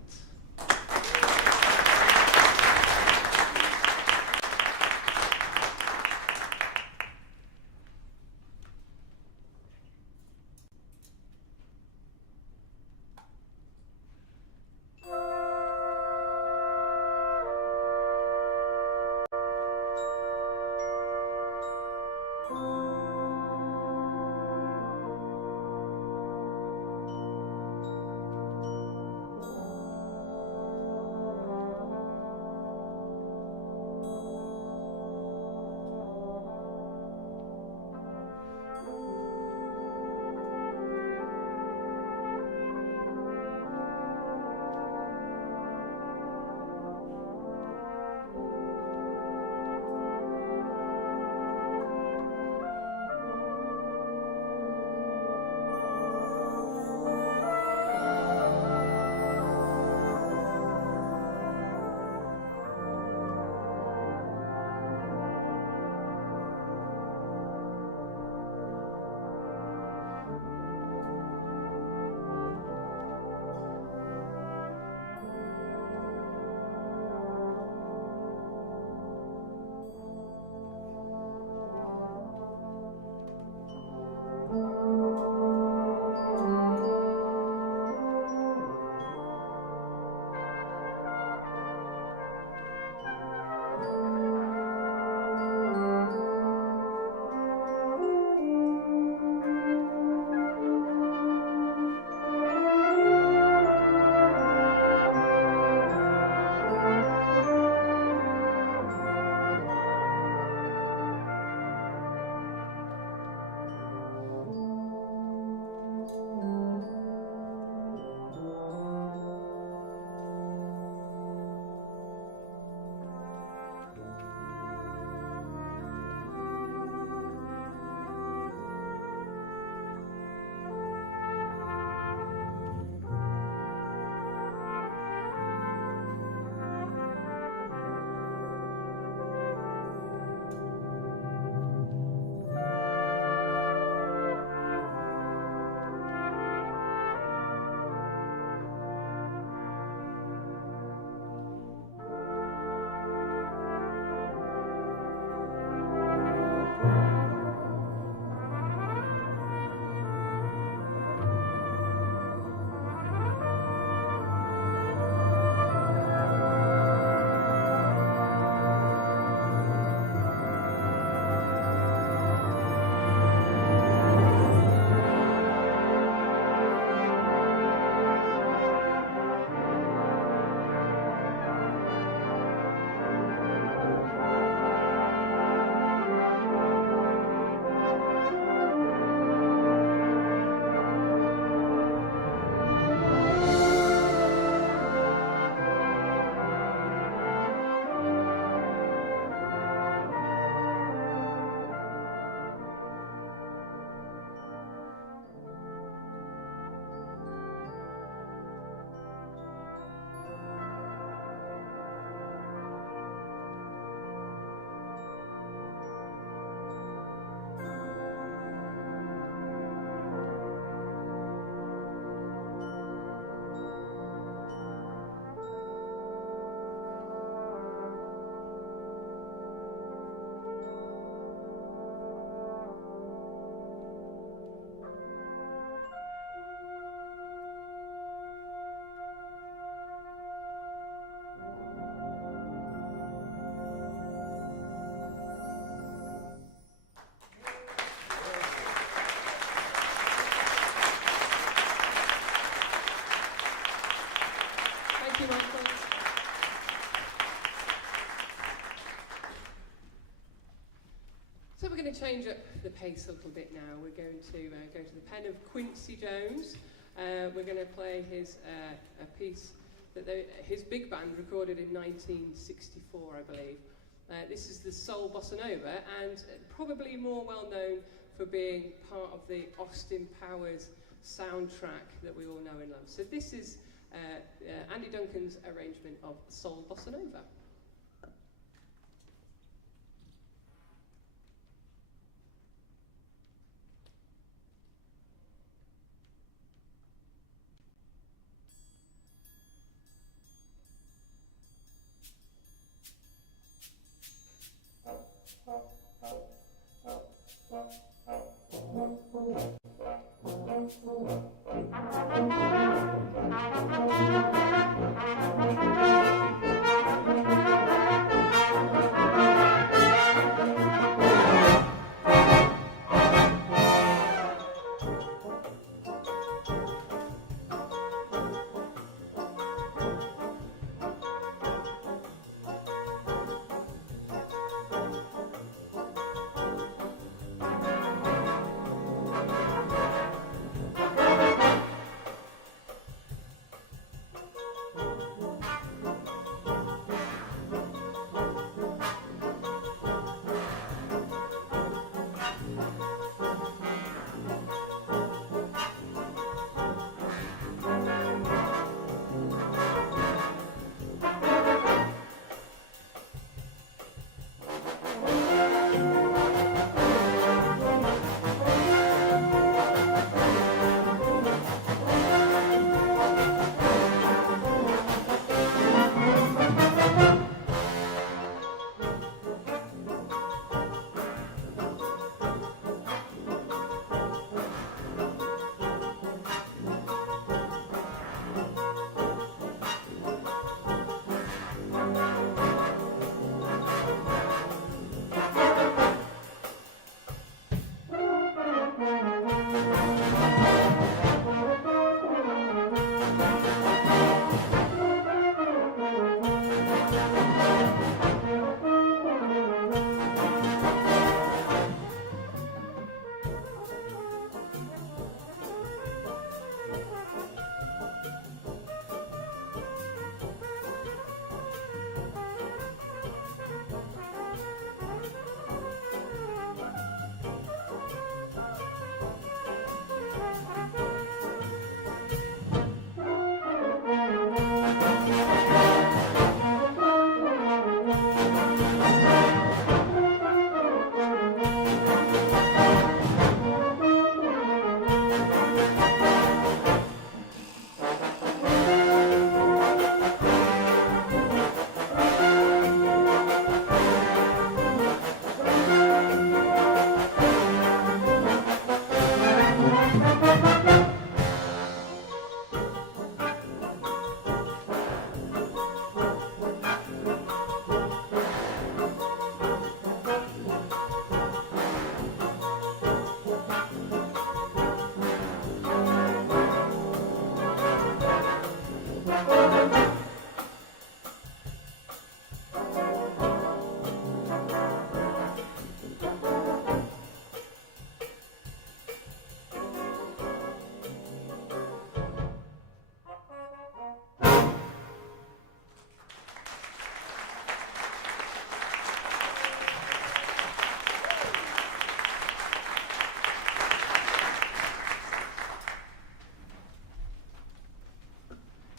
So we're going to change up the pace a little bit now. We're going to go to the pen of Quincy Jones. We're going to play his a piece that his big band recorded in 1964, I believe. This is the Soul Bossa Nova, and probably more well known for being part of the Austin Powers soundtrack that we all know and love. So this is Andy Duncan's arrangement of Soul Bossa Nova.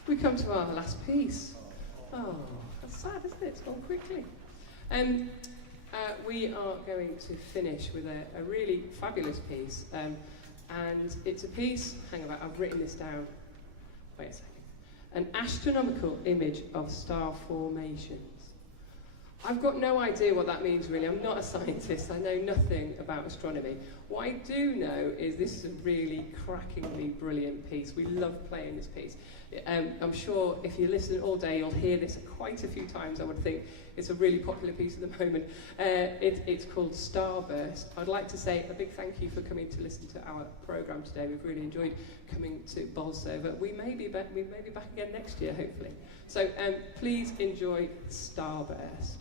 We come to our last piece. Oh, that's sad, isn't it? It's gone quickly. We are going to finish with a really fabulous piece. And it's a piece, hang about, I've written this down. Wait a second. An astronomical image of star formations. I've got no idea what that means, really. I'm not a scientist. I know nothing about astronomy. What I do know is this is a really crackingly brilliant piece. We love playing this piece. I'm sure if you listen all day, you'll hear this quite a few times, I would think. It's a really popular piece at the moment. It's called Starburst. I'd like to say a big thank you for coming to listen to our programme today. We've really enjoyed coming to Bolsover. We may be back again next year, hopefully. So please enjoy Starburst.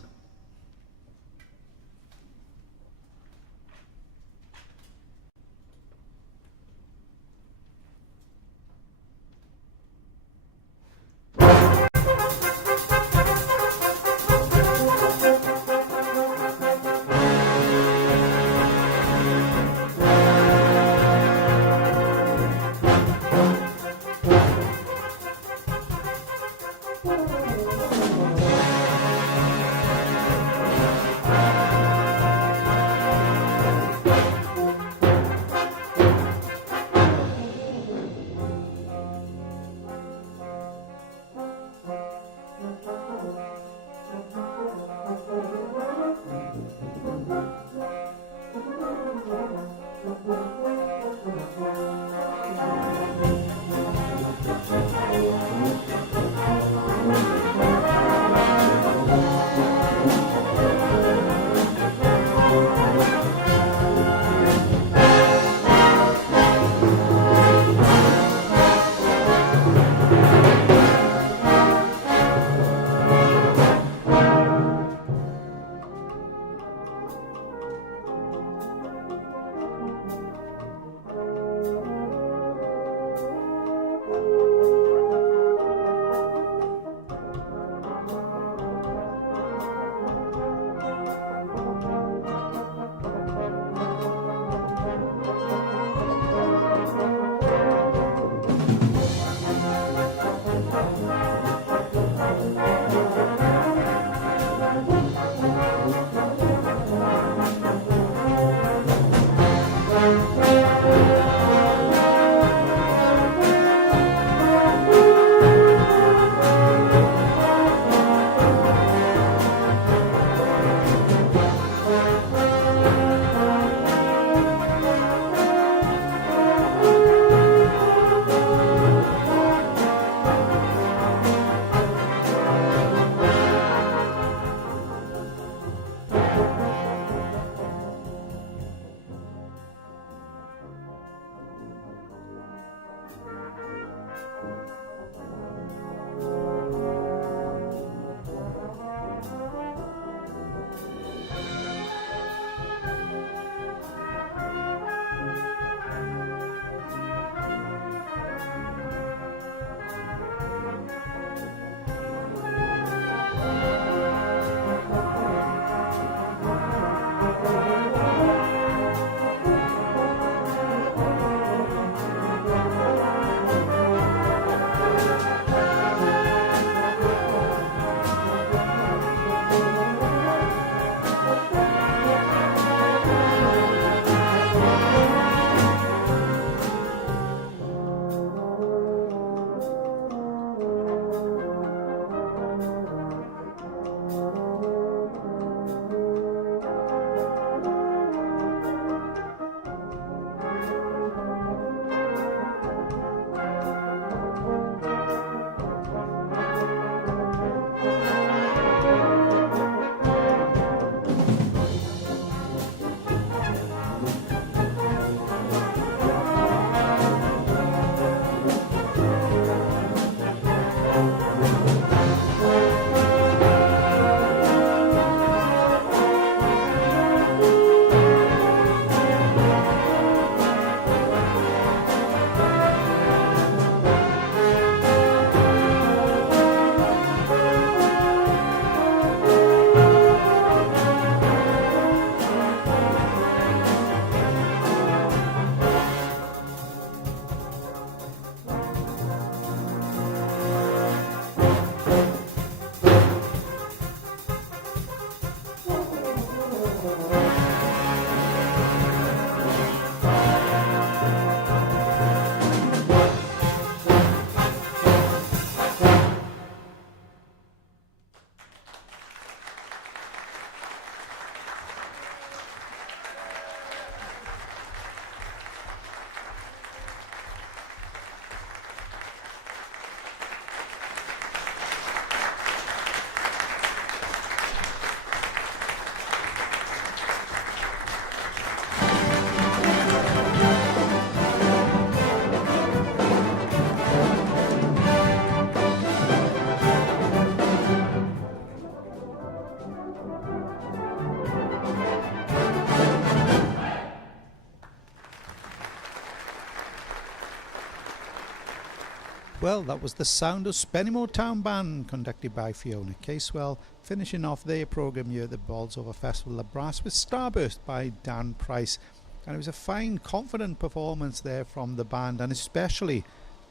Well, that was the sound of Spennymoor Town Band, conducted by Fiona Casewell, finishing off their programme here at the Bolsover Festival of Brass with Starburst by Dan Price. And it was a fine, confident performance there from the band, and especially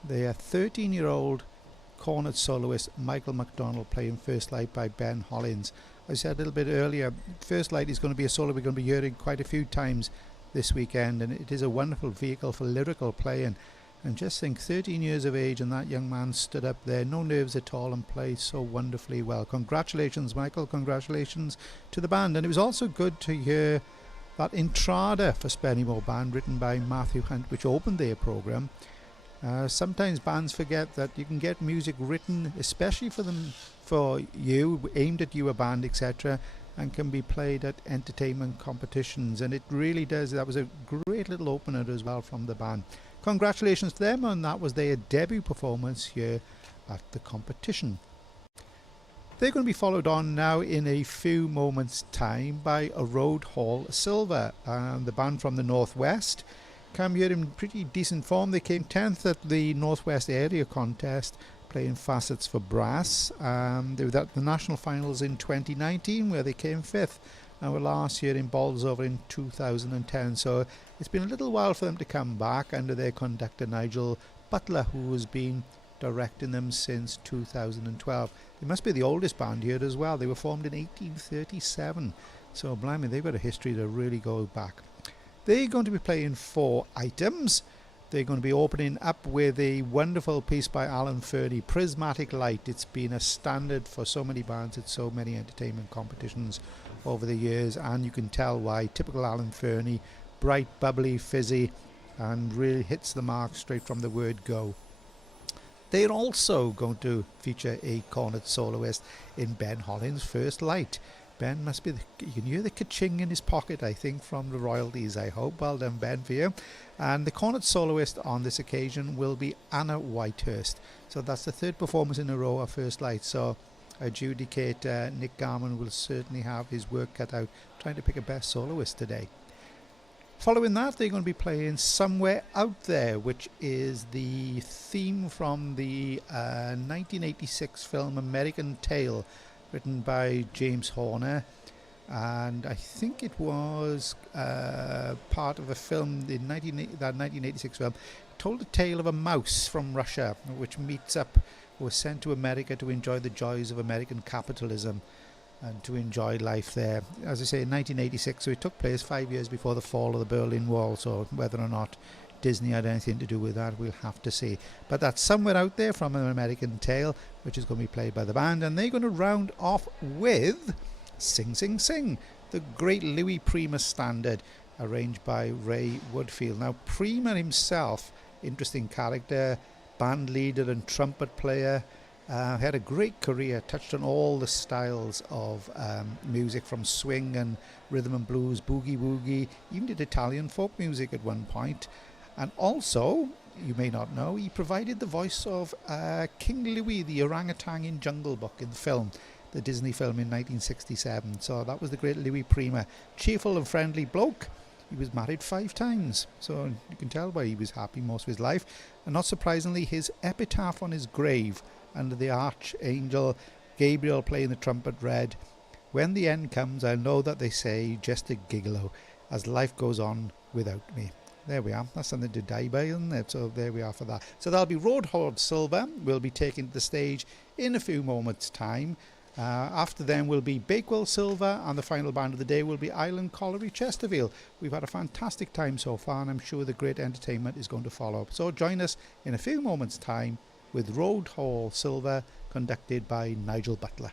their 13-year-old cornet soloist Michael McDonald playing First Light by Ben Hollins. I said a little bit earlier, First Light is going to be a solo we're going to be hearing quite a few times this weekend, and it is a wonderful vehicle for lyrical playing. And just think, 13 years of age, and that young man stood up there, no nerves at all, and played so wonderfully well. Congratulations, Michael. Congratulations to the band. And it was also good to hear that Intrada for Spennymoor Band, written by Matthew Hunt, which opened their programme. Sometimes bands forget that you can get music written especially for you, aimed at you, a band, etc., and can be played at entertainment competitions. And it really does. That was a great little opener as well from the band. Congratulations to them, and that was their debut performance here at the competition. They're going to be followed on now in a few moments' time by a Roadhole Silver, and the band from the Northwest come here in pretty decent form. They came 10th at the Northwest Area Contest, playing Facets for Brass. They were at the National Finals in 2019, where they came 5th, and were last year in Bolsover in 2010. So it's been a little while for them to come back under their conductor Nigel Butler, who has been directing them since 2012. They must be the oldest band here as well. They were formed in 1837. So blimey, they've got a history to really go back. They're going to be playing 4 items. They're going to be opening up with a wonderful piece by Alan Fernie, Prismatic Light. It's been a standard for so many bands at so many entertainment competitions over the years, and you can tell why. Typical Alan Fernie, bright, bubbly, fizzy, and really hits the mark straight from the word go. They're also going to feature a cornet soloist in Ben Hollins' First Light. Ben must be, you can hear the ka-ching in his pocket, I think, from the royalties, I hope. Well done, Ben, for you. And the cornet soloist on this occasion will be Anna Whitehurst. So that's the 3rd performance in a row of First Light. So I adjudicate Nick Garman will certainly have his work cut out trying to pick a best soloist today. Following that, they're going to be playing Somewhere Out There, which is the theme from the 1986 film American Tail, written by James Horner, and I think it was part of a film, that 1986 film, told the tale of a mouse from Russia which was sent to America to enjoy the joys of American capitalism and to enjoy life there. As I say, in 1986, so it took place 5 years before the fall of the Berlin Wall, so whether or not Disney had anything to do with that, we'll have to see. But that's Somewhere Out There from An American Tale, which is going to be played by the band, and they're going to round off with Sing Sing Sing, the great Louis Prima standard, arranged by Ray Woodfield. Now, Prima himself, interesting character, band leader and trumpet player, had a great career, touched on all the styles of music, from swing and rhythm and blues, boogie woogie, even did Italian folk music at one point. And also, you may not know, he provided the voice of King Louis, the orangutan in Jungle Book, in the film, the Disney film in 1967. So that was the great Louis Prima. Cheerful and friendly bloke. He was married 5 times, so you can tell why he was happy most of his life. And not surprisingly, his epitaph on his grave, under the archangel Gabriel playing the trumpet, read, "When the end comes, I'll know that they say just a gigolo, as life goes on without me." There we are. That's something to die by, isn't it? So there we are for that. So that'll be Roadhole Silver. We'll be taking the stage in a few moments' time. After them will be Bakewell Silver, and the final band of the day will be Island Colliery Chesterfield. We've had a fantastic time so far, and I'm sure the great entertainment is going to follow. So join us in a few moments' time with Roadhole Silver, conducted by Nigel Butler.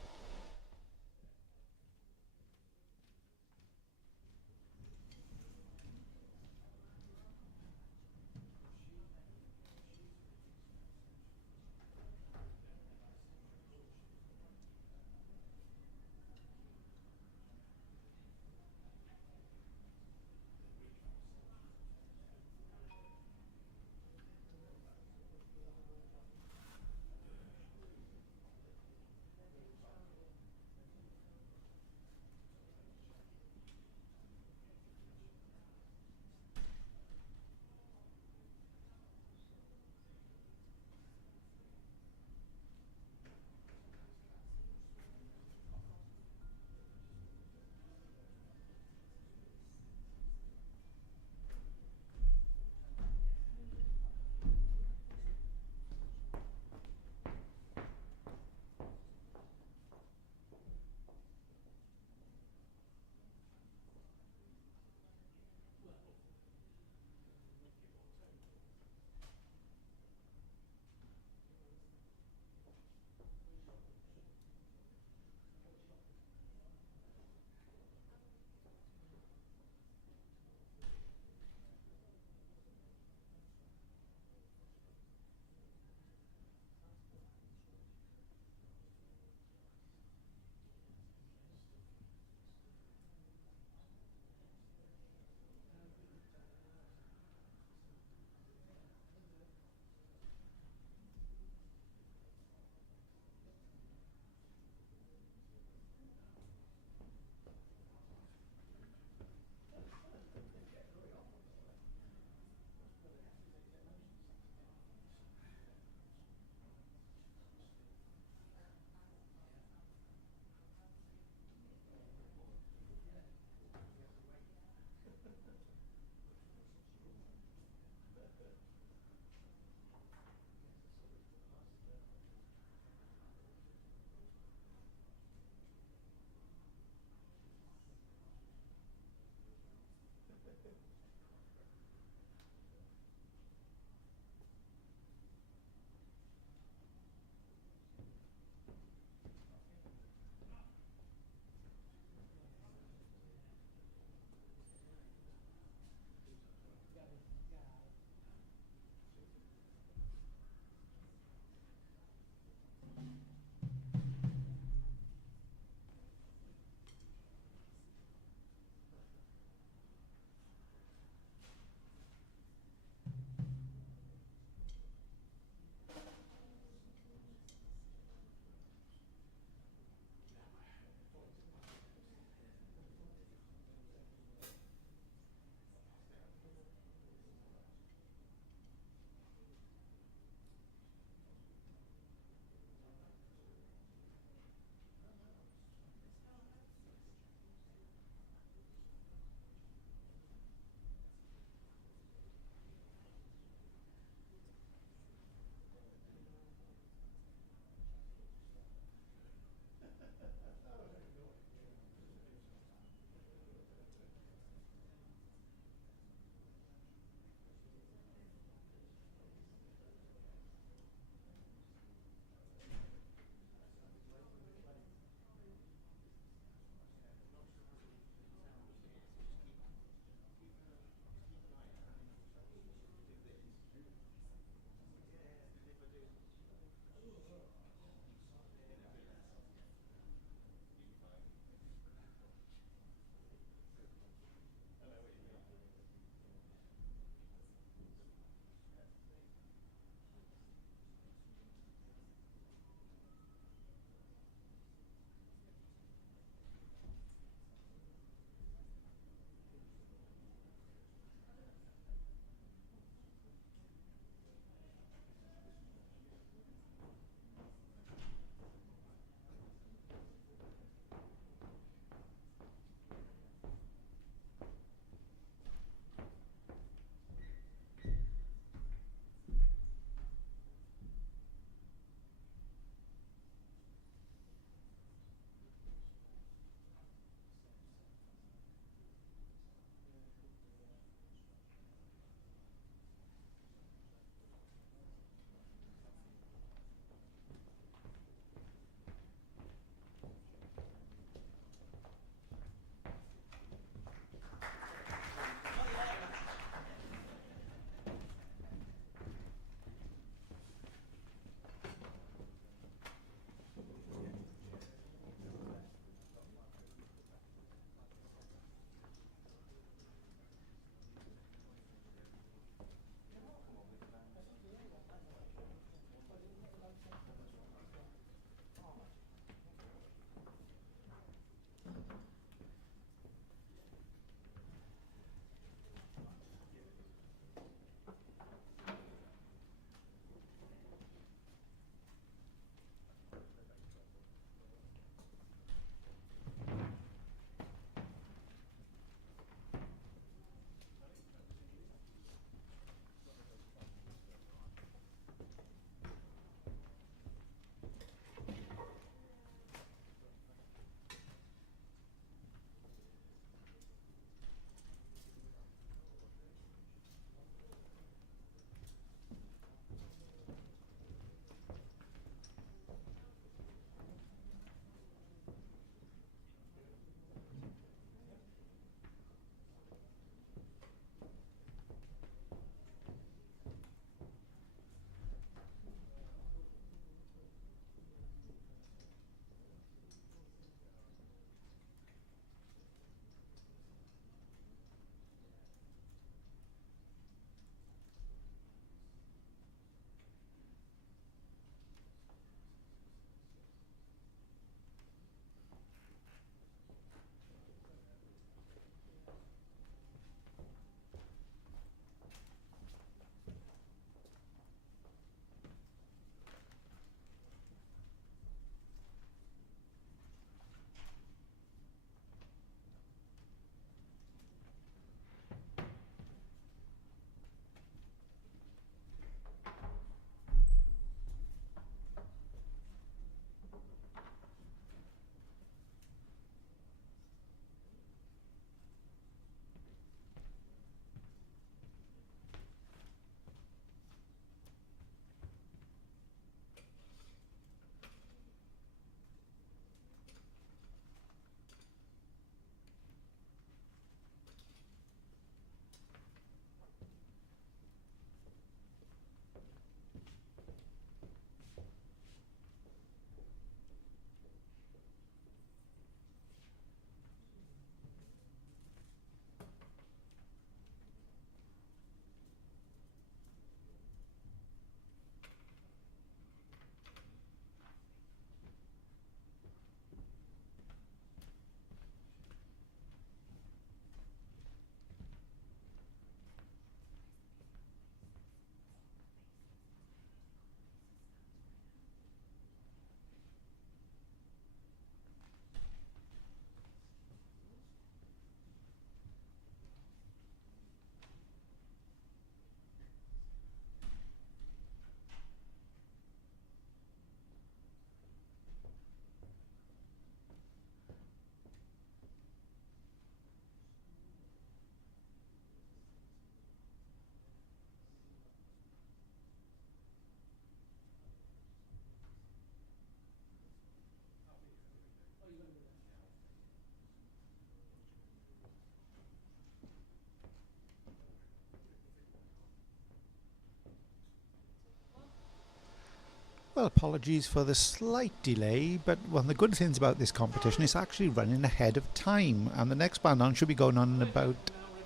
Well, apologies for the slight delay, but one of the good things about this competition is actually running ahead of time, and the next band on should be going on in about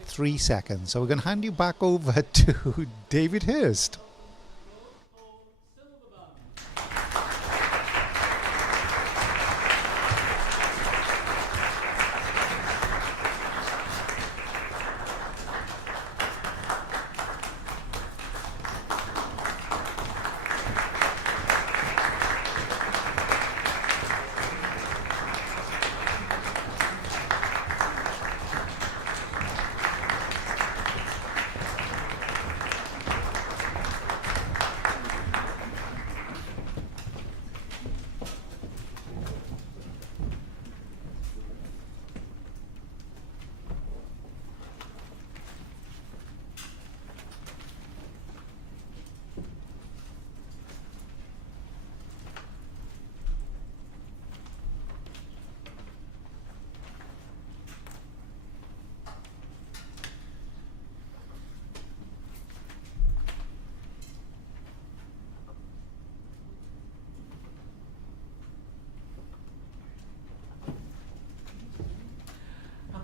3 seconds. So we're going to hand you back over to David Hurst.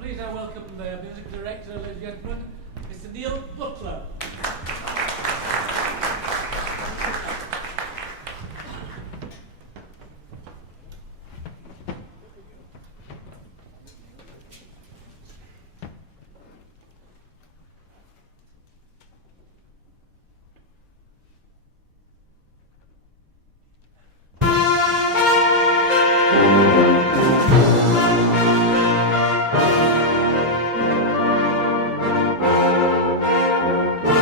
Please I welcome the music director, ladies and gentlemen, Mr. Neil Butler. Thank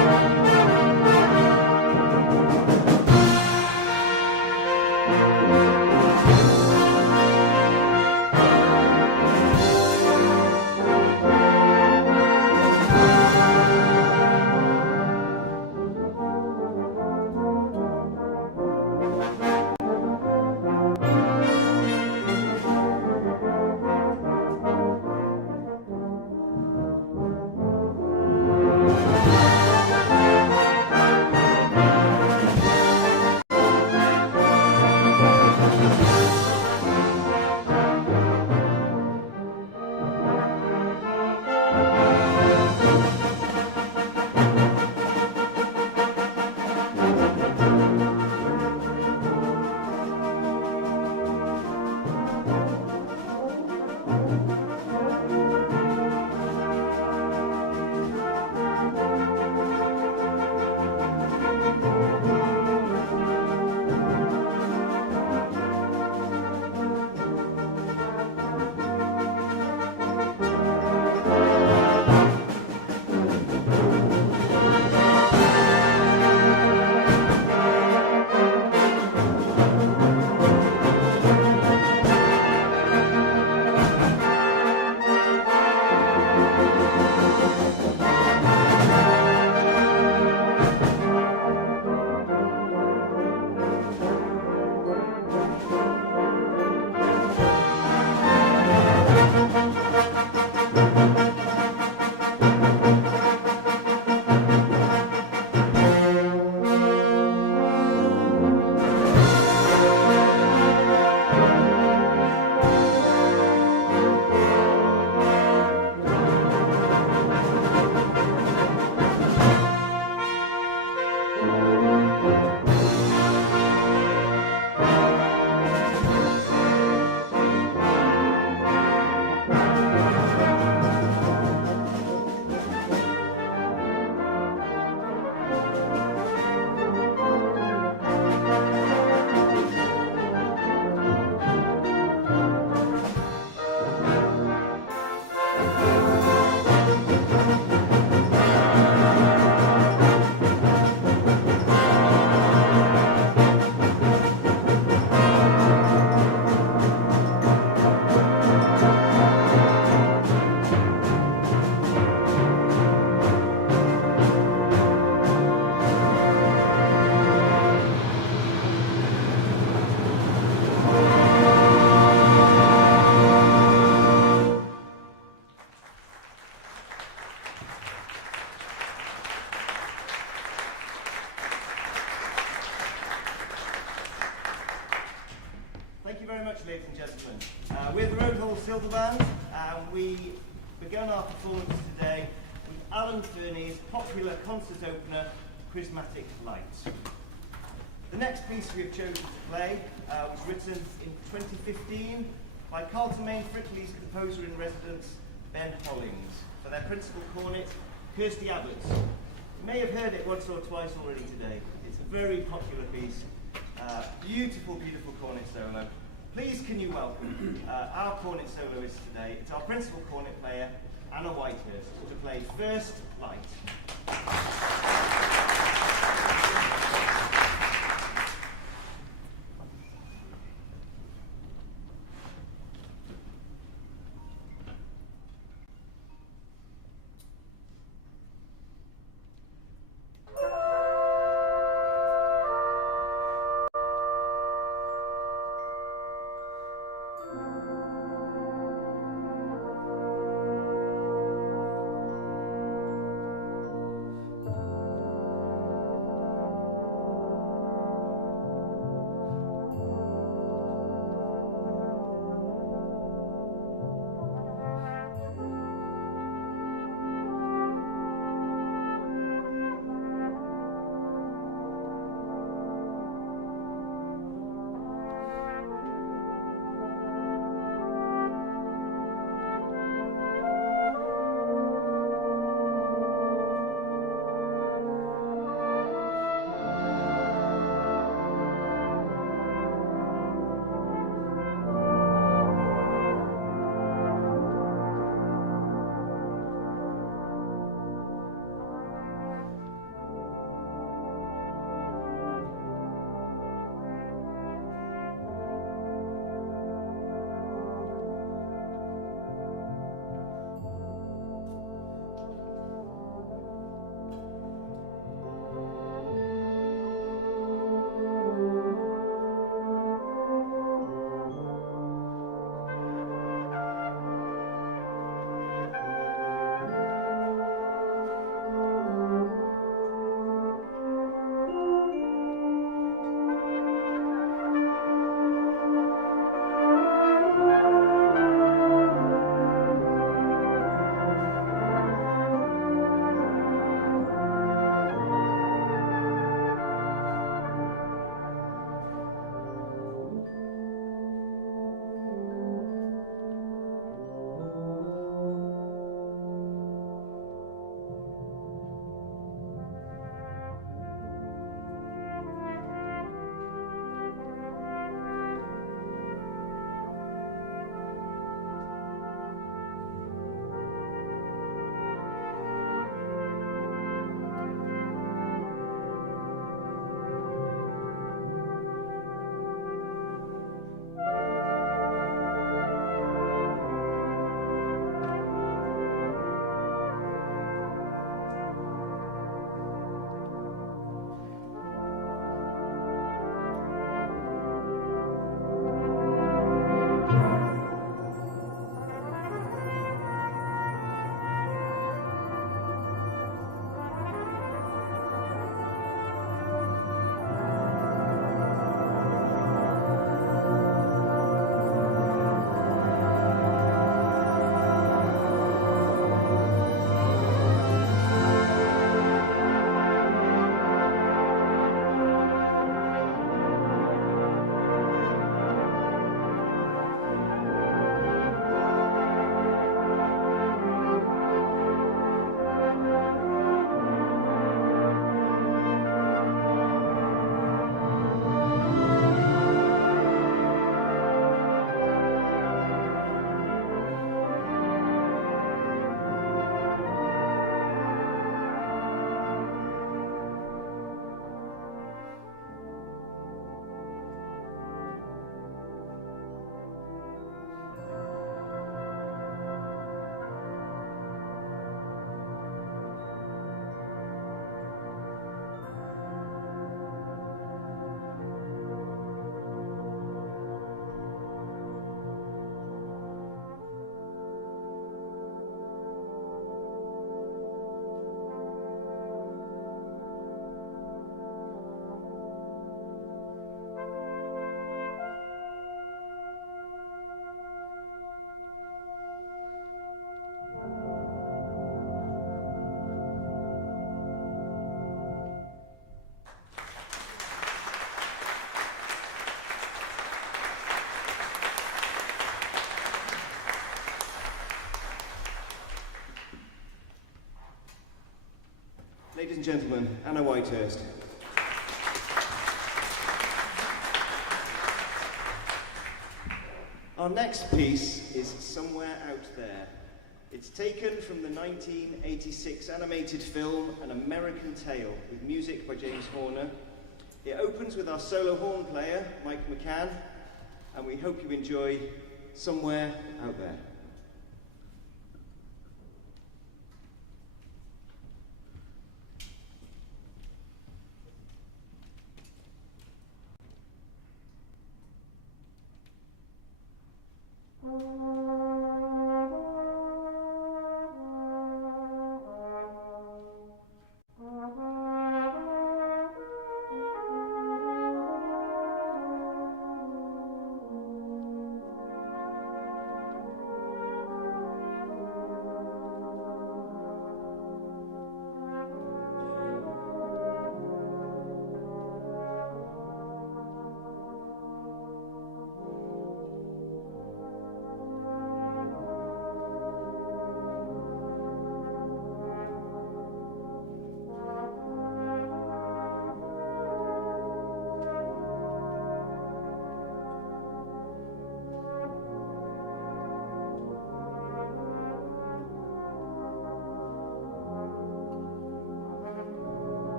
gentlemen. We're the Roadhole Silver Band, and we began our performance today with Alan Fernie's popular concert opener, Prismatic Lights. The next piece we have chosen to play was written in 2015 by Carlton Main Frickley's composer-in-residence, Ben Hollings, for their principal cornet, Kirsty Abbott. You may have heard it once or twice already today. It's a very popular piece. Beautiful, beautiful cornet solo. Please can you welcome our cornet soloist today. It's our principal cornet player, Anna Whitehurst, to play First Light. and gentlemen, Anna Whitehurst. Our next piece is Somewhere Out There. It's taken from the 1986 animated film An American Tale, with music by James Horner. It opens with our solo horn player, Mike McCann, and we hope you enjoy Somewhere Out There.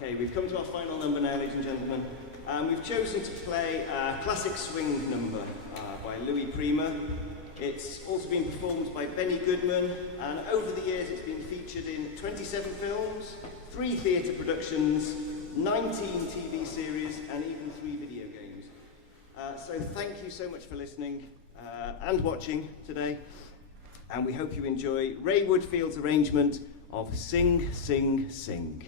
Okay, we've come to our final number now, ladies and gentlemen. We've chosen to play a classic swing number by Louis Prima. It's also been performed by Benny Goodman, and over the years it's been featured in 27 films, 3 theatre productions, 19 TV series, and even 3 video So thank you so much for listening and watching today, and we hope you enjoy Ray Woodfield's arrangement of Sing, Sing, Sing.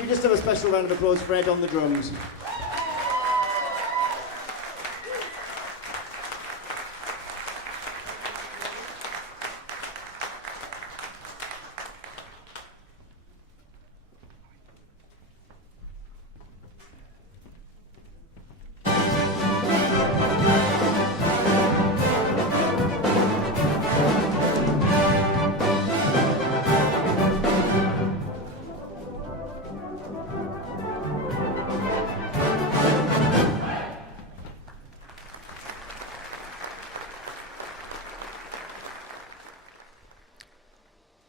We just have a special round of applause for Ed on the drums.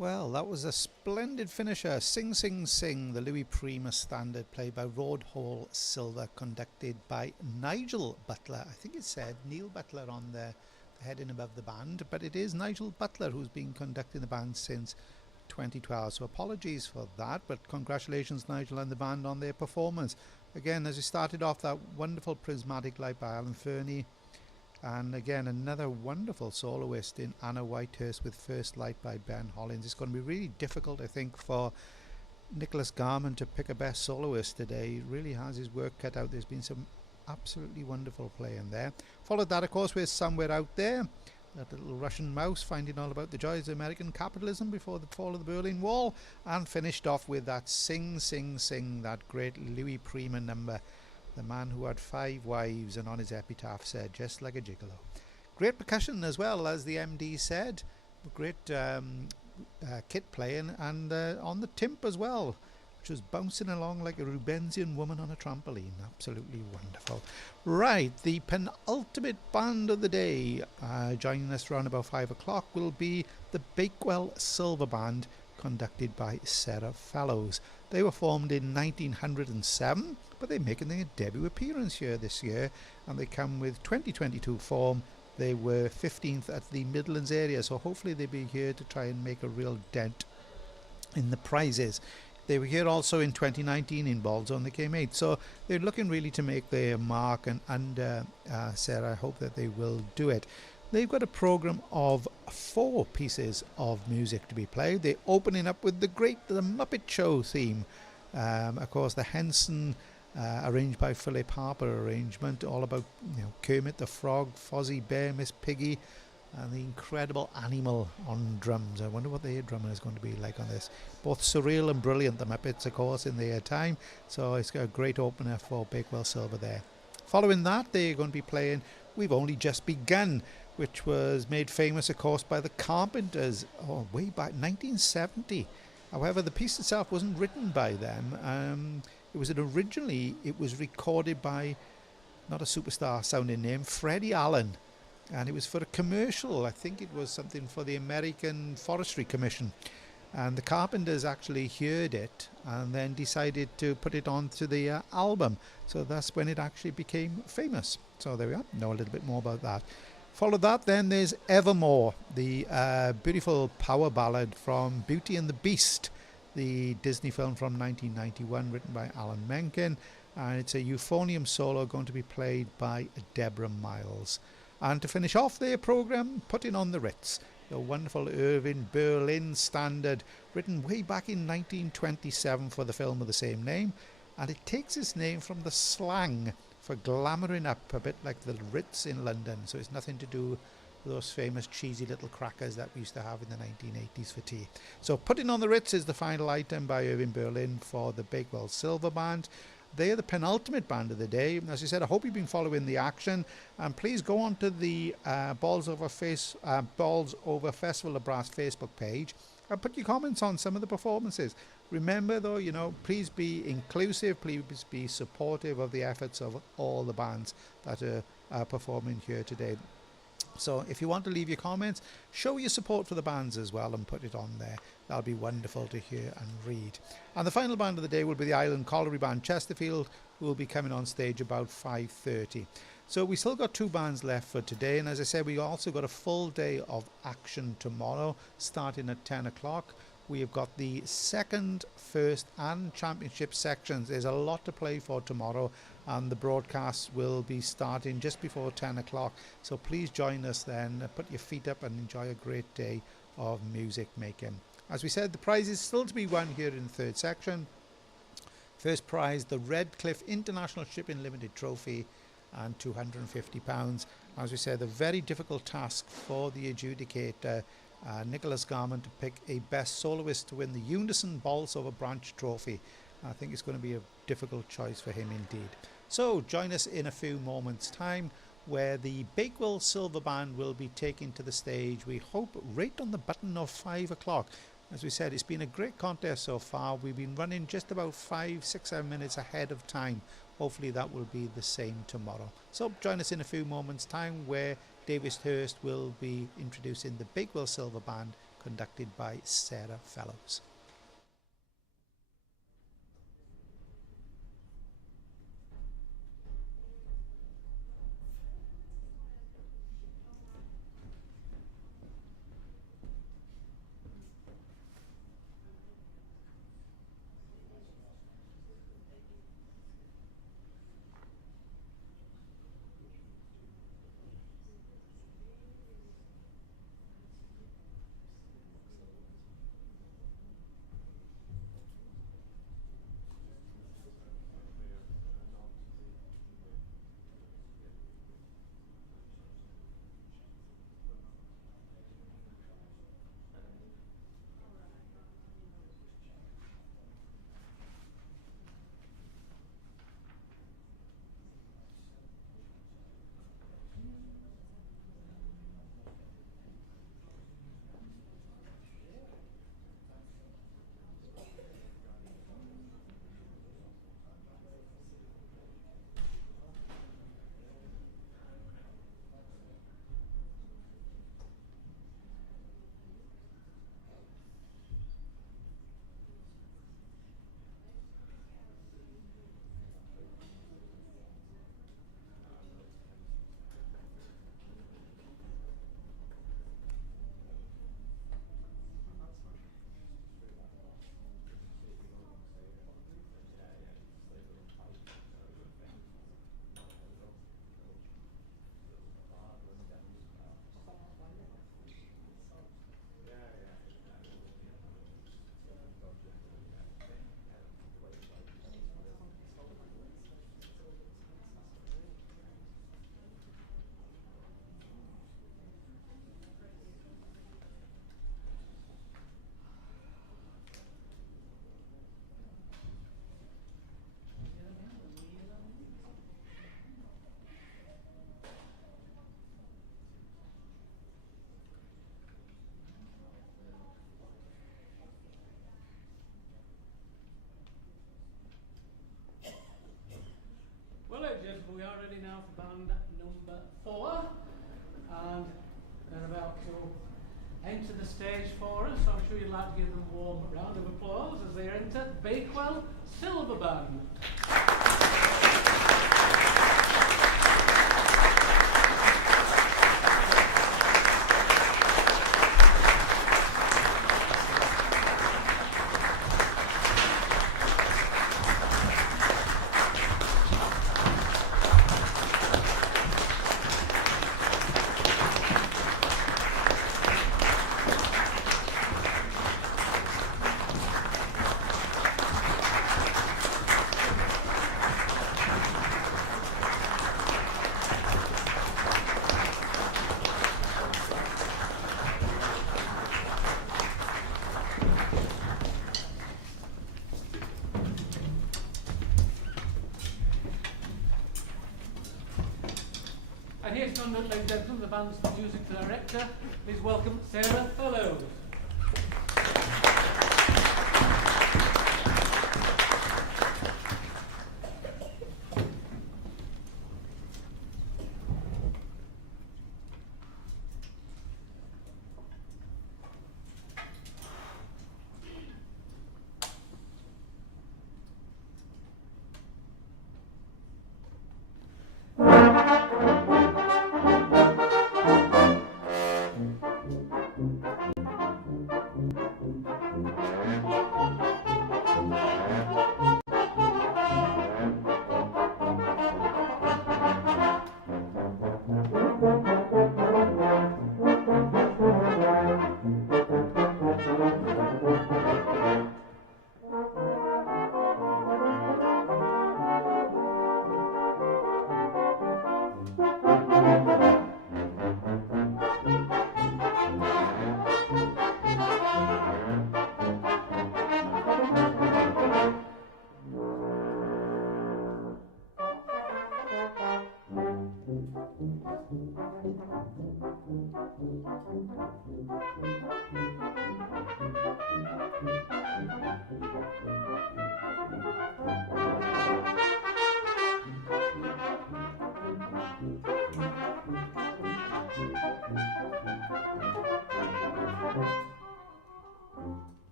Well, that was a splendid finisher. Sing, Sing, Sing, the Louis Prima standard, played by Roadhole Silver, conducted by Nigel Butler. I think it said Neil Butler on the heading above the band, but it is Nigel Butler who's been conducting the band since 2012. So apologies for that, but congratulations, Nigel and the band, on their performance. Again, as we started off, that wonderful prismatic light by Alan Fernie. And again, another wonderful soloist in Anna Whitehurst with First Light by Ben Hollins. It's going to be really difficult, I think, for Nicholas Garman to pick a best soloist today. He really has his work cut out. There's been some absolutely wonderful playing there. Followed that, of course, with Somewhere Out There, that little Russian mouse finding all about the joys of American capitalism before the fall of the Berlin Wall. And finished off with that Sing, Sing, Sing, that great Louis Prima number. The man who had 5 wives and on his epitaph said, just like a gigolo. Great percussion as well, as the MD said. Great kit playing, and on the timp as well, which was bouncing along like a Rubensian woman on a trampoline. Absolutely wonderful. Right, the penultimate band of the day, joining us around about 5 o'clock, will be the Bakewell Silver Band, conducted by Sarah Fellows. They were formed in 1907, but they're making their debut appearance here this year, and they come with 2022 form. They were 15th at the Midlands area, so hopefully they'll be here to try and make a real dent in the prizes. They were here also in 2019 in Ballzone. They came 8th, so they're looking really to make their mark, and Sarah, I hope that they will do it. They've got a programme of 4 pieces of music to be played. They're opening up with the Muppet Show theme. Of course, the Henson, arranged by Philip Harper arrangement, all about Kermit the Frog, Fozzie Bear, Miss Piggy, and the incredible Animal on drums. I wonder what the drummer is going to be like on this. Both surreal and brilliant, the Muppets, of course, in their time. So it's got a great opener for Bakewell Silver there. Following that, they're going to be playing We've Only Just Begun, which was made famous, of course, by the Carpenters way back 1970. However, the piece itself wasn't written by them. Originally it was recorded by, not a superstar sounding name, Freddie Allen, and it was for a commercial. I think it was something for the American Forestry Commission, and the Carpenters actually heard it and then decided to put it onto the album. So that's when it actually became famous. So there we are, know a little bit more about that. Followed that, then there's Evermore, the beautiful power ballad from Beauty and the Beast, the Disney film from 1991, written by Alan Menken, and it's a euphonium solo going to be played by Deborah Miles. And to finish off their programme, Putting on the Ritz, the wonderful Irving Berlin standard, written way back in 1927 for the film of the same name, and it takes its name from the slang for glamouring up, a bit like the Ritz in London. So it's nothing to do with those famous cheesy little crackers that we used to have in the 1980s for tea. So Putting on the Ritz is the final item by Irving Berlin for the Bakewell Silver Band. They are the penultimate band of the day. As I said, I hope you've been following the action, and please go on to the Bolsover Festival of Brass Facebook page and put your comments on some of the performances. Remember though, please be inclusive, please be supportive of the efforts of all the bands that are performing here today. So if you want to leave your comments, show your support for the bands as well and put it on there. That'll be wonderful to hear and read. And the final band of the day will be the Island Colliery Band Chesterfield, who will be coming on stage about 5:30. So we still got 2 bands left for today, and as I said, we also got a full day of action tomorrow, starting at 10 o'clock. We have got the second, first and championship sections. There's a lot to play for tomorrow, and the broadcast will be starting just before 10 o'clock. So please join us then, put your feet up and enjoy a great day of music making. As we said, the prize is still to be won here in the third section. First prize, the Redcliffe International Shipping Limited Trophy, and £250. As we said, a very difficult task for the adjudicator, Nicholas Garman, to pick a best soloist to win the Unison Bolsover Branch Trophy. I think it's going to be a difficult choice for him indeed. So join us in a few moments' time, where the Bakewell Silver Band will be taken to the stage, we hope, right on the button of 5 o'clock. As we said, it's been a great contest so far. We've been running just about 5, 6, 7 minutes ahead of time. Hopefully that will be the same tomorrow. So join us in a few moments' time, where Davis Hurst will be introducing the Bakewell Silver Band conducted by Sarah Fellows. We are ready now for band number 4, and they're about to enter the stage for us, so I'm sure you'd like to give them a warm round of applause as they enter Bakewell Silver Band. And here's done, ladies and gentlemen, the band's music director. Please welcome Sarah Fellows.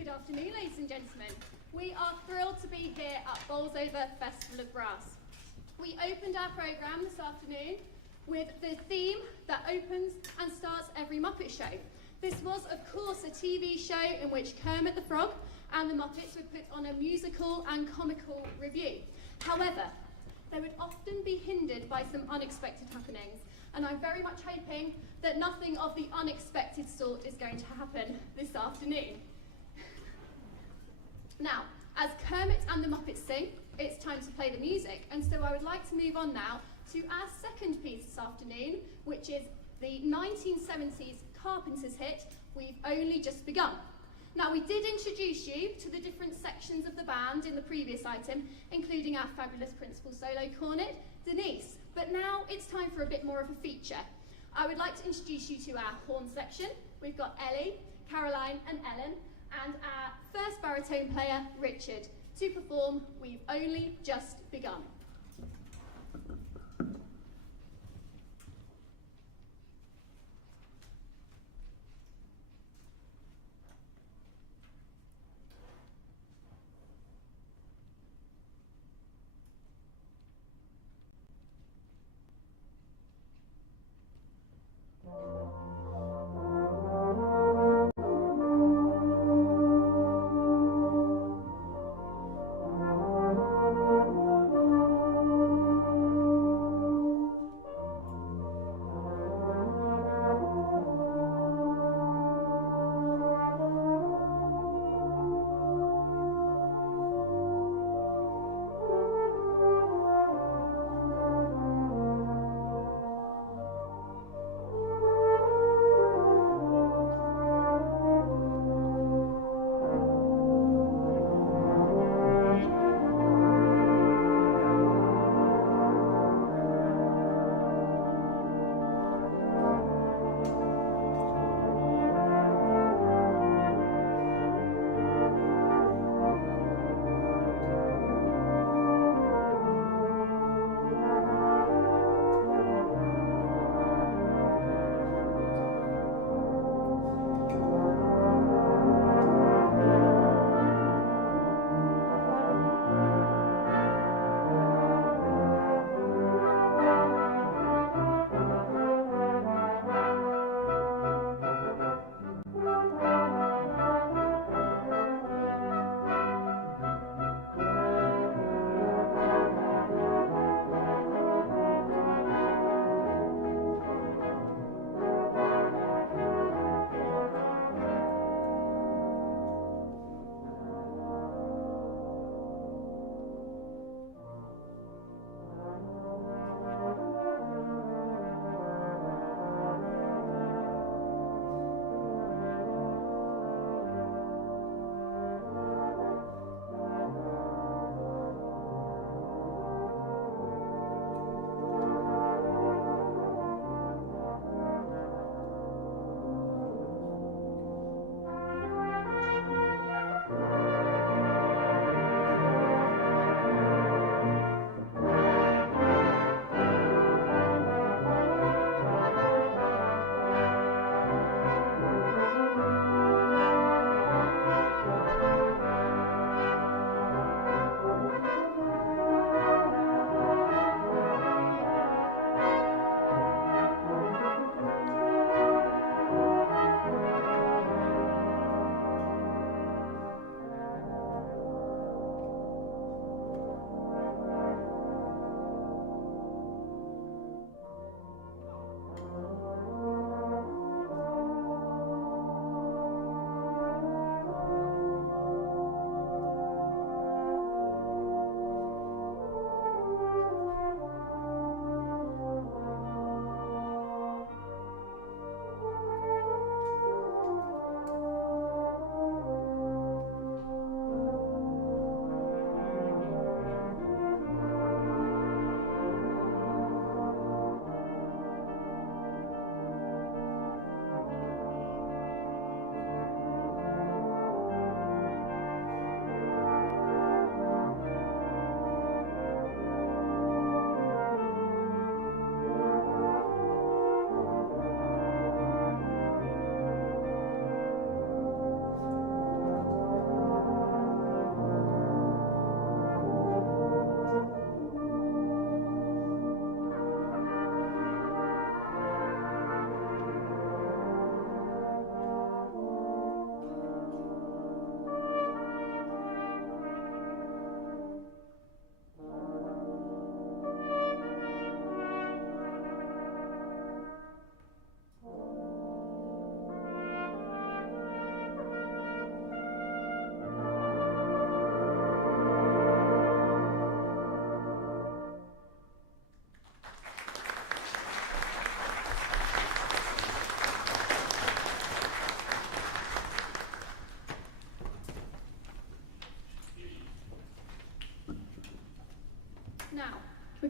Good afternoon, ladies and gentlemen. We are thrilled to be here at Bolsover Festival of Brass. We opened our programme this afternoon with the theme that opens and starts every Muppet show. This was, of course, a TV show in which Kermit the Frog and the Muppets would put on a musical and comical review. However, they would often be hindered by some unexpected happenings, and I'm very much hoping that nothing of the unexpected sort is going to happen this afternoon. Now, as Kermit and the Muppets sing, it's time to play the music, and so I would like to move on now to our second piece this afternoon, which is the 1970s Carpenters hit, We've Only Just Begun. Now, we did introduce you to the different sections of the band in the previous item, including our fabulous principal solo cornet, Denise, but now it's time for a bit more of a feature. I would like to introduce you to our horn section. We've got Ellie, Caroline and Ellen, and our first baritone player, Richard, to perform We've Only Just Begun.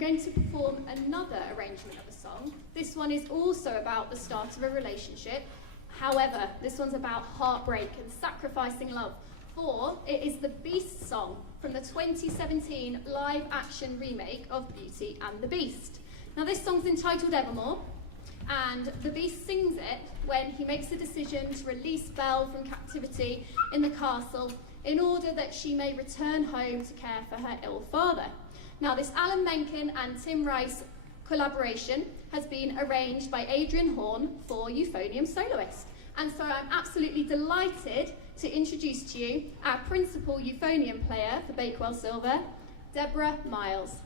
going to perform another arrangement of a song. This one is also about the start of a relationship. However, this one's about heartbreak and sacrificing love, for it is the Beast song from the 2017 live-action remake of Beauty and the Beast. Now, this song's entitled Evermore, and the Beast sings it when he makes a decision to release Belle from captivity in the castle in order that she may return home to care for her ill father. Now, this Alan Menken and Tim Rice collaboration has been arranged by Adrian Horn for euphonium soloist. And so I'm absolutely delighted to introduce to you our principal euphonium player for Bakewell Silver, Deborah Miles.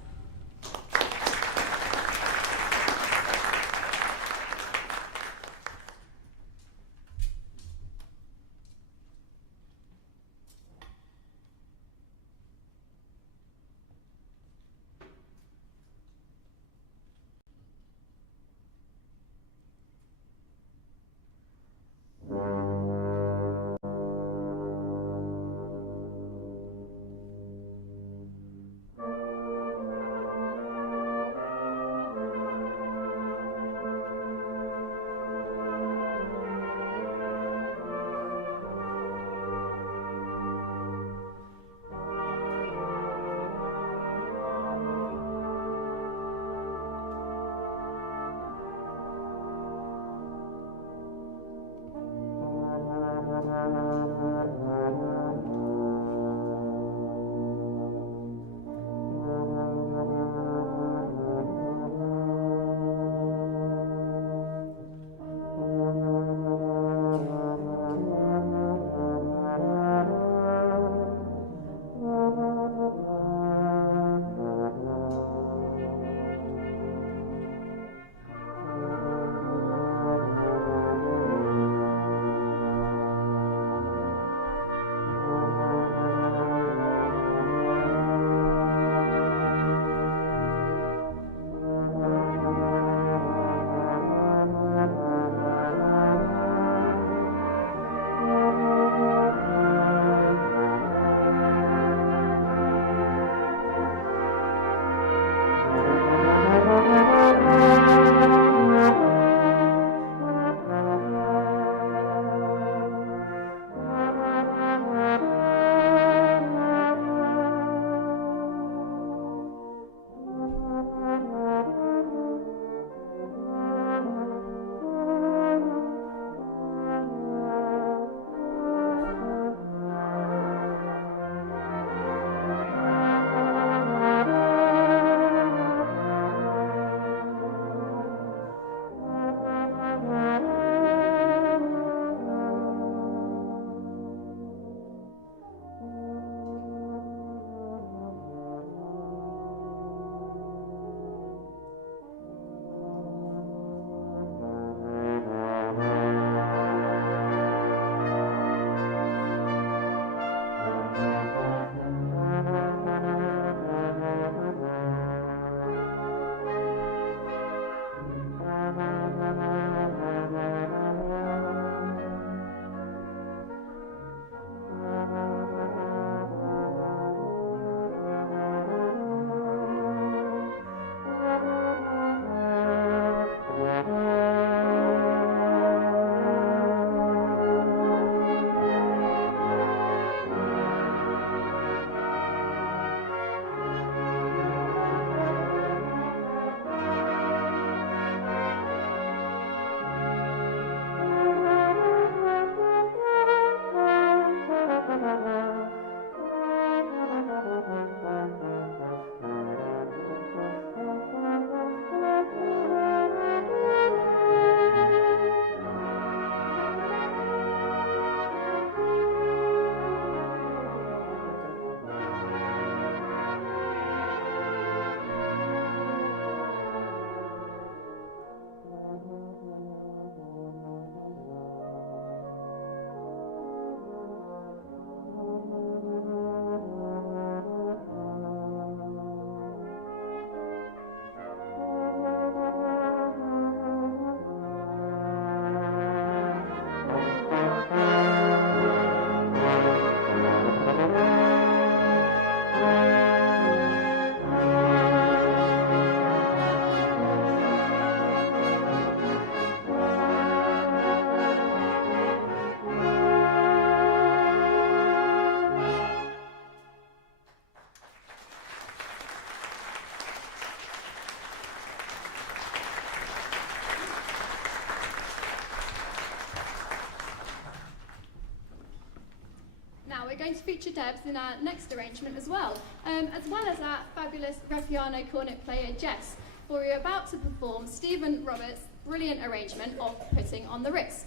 we're going to feature Debs in our next arrangement as well as our fabulous Repiano cornet player Jess, for we're about to perform Stephen Roberts' brilliant arrangement of Putting on the Ritz.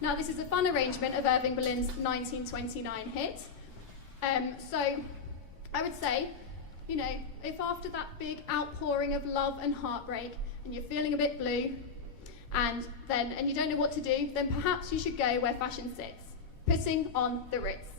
Now, this is a fun arrangement of Irving Berlin's 1929 hit. So I would say, you know, if after that big outpouring of love and heartbreak and you're feeling a bit blue and you don't know what to do, then perhaps you should go where fashion sits, putting on the Ritz.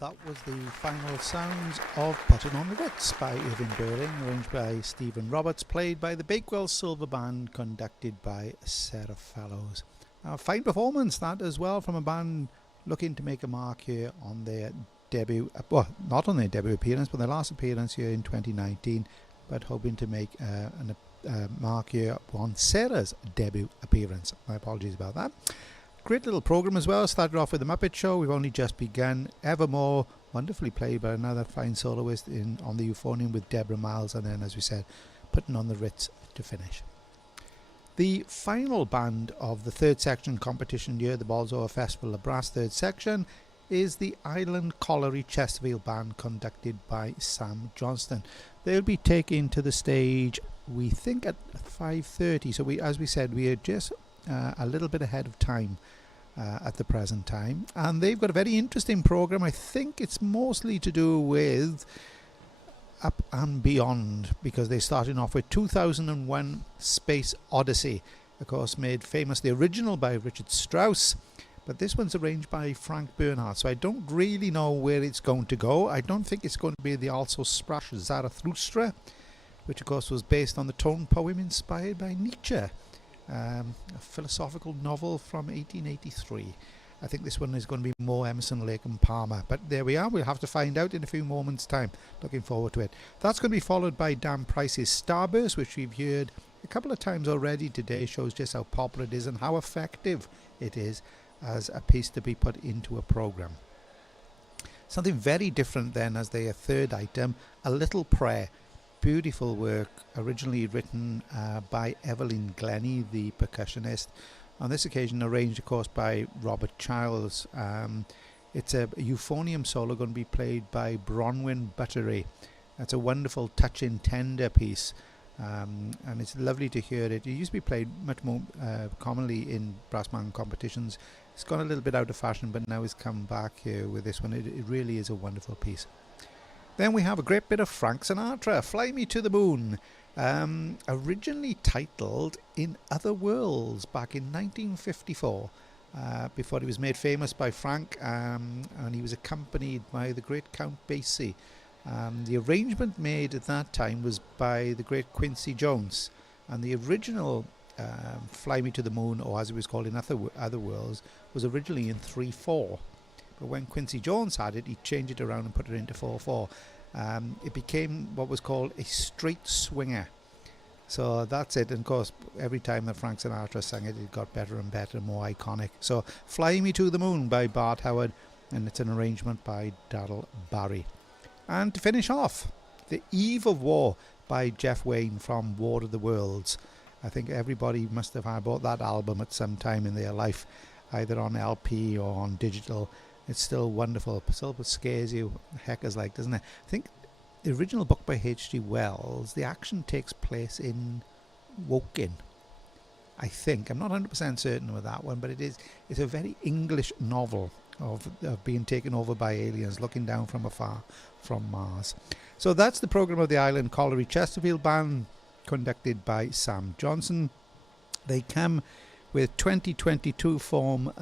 That was the final sounds of Putting on the Ritz by Irving Berlin, arranged by Stephen Roberts, played by the Bakewell Silver Band, conducted by Sarah Fallows. A fine performance that as well from a band looking to make a mark here on their debut, well, not on their debut appearance, but their last appearance here in 2019, but hoping to make a mark here on Sarah's debut appearance. My apologies about that. Great little programme as well. Started off with the Muppet Show. We've only just begun. Evermore, wonderfully played by another fine soloist on the euphonium with Deborah Miles, and then, as we said, putting on the Ritz to finish. The final band of the third section competition here, the Bolsover Festival of Brass third section, is the Island Colliery Chesterfield Band, conducted by Sam Johnston. They'll be taken to the stage, we think, at 5:30. So as we said, we are just a little bit ahead of time at the present time, and they've got a very interesting program. I think it's mostly to do with Up and Beyond, because they're starting off with 2001 Space Odyssey, of course made famous, the original by Richard Strauss, but this one's arranged by Frank Bernhardt, so I don't really know where it's going to go. I don't think it's going to be the also Sprach Zarathustra, which of course was based on the tone poem inspired by Nietzsche, a philosophical novel from 1883. I think this one is going to be more Emerson, Lake and Palmer, but there we are. We'll have to find out in a few moments' time. Looking forward to it. That's going to be followed by Dan Price's Starburst, which we've heard a couple of times already today. Shows just how popular it is and how effective it is as a piece to be put into a program. Something very different then as their third item, A Little Prayer. Beautiful work, originally written by Evelyn Glennie, the percussionist. On this occasion arranged, of course, by Robert Childs. It's a euphonium solo going to be played by Bronwyn Buttery. That's a wonderful, touching, tender piece. And it's lovely to hear it. It used to be played much more commonly in brass band competitions. It's gone a little bit out of fashion, but now it's come back here with this one. It really is a wonderful piece. Then we have a great bit of Frank Sinatra, Fly Me to the Moon. Originally titled In Other Worlds back in 1954, before he was made famous by Frank, and he was accompanied by the great Count Basie. The arrangement made at that time was by the great Quincy Jones, and the original Fly Me to the Moon, or as it was called in Other Worlds, was originally in 3/4. But when Quincy Jones had it, he changed it around and put it into 4/4. It became what was called a straight swinger. So that's it. And of course, every time that Frank Sinatra sang it, it got better and better, more iconic. So Fly Me to the Moon by Bart Howard, and it's an arrangement by Darrell Barry. And to finish off, The Eve of War by Jeff Wayne from War of the Worlds. I think everybody must have bought that album at some time in their life, either on LP or on digital. It's still wonderful. It still scares you, heckers like, doesn't it? I think the original book by H.G. Wells, the action takes place in Woking. I think. I'm not 100% certain with that one, but it's a very English novel of being taken over by aliens looking down from afar from Mars. So that's the programme of the Island Colliery Chesterfield Band, conducted by Sam Johnson. They come with 2022 form.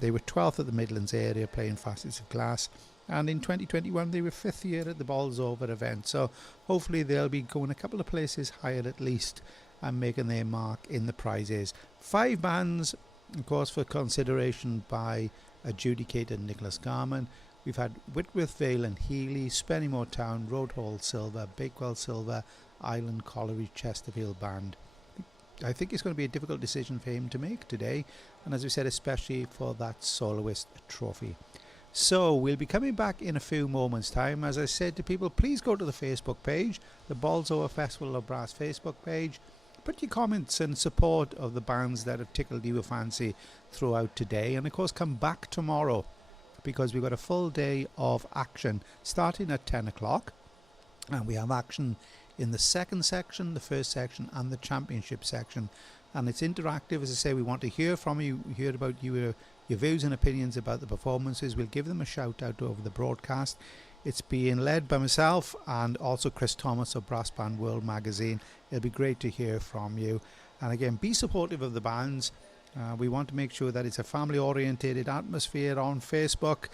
They were 12th at the Midlands area playing Facets of Glass, and in 2021 they were 5th year at the Bolsover event, so hopefully they'll be going a couple of places higher at least and making their mark in the prizes. 5 bands, of course, for consideration by adjudicator Nicholas Garman. We've had Whitworth, Vale and Healy, Spennymoor Town, Roadhole Silver, Bakewell Silver, Island Colliery Chesterfield Band. I think it's going to be a difficult decision for him to make today, and as we said, especially for that soloist trophy. So we'll be coming back in a few moments' time. As I said to people, please go to the Facebook page, the Bolsover Festival of Brass Facebook page. Put your comments and support of the bands that have tickled your fancy throughout today, and of course come back tomorrow, because we've got a full day of action starting at 10 o'clock, and we have action in the second section, the first section and the championship section, and it's interactive. As I say, we want to hear from you, hear about your views and opinions about the performances. We'll give them a shout out over the broadcast. It's being led by myself and also Chris Thomas of Brass Band World magazine. It'll be great to hear from you, and again, be supportive of the bands. We want to make sure that it's a family orientated atmosphere on Facebook.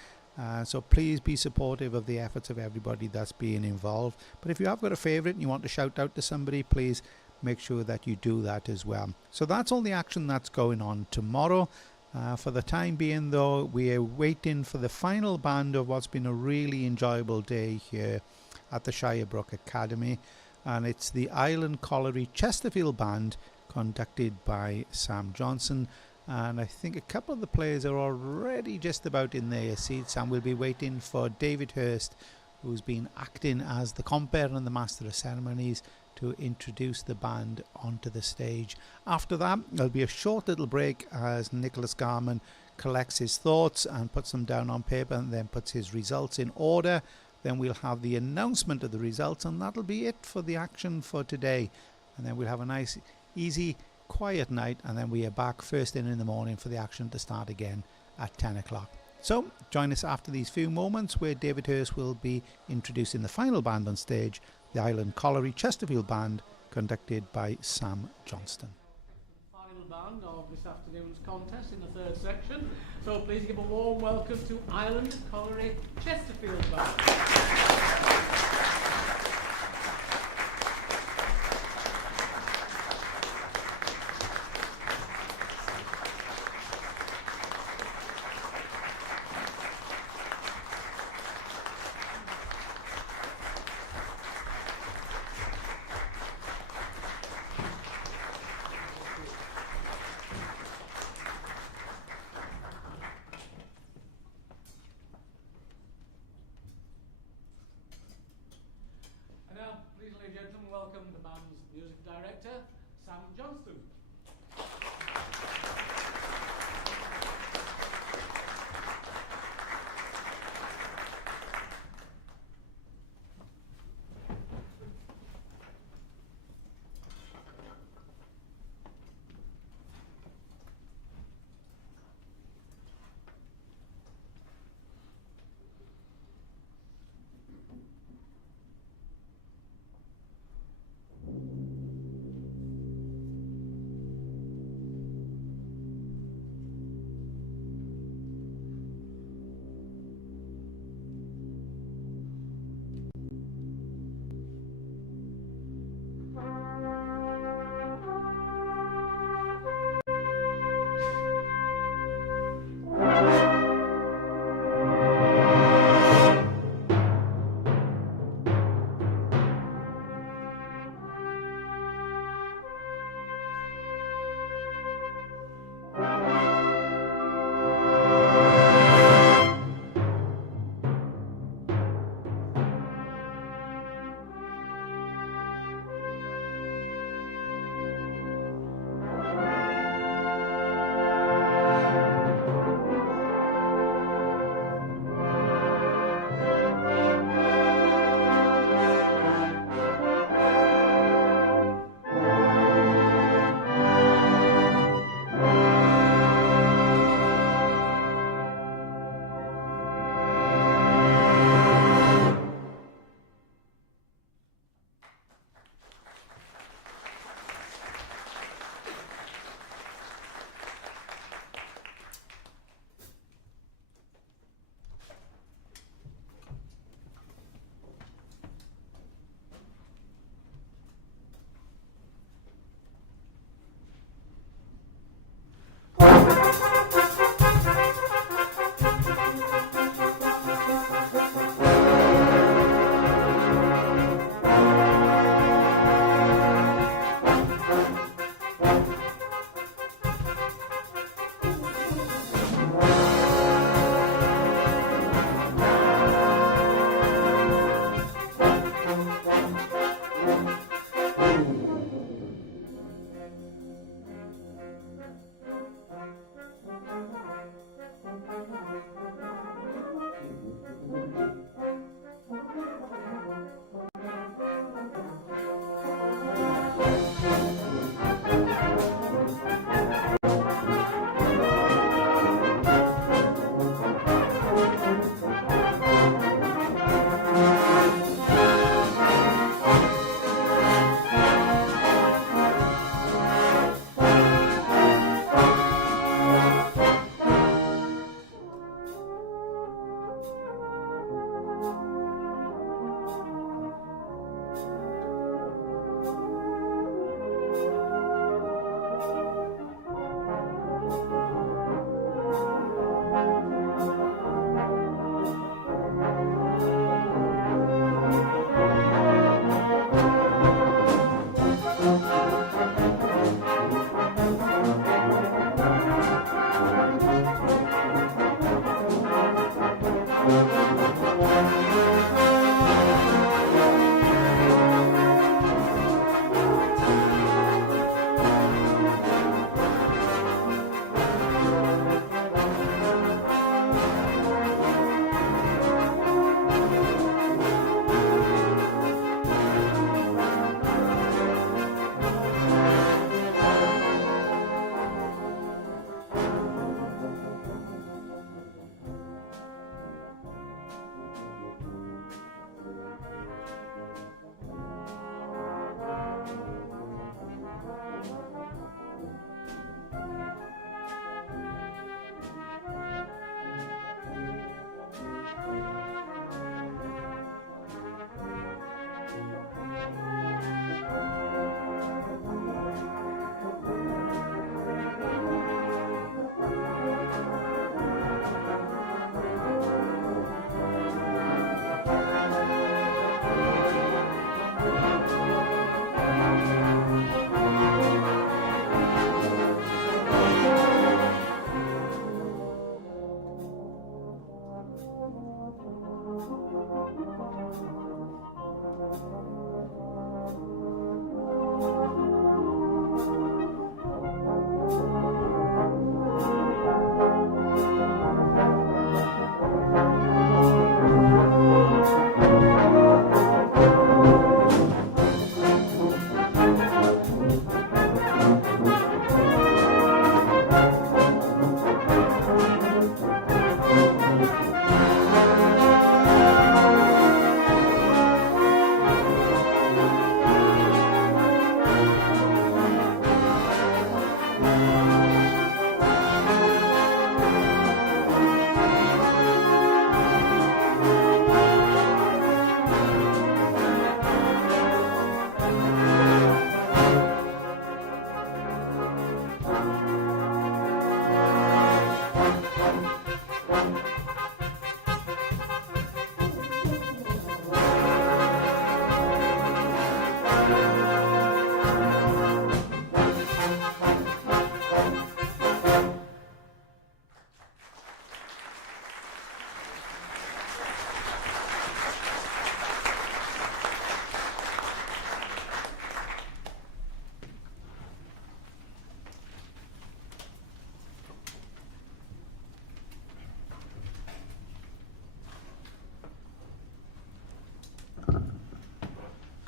So please be supportive of the efforts of everybody that's being involved. But if you have got a favourite and you want to shout out to somebody, please make sure that you do that as well. So that's all the action that's going on tomorrow. For the time being, though, we are waiting for the final band of what's been a really enjoyable day here at the Shirebrook Academy, and it's the Island Colliery Chesterfield Band, conducted by Sam Johnson. and I think a couple of the players are already just about in their seats, and we'll be waiting for David Hurst, who's been acting as the compere and the master of ceremonies, to introduce the band onto the stage. After that, there'll be a short little break as Nicholas Garman collects his thoughts and puts them down on paper, and then puts his results in order. Then we'll have the announcement of the results, and that'll be it for the action for today. And then we'll have a nice, easy, quiet night, and then we are back first thing in the morning for the action to start again at 10 o'clock. So join us after these few moments where David Hurst will be introducing the final band on stage, the Island Colliery Chesterfield Band, conducted by Sam Johnston. Final band of this afternoon's contest in the third section. So please give a warm welcome to Island Colliery Chesterfield Band. Please, ladies and gentlemen, welcome the band's music director, Sam Johnston.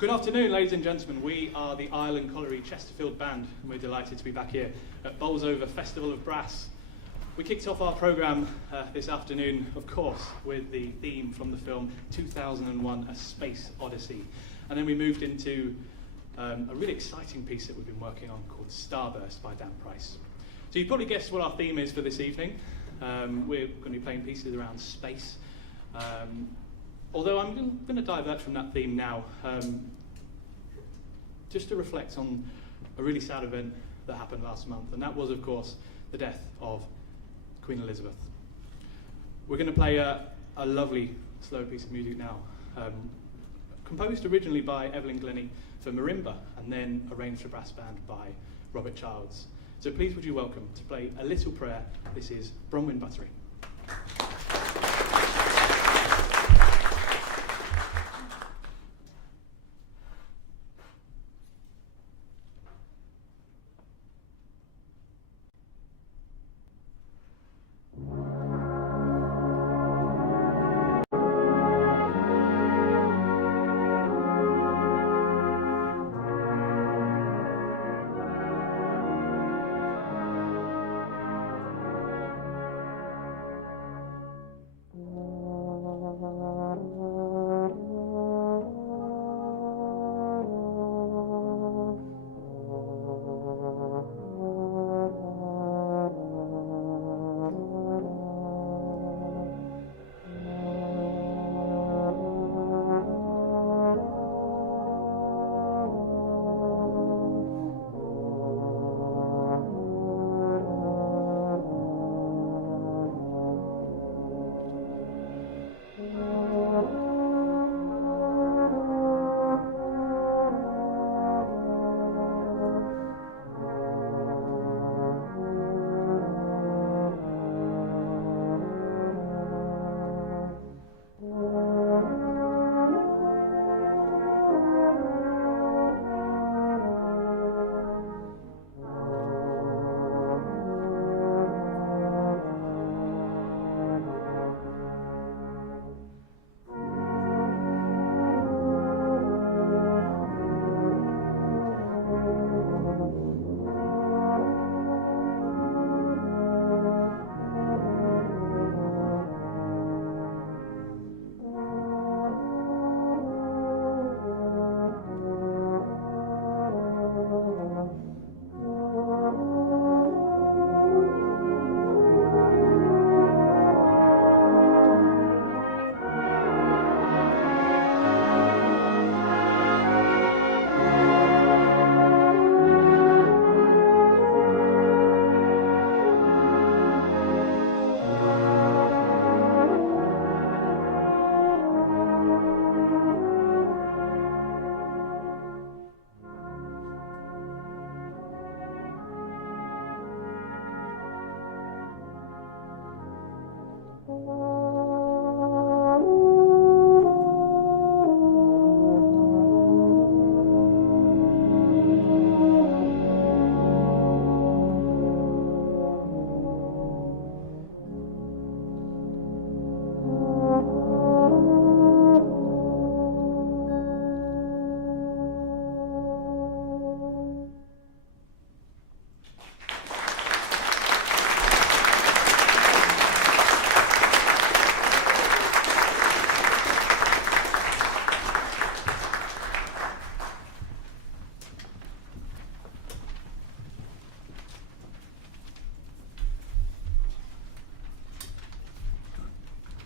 Good afternoon, ladies and gentlemen. We are the Ireland Colliery Chesterfield Band, and we're delighted to be back here at Bolsover Festival of Brass. We kicked off our programme this afternoon, of course, with the theme from the film 2001: A Space Odyssey. And then we moved into a really exciting piece that we've been working on called Starburst by Dan Price. So you've probably guessed what our theme is for this evening. We're going to be playing pieces around space. Although I'm going to divert from that theme now, just to reflect on a really sad event that happened last month, and that was, of course, the death of Queen Elizabeth. We're going to play a lovely slow piece of music now, composed originally by Evelyn Glennie for marimba, and then arranged for brass band by Robert Childs. So please would you welcome to play A Little Prayer. This is Bronwyn Buttery.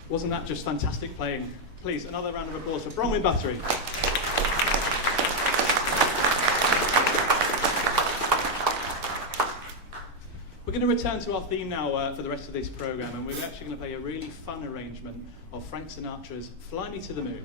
Wasn't that just fantastic playing? Please, another round of applause for Bromley Battery. We're going to return to our theme now for the rest of this programme, and we're actually going to play a really fun arrangement of Frank Sinatra's Fly Me to the Moon.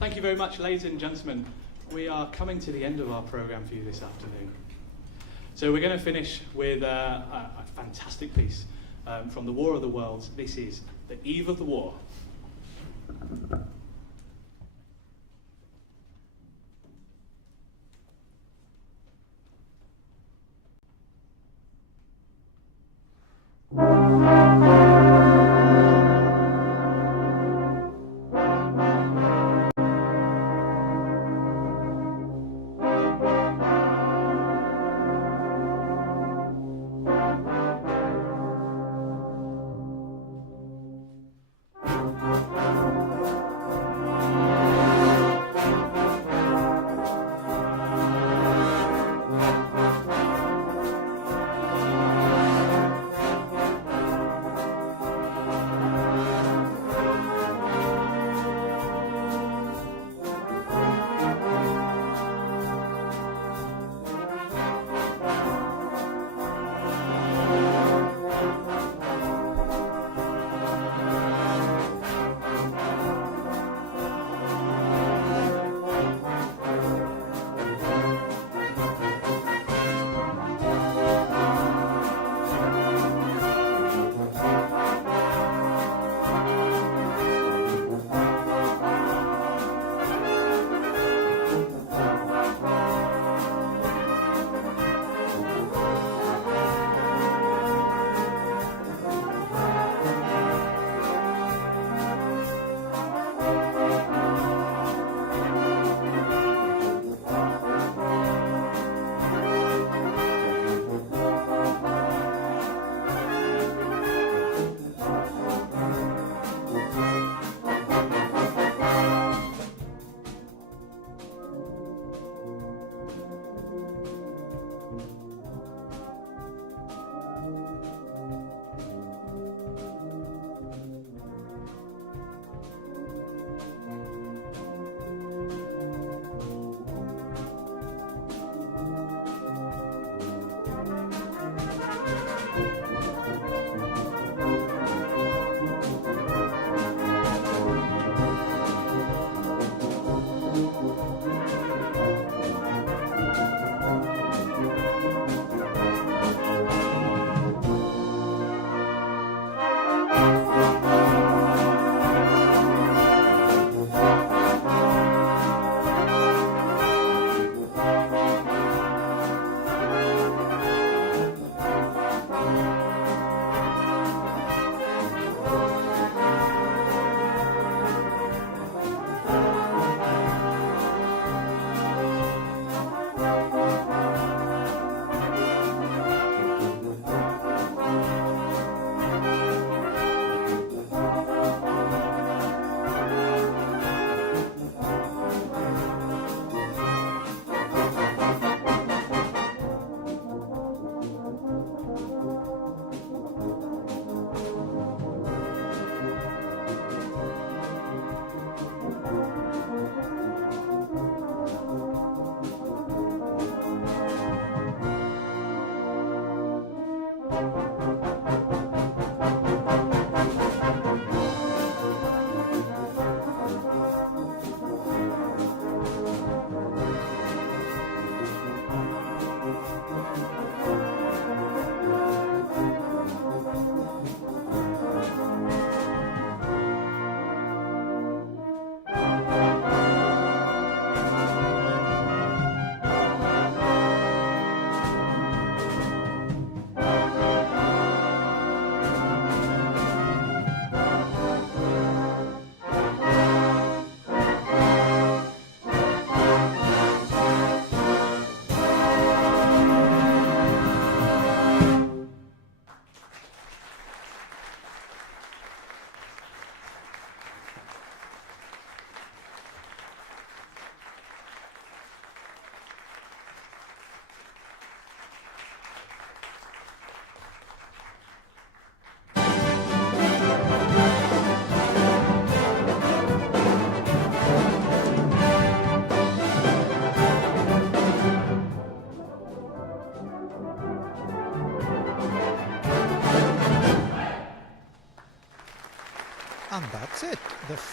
Thank you very much, ladies and gentlemen. We are coming to the end of our programme for you this afternoon. So we're going to finish with a fantastic piece from the War of the Worlds. This is The Eve of the War.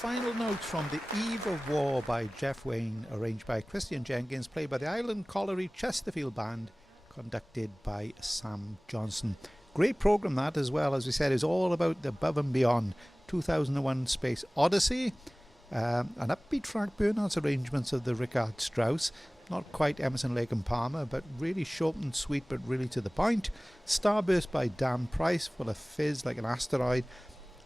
final notes from The Eve of War by Jeff Wayne, arranged by Christian Jenkins, played by the Island Colliery Chesterfield Band, conducted by Sam Johnson. Great programme that, as well, as we said, is all about the above and beyond. 2001 Space Odyssey, an upbeat Frank Bernard's arrangements of the Richard Strauss, not quite Emerson, Lake and Palmer, but really short and sweet, but really to the point. Starburst by Dan Price, full of fizz like an asteroid.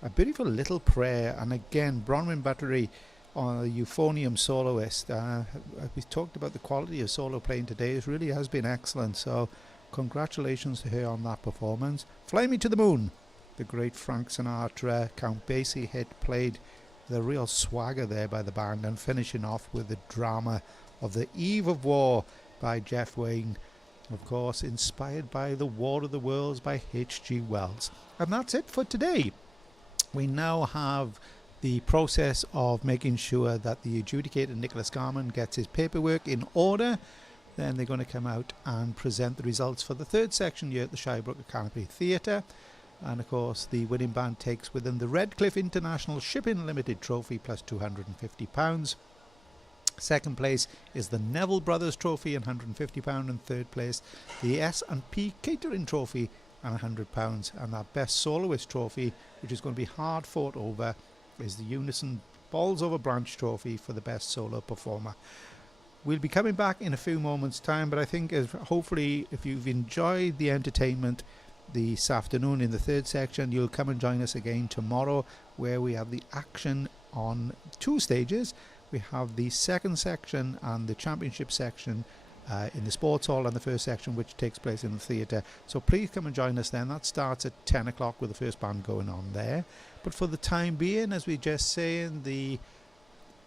A beautiful little prayer, and again Bronwyn Buttery on the euphonium soloist. We talked about the quality of solo playing today. It really has been excellent, so congratulations to her on that performance. Fly Me to the Moon, the great Frank Sinatra Count Basie hit, played with a real swagger there by the band, and finishing off with the drama of The Eve of War by Jeff Wayne, of course inspired by The War of the Worlds by H.G. Wells. And that's it for today. We now have the process of making sure that the adjudicator Nicholas Garman gets his paperwork in order. Then they're going to come out and present the results for the third section here at the Shirebrook Academy Theatre. And of course the winning band takes with them the Redcliffe International Shipping Limited Trophy plus £250. Second place is the Neville Brothers Trophy and £150, and third place the S&P Catering Trophy and £100. And that Best Soloist Trophy, which is going to be hard fought over, is the Unison Bolsover Branch Trophy for the Best Solo Performer. We'll be coming back in a few moments time, but I think hopefully if you've enjoyed the entertainment this afternoon in the third section, you'll come and join us again tomorrow, where we have the action on two stages. We have the second section and the championship section in the sports hall, and the first section which takes place in the theatre. So please come and join us then. That starts at 10 o'clock with the first band going on there. But for the time being, as we just saying,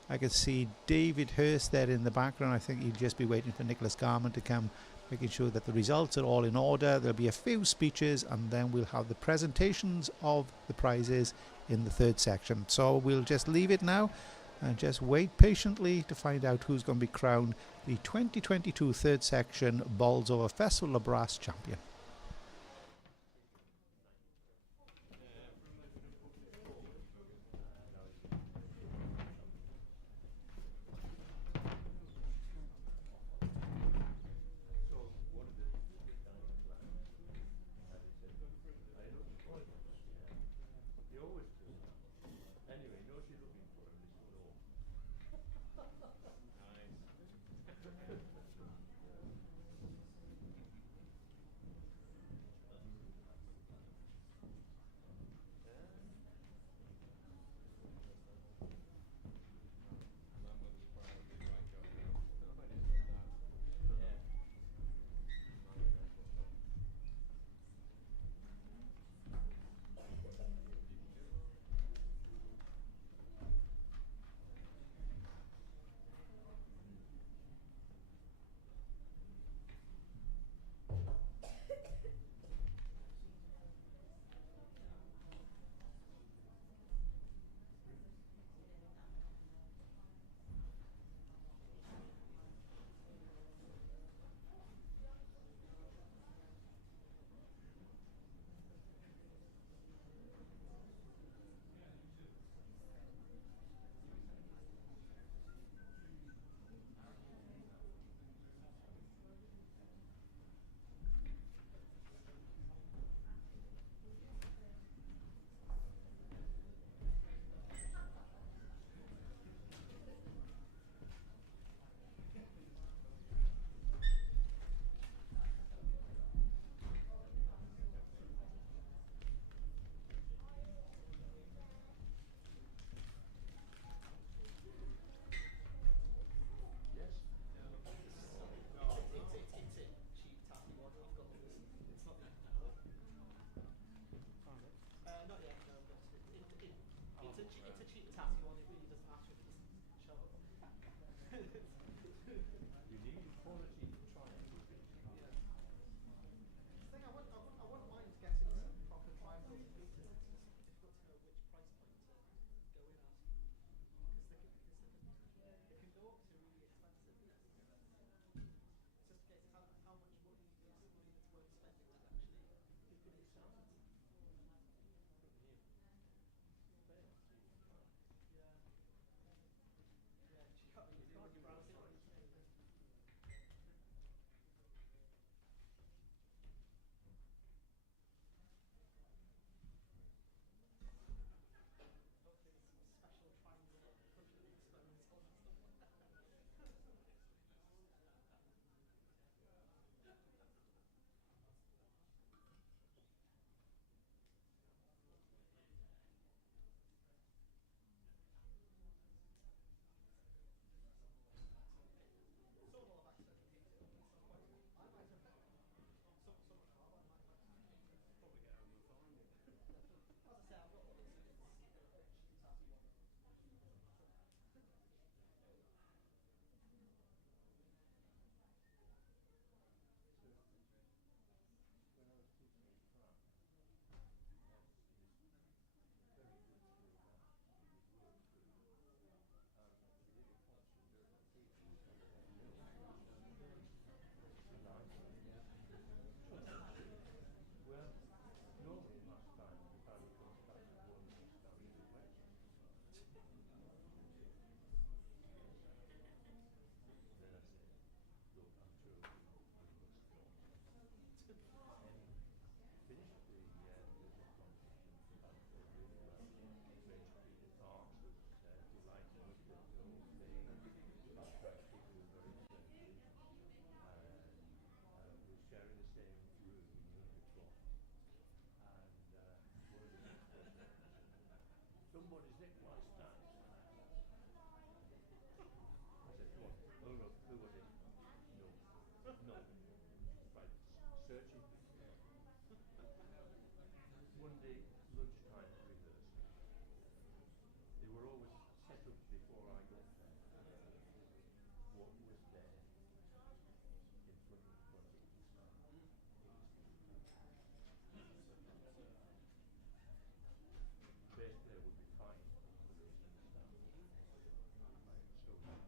I can see David Hurst there in the background. I think he'll just be waiting for Nicholas Garman to come, making sure that the results are all in order. There'll be a few speeches, and then we'll have the presentations of the prizes in the third section. So we'll just leave it now and just wait patiently to find out who's going to be crowned the 2022 third section Bolsover Festival of Brass champion. somebody's nicked my stats. I said, come on, who was it? No. No. Right, searching. One day, lunchtime rehearsal. They were always set up before I got there. What was there in front of the bass player would be fine. So fast.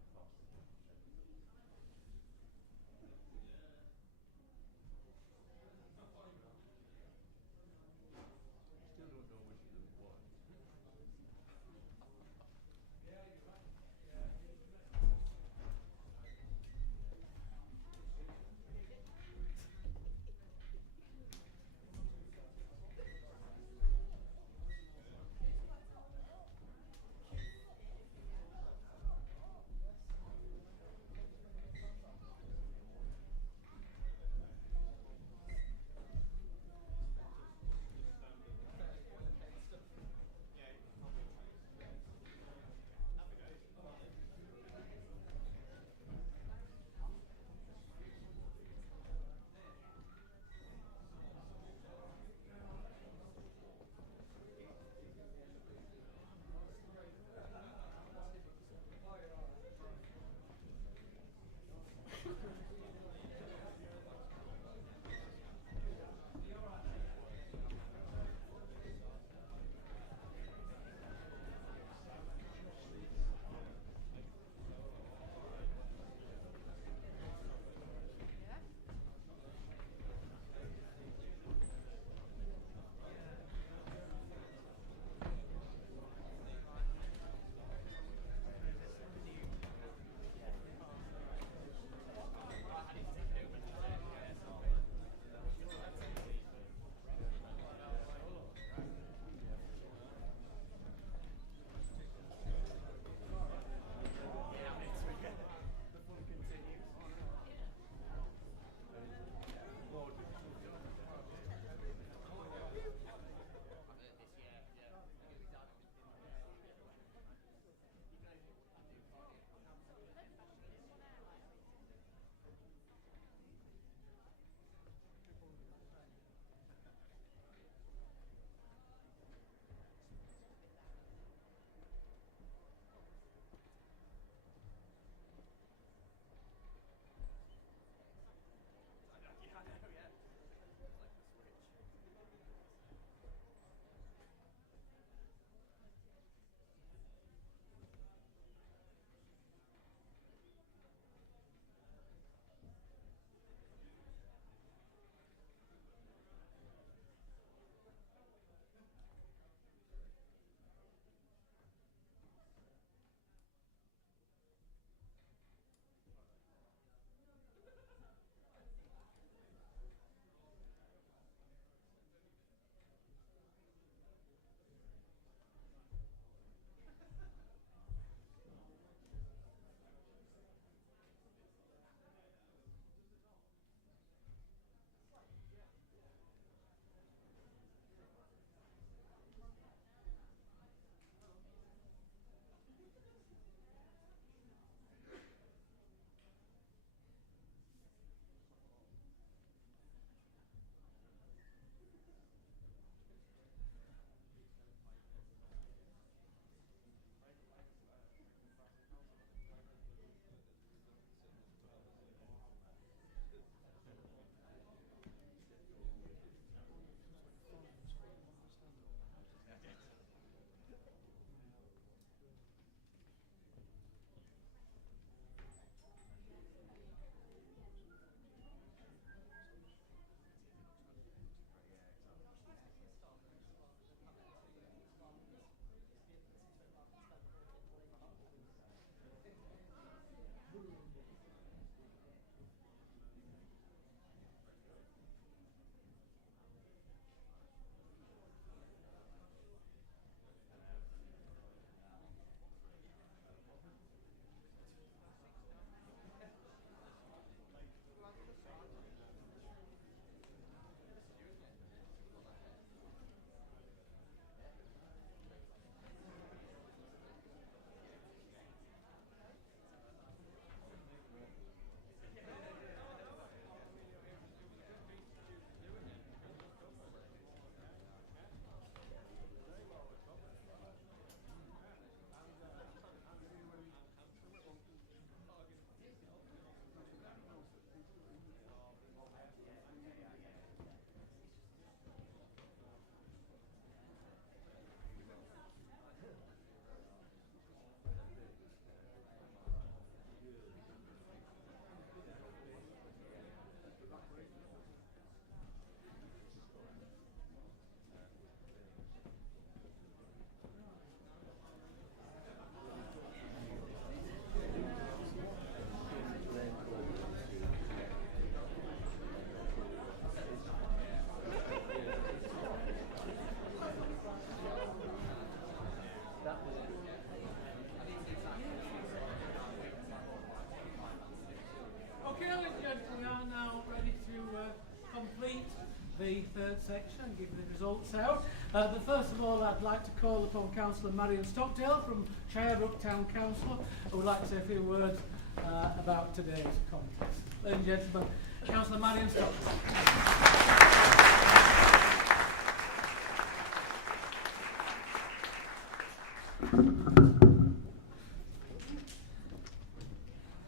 results out. But first of all, I'd like to call upon Councillor Marion Stockdale from Shirebrook Town Council, who would like to say a few words about today's contest. Ladies and gentlemen, Councillor Marion Stockdale.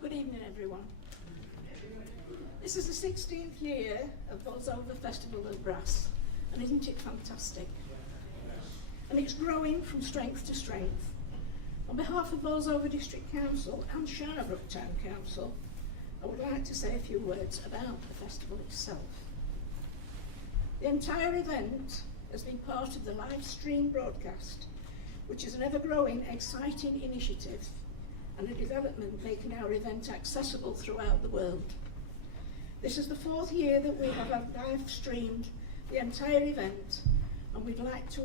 Good evening, everyone. This is the 16th year of Bolsover Festival of Brass, and isn't it fantastic? And it's growing from strength to strength. On behalf of Bolsover District Council and Shirebrook Town Council, I would like to say a few words about the festival itself. The entire event has been part of the live stream broadcast, which is an ever-growing, exciting initiative and a development making our event accessible throughout the world. This is the 4th year that we have live streamed the entire event, and we'd like to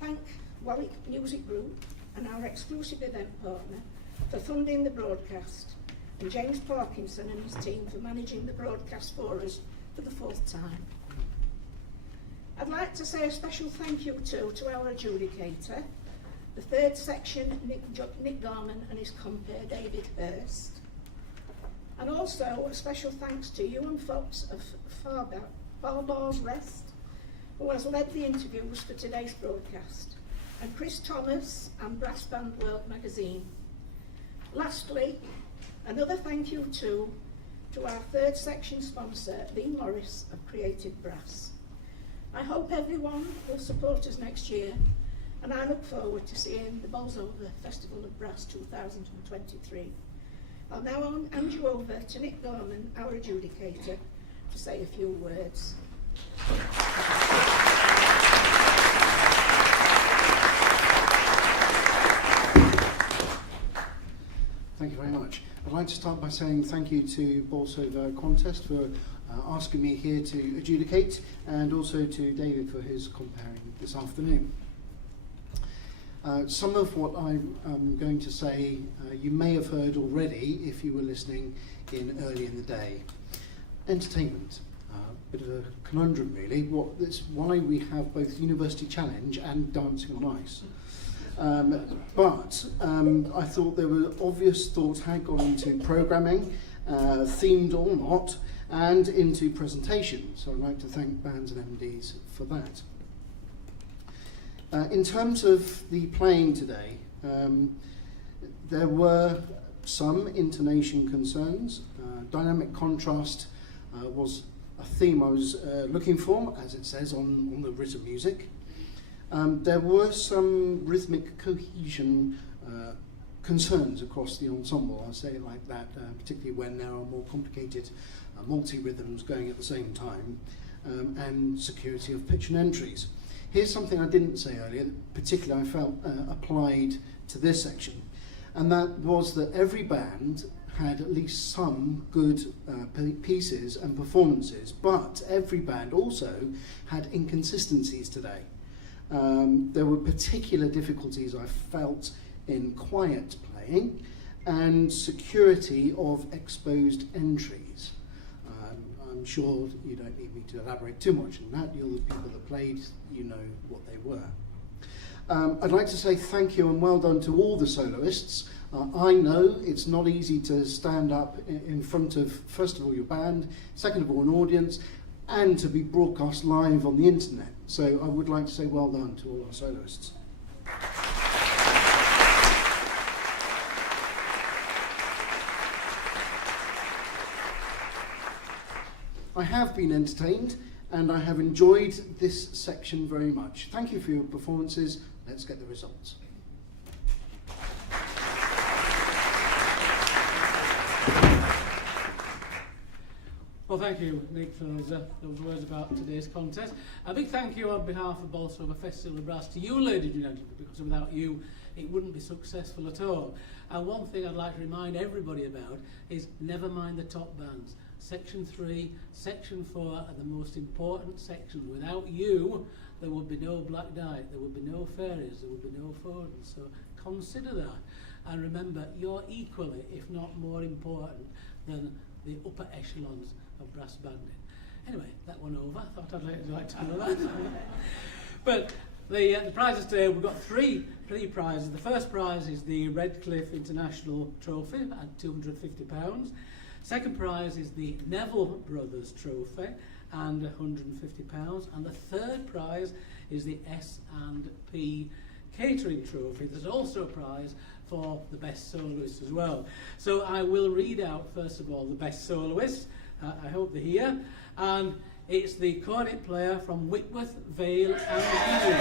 thank Warwick Music Group and our exclusive event partner for funding the broadcast, and James Parkinson and his team for managing the broadcast for us for the 4th time. I'd like to say a special thank you to our adjudicator, the 3rd section, Nick Garman and his compere David Hurst. And also a special thanks to Iwan Fox of Farbar's Rest, who has led the interviews for today's broadcast, and Chris Thomas and Brass Band World magazine. Lastly, another thank you to our 3rd section sponsor, Lee Morris of Creative Brass. I hope everyone will support us next year, and I look forward to seeing the Bolsover Festival of Brass 2023. I'll now hand you over to Nick Gorman, our adjudicator, to say a few words. Thank you very much. I'd like to start by saying thank you to Bolsover Contest for asking me here to adjudicate, and also to David for his comparing this afternoon. Some of what I'm going to say you may have heard already if you were listening in early in the day. Entertainment, bit of a conundrum really. That's why we have both University Challenge and Dancing on Ice. But I thought there were obvious thoughts had gone into programming, themed or not, and into presentation. So I'd like to thank bands and MDs for that. In terms of the playing today, there were some intonation concerns. Dynamic contrast was a theme I was looking for, as it says on the written music. There were some rhythmic cohesion concerns across the ensemble, I'll say it like that, particularly when there are more complicated multi-rhythms going at the same time, and security of pitch and entries. Here's something I didn't say earlier, particularly I felt applied to this section, and that was that every band had at least some good pieces and performances, but every band also had inconsistencies today. There were particular difficulties I felt in quiet playing and security of exposed entries. I'm sure you don't need me to elaborate too much on that. You're the people that played, you know what they were. I'd like to say thank you and well done to all the soloists. I know it's not easy to stand up in front of, first of all, your band, second of all, an audience, and to be broadcast live on the internet. So I would like to say well done to all our soloists. I have been entertained and I have enjoyed this section very much. Thank you for your performances. Let's get the results. Well, thank you, Nick, for those words about today's contest. A big thank you on behalf of Bolsover Festival of Brass to you, ladies and gentlemen, because without you, it wouldn't be successful at all. And one thing I'd like to remind everybody about is never mind the top bands. Section 3, Section 4 are the most important sections. Without you, there would be no Black Knight, there would be no Fairies, there would be no Fodens. So consider that. And remember, you're equally, if not more important, than the upper echelons of brass banding. Anyway, that one over. I thought I'd like to know that. But the prizes today, we've got three prizes. The first prize is the Redcliffe International Trophy at £250. Second prize is the Neville Brothers Trophy and £150. And the third prize is the S&P Catering Trophy. There's also a prize for the best soloist as well. So I will read out, first of all, the best soloist. I hope they're here. And it's the cornet player from Whitworth, Vale and Healy.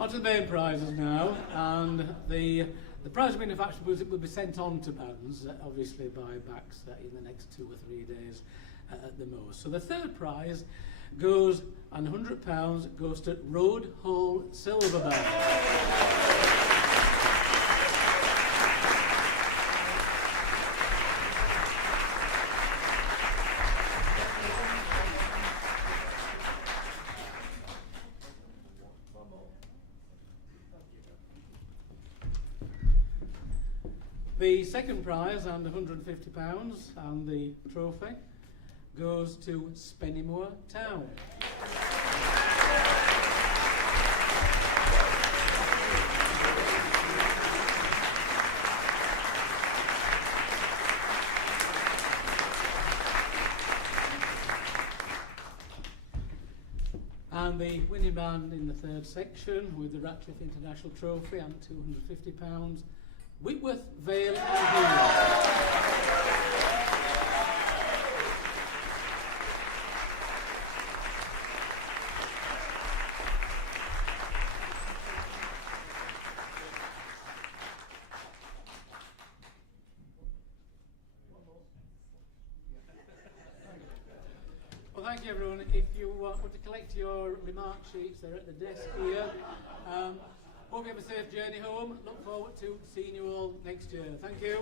On to the main prizes now, and the prize manufacturer will be sent on to bands, obviously by backs in the next 2 or 3 days at the most. So the third prize goes, and £100 goes to Roadhole Silver Band. The second prize and £150 and the trophy goes to Spennymoor Town. And the winning band in the third section with the Ratcliffe International Trophy and £250, Whitworth, Vale and Healy. Well, thank you everyone. If you want to collect your remark sheets, they're at the desk here. Hope you have a safe journey home. Look forward to seeing you all next year. Thank you.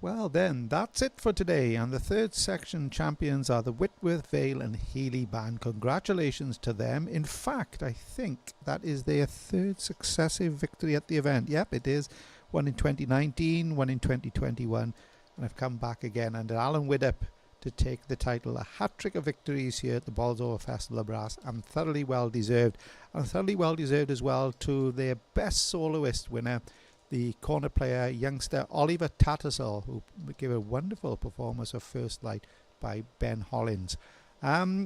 Well then, that's it for today, and the third section champions are the Whitworth, Vale and Healy Band. Congratulations to them. In fact, I think that is their third successive victory at the event. Yep, it is. One in 2019, one in 2021, and I've come back again under Alan Widdop to take the title. A hat-trick of victories here at the Bolsover Festival of Brass, and thoroughly well deserved. And thoroughly well deserved as well to their best soloist winner, the cornet player, youngster Oliver Tattersall, who gave a wonderful performance of First Light by Ben Hollins.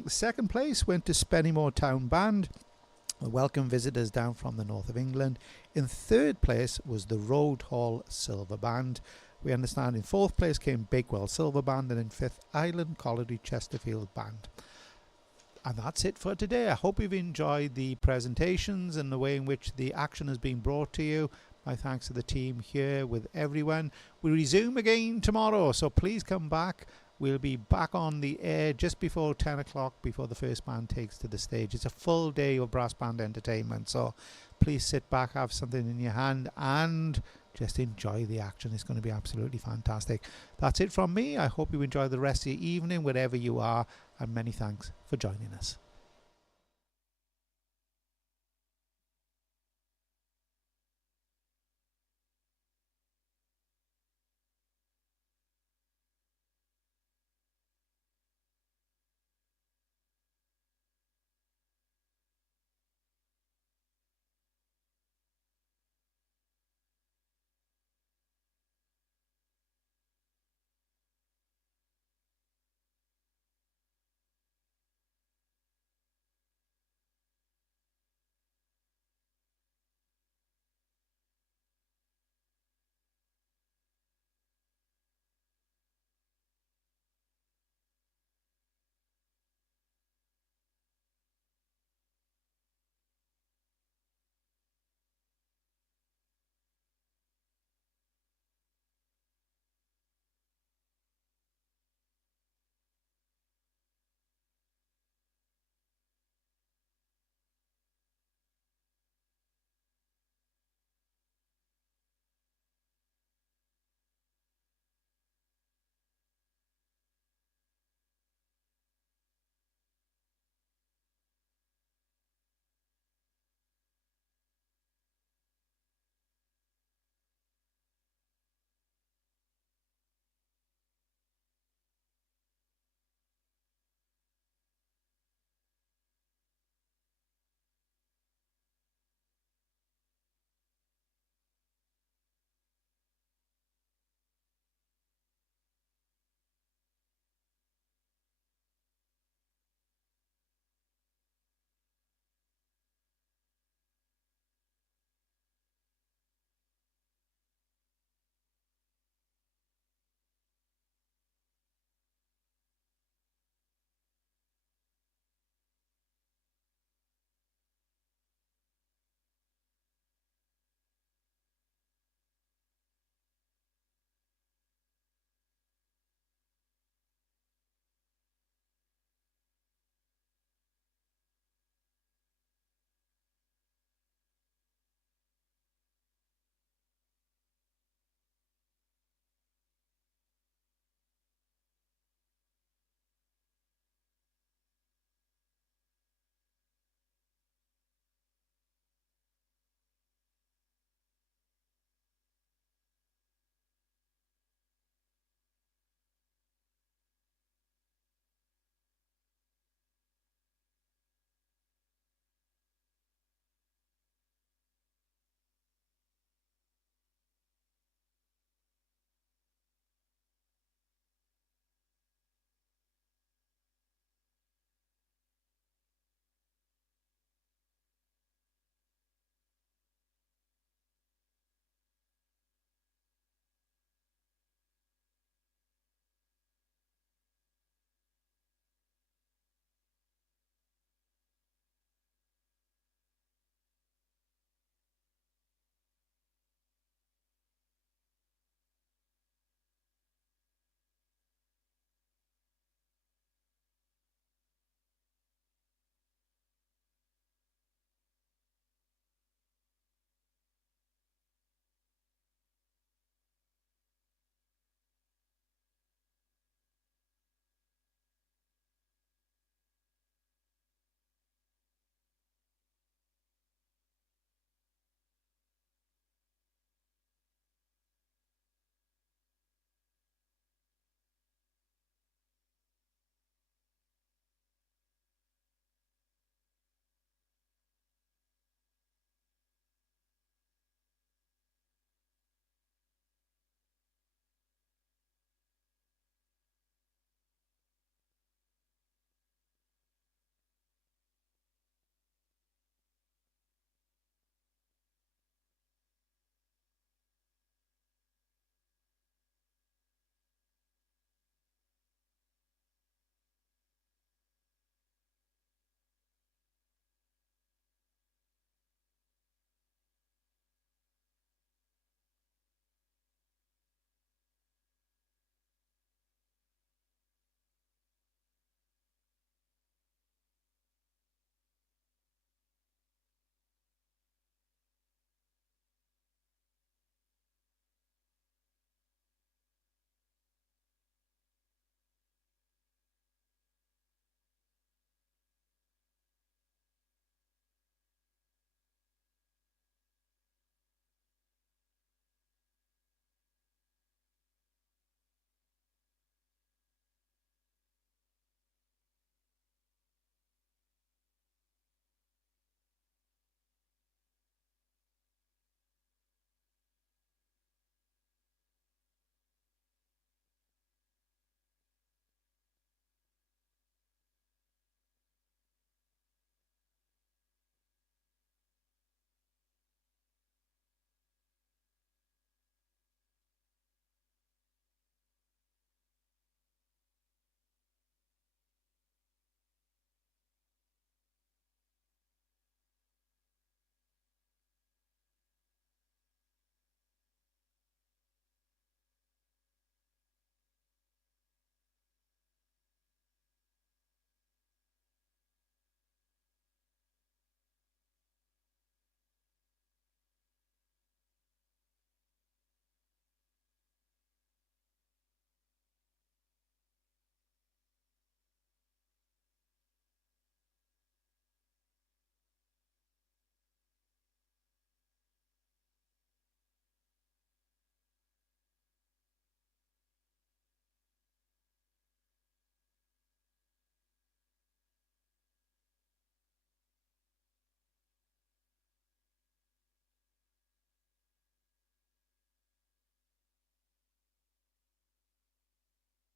Second place went to Spennymoor Town Band, welcome visitors down from the north of England. In third place was the Roadhole Silver Band. We understand in fourth place came Bakewell Silver Band, and in fifth, Island Colliery Chesterfield Band. And that's it for today. I hope you've enjoyed the presentations and the way in which the action has been brought to you. My thanks to the team here with everyone. We resume again tomorrow, so please come back. We'll be back on the air just before 10 o'clock, before the first band takes to the stage. It's a full day of brass band entertainment, so please sit back, have something in your hand, and just enjoy the action. It's going to be absolutely fantastic. That's it from me. I hope you enjoy the rest of your evening, wherever you are, and many thanks for joining us.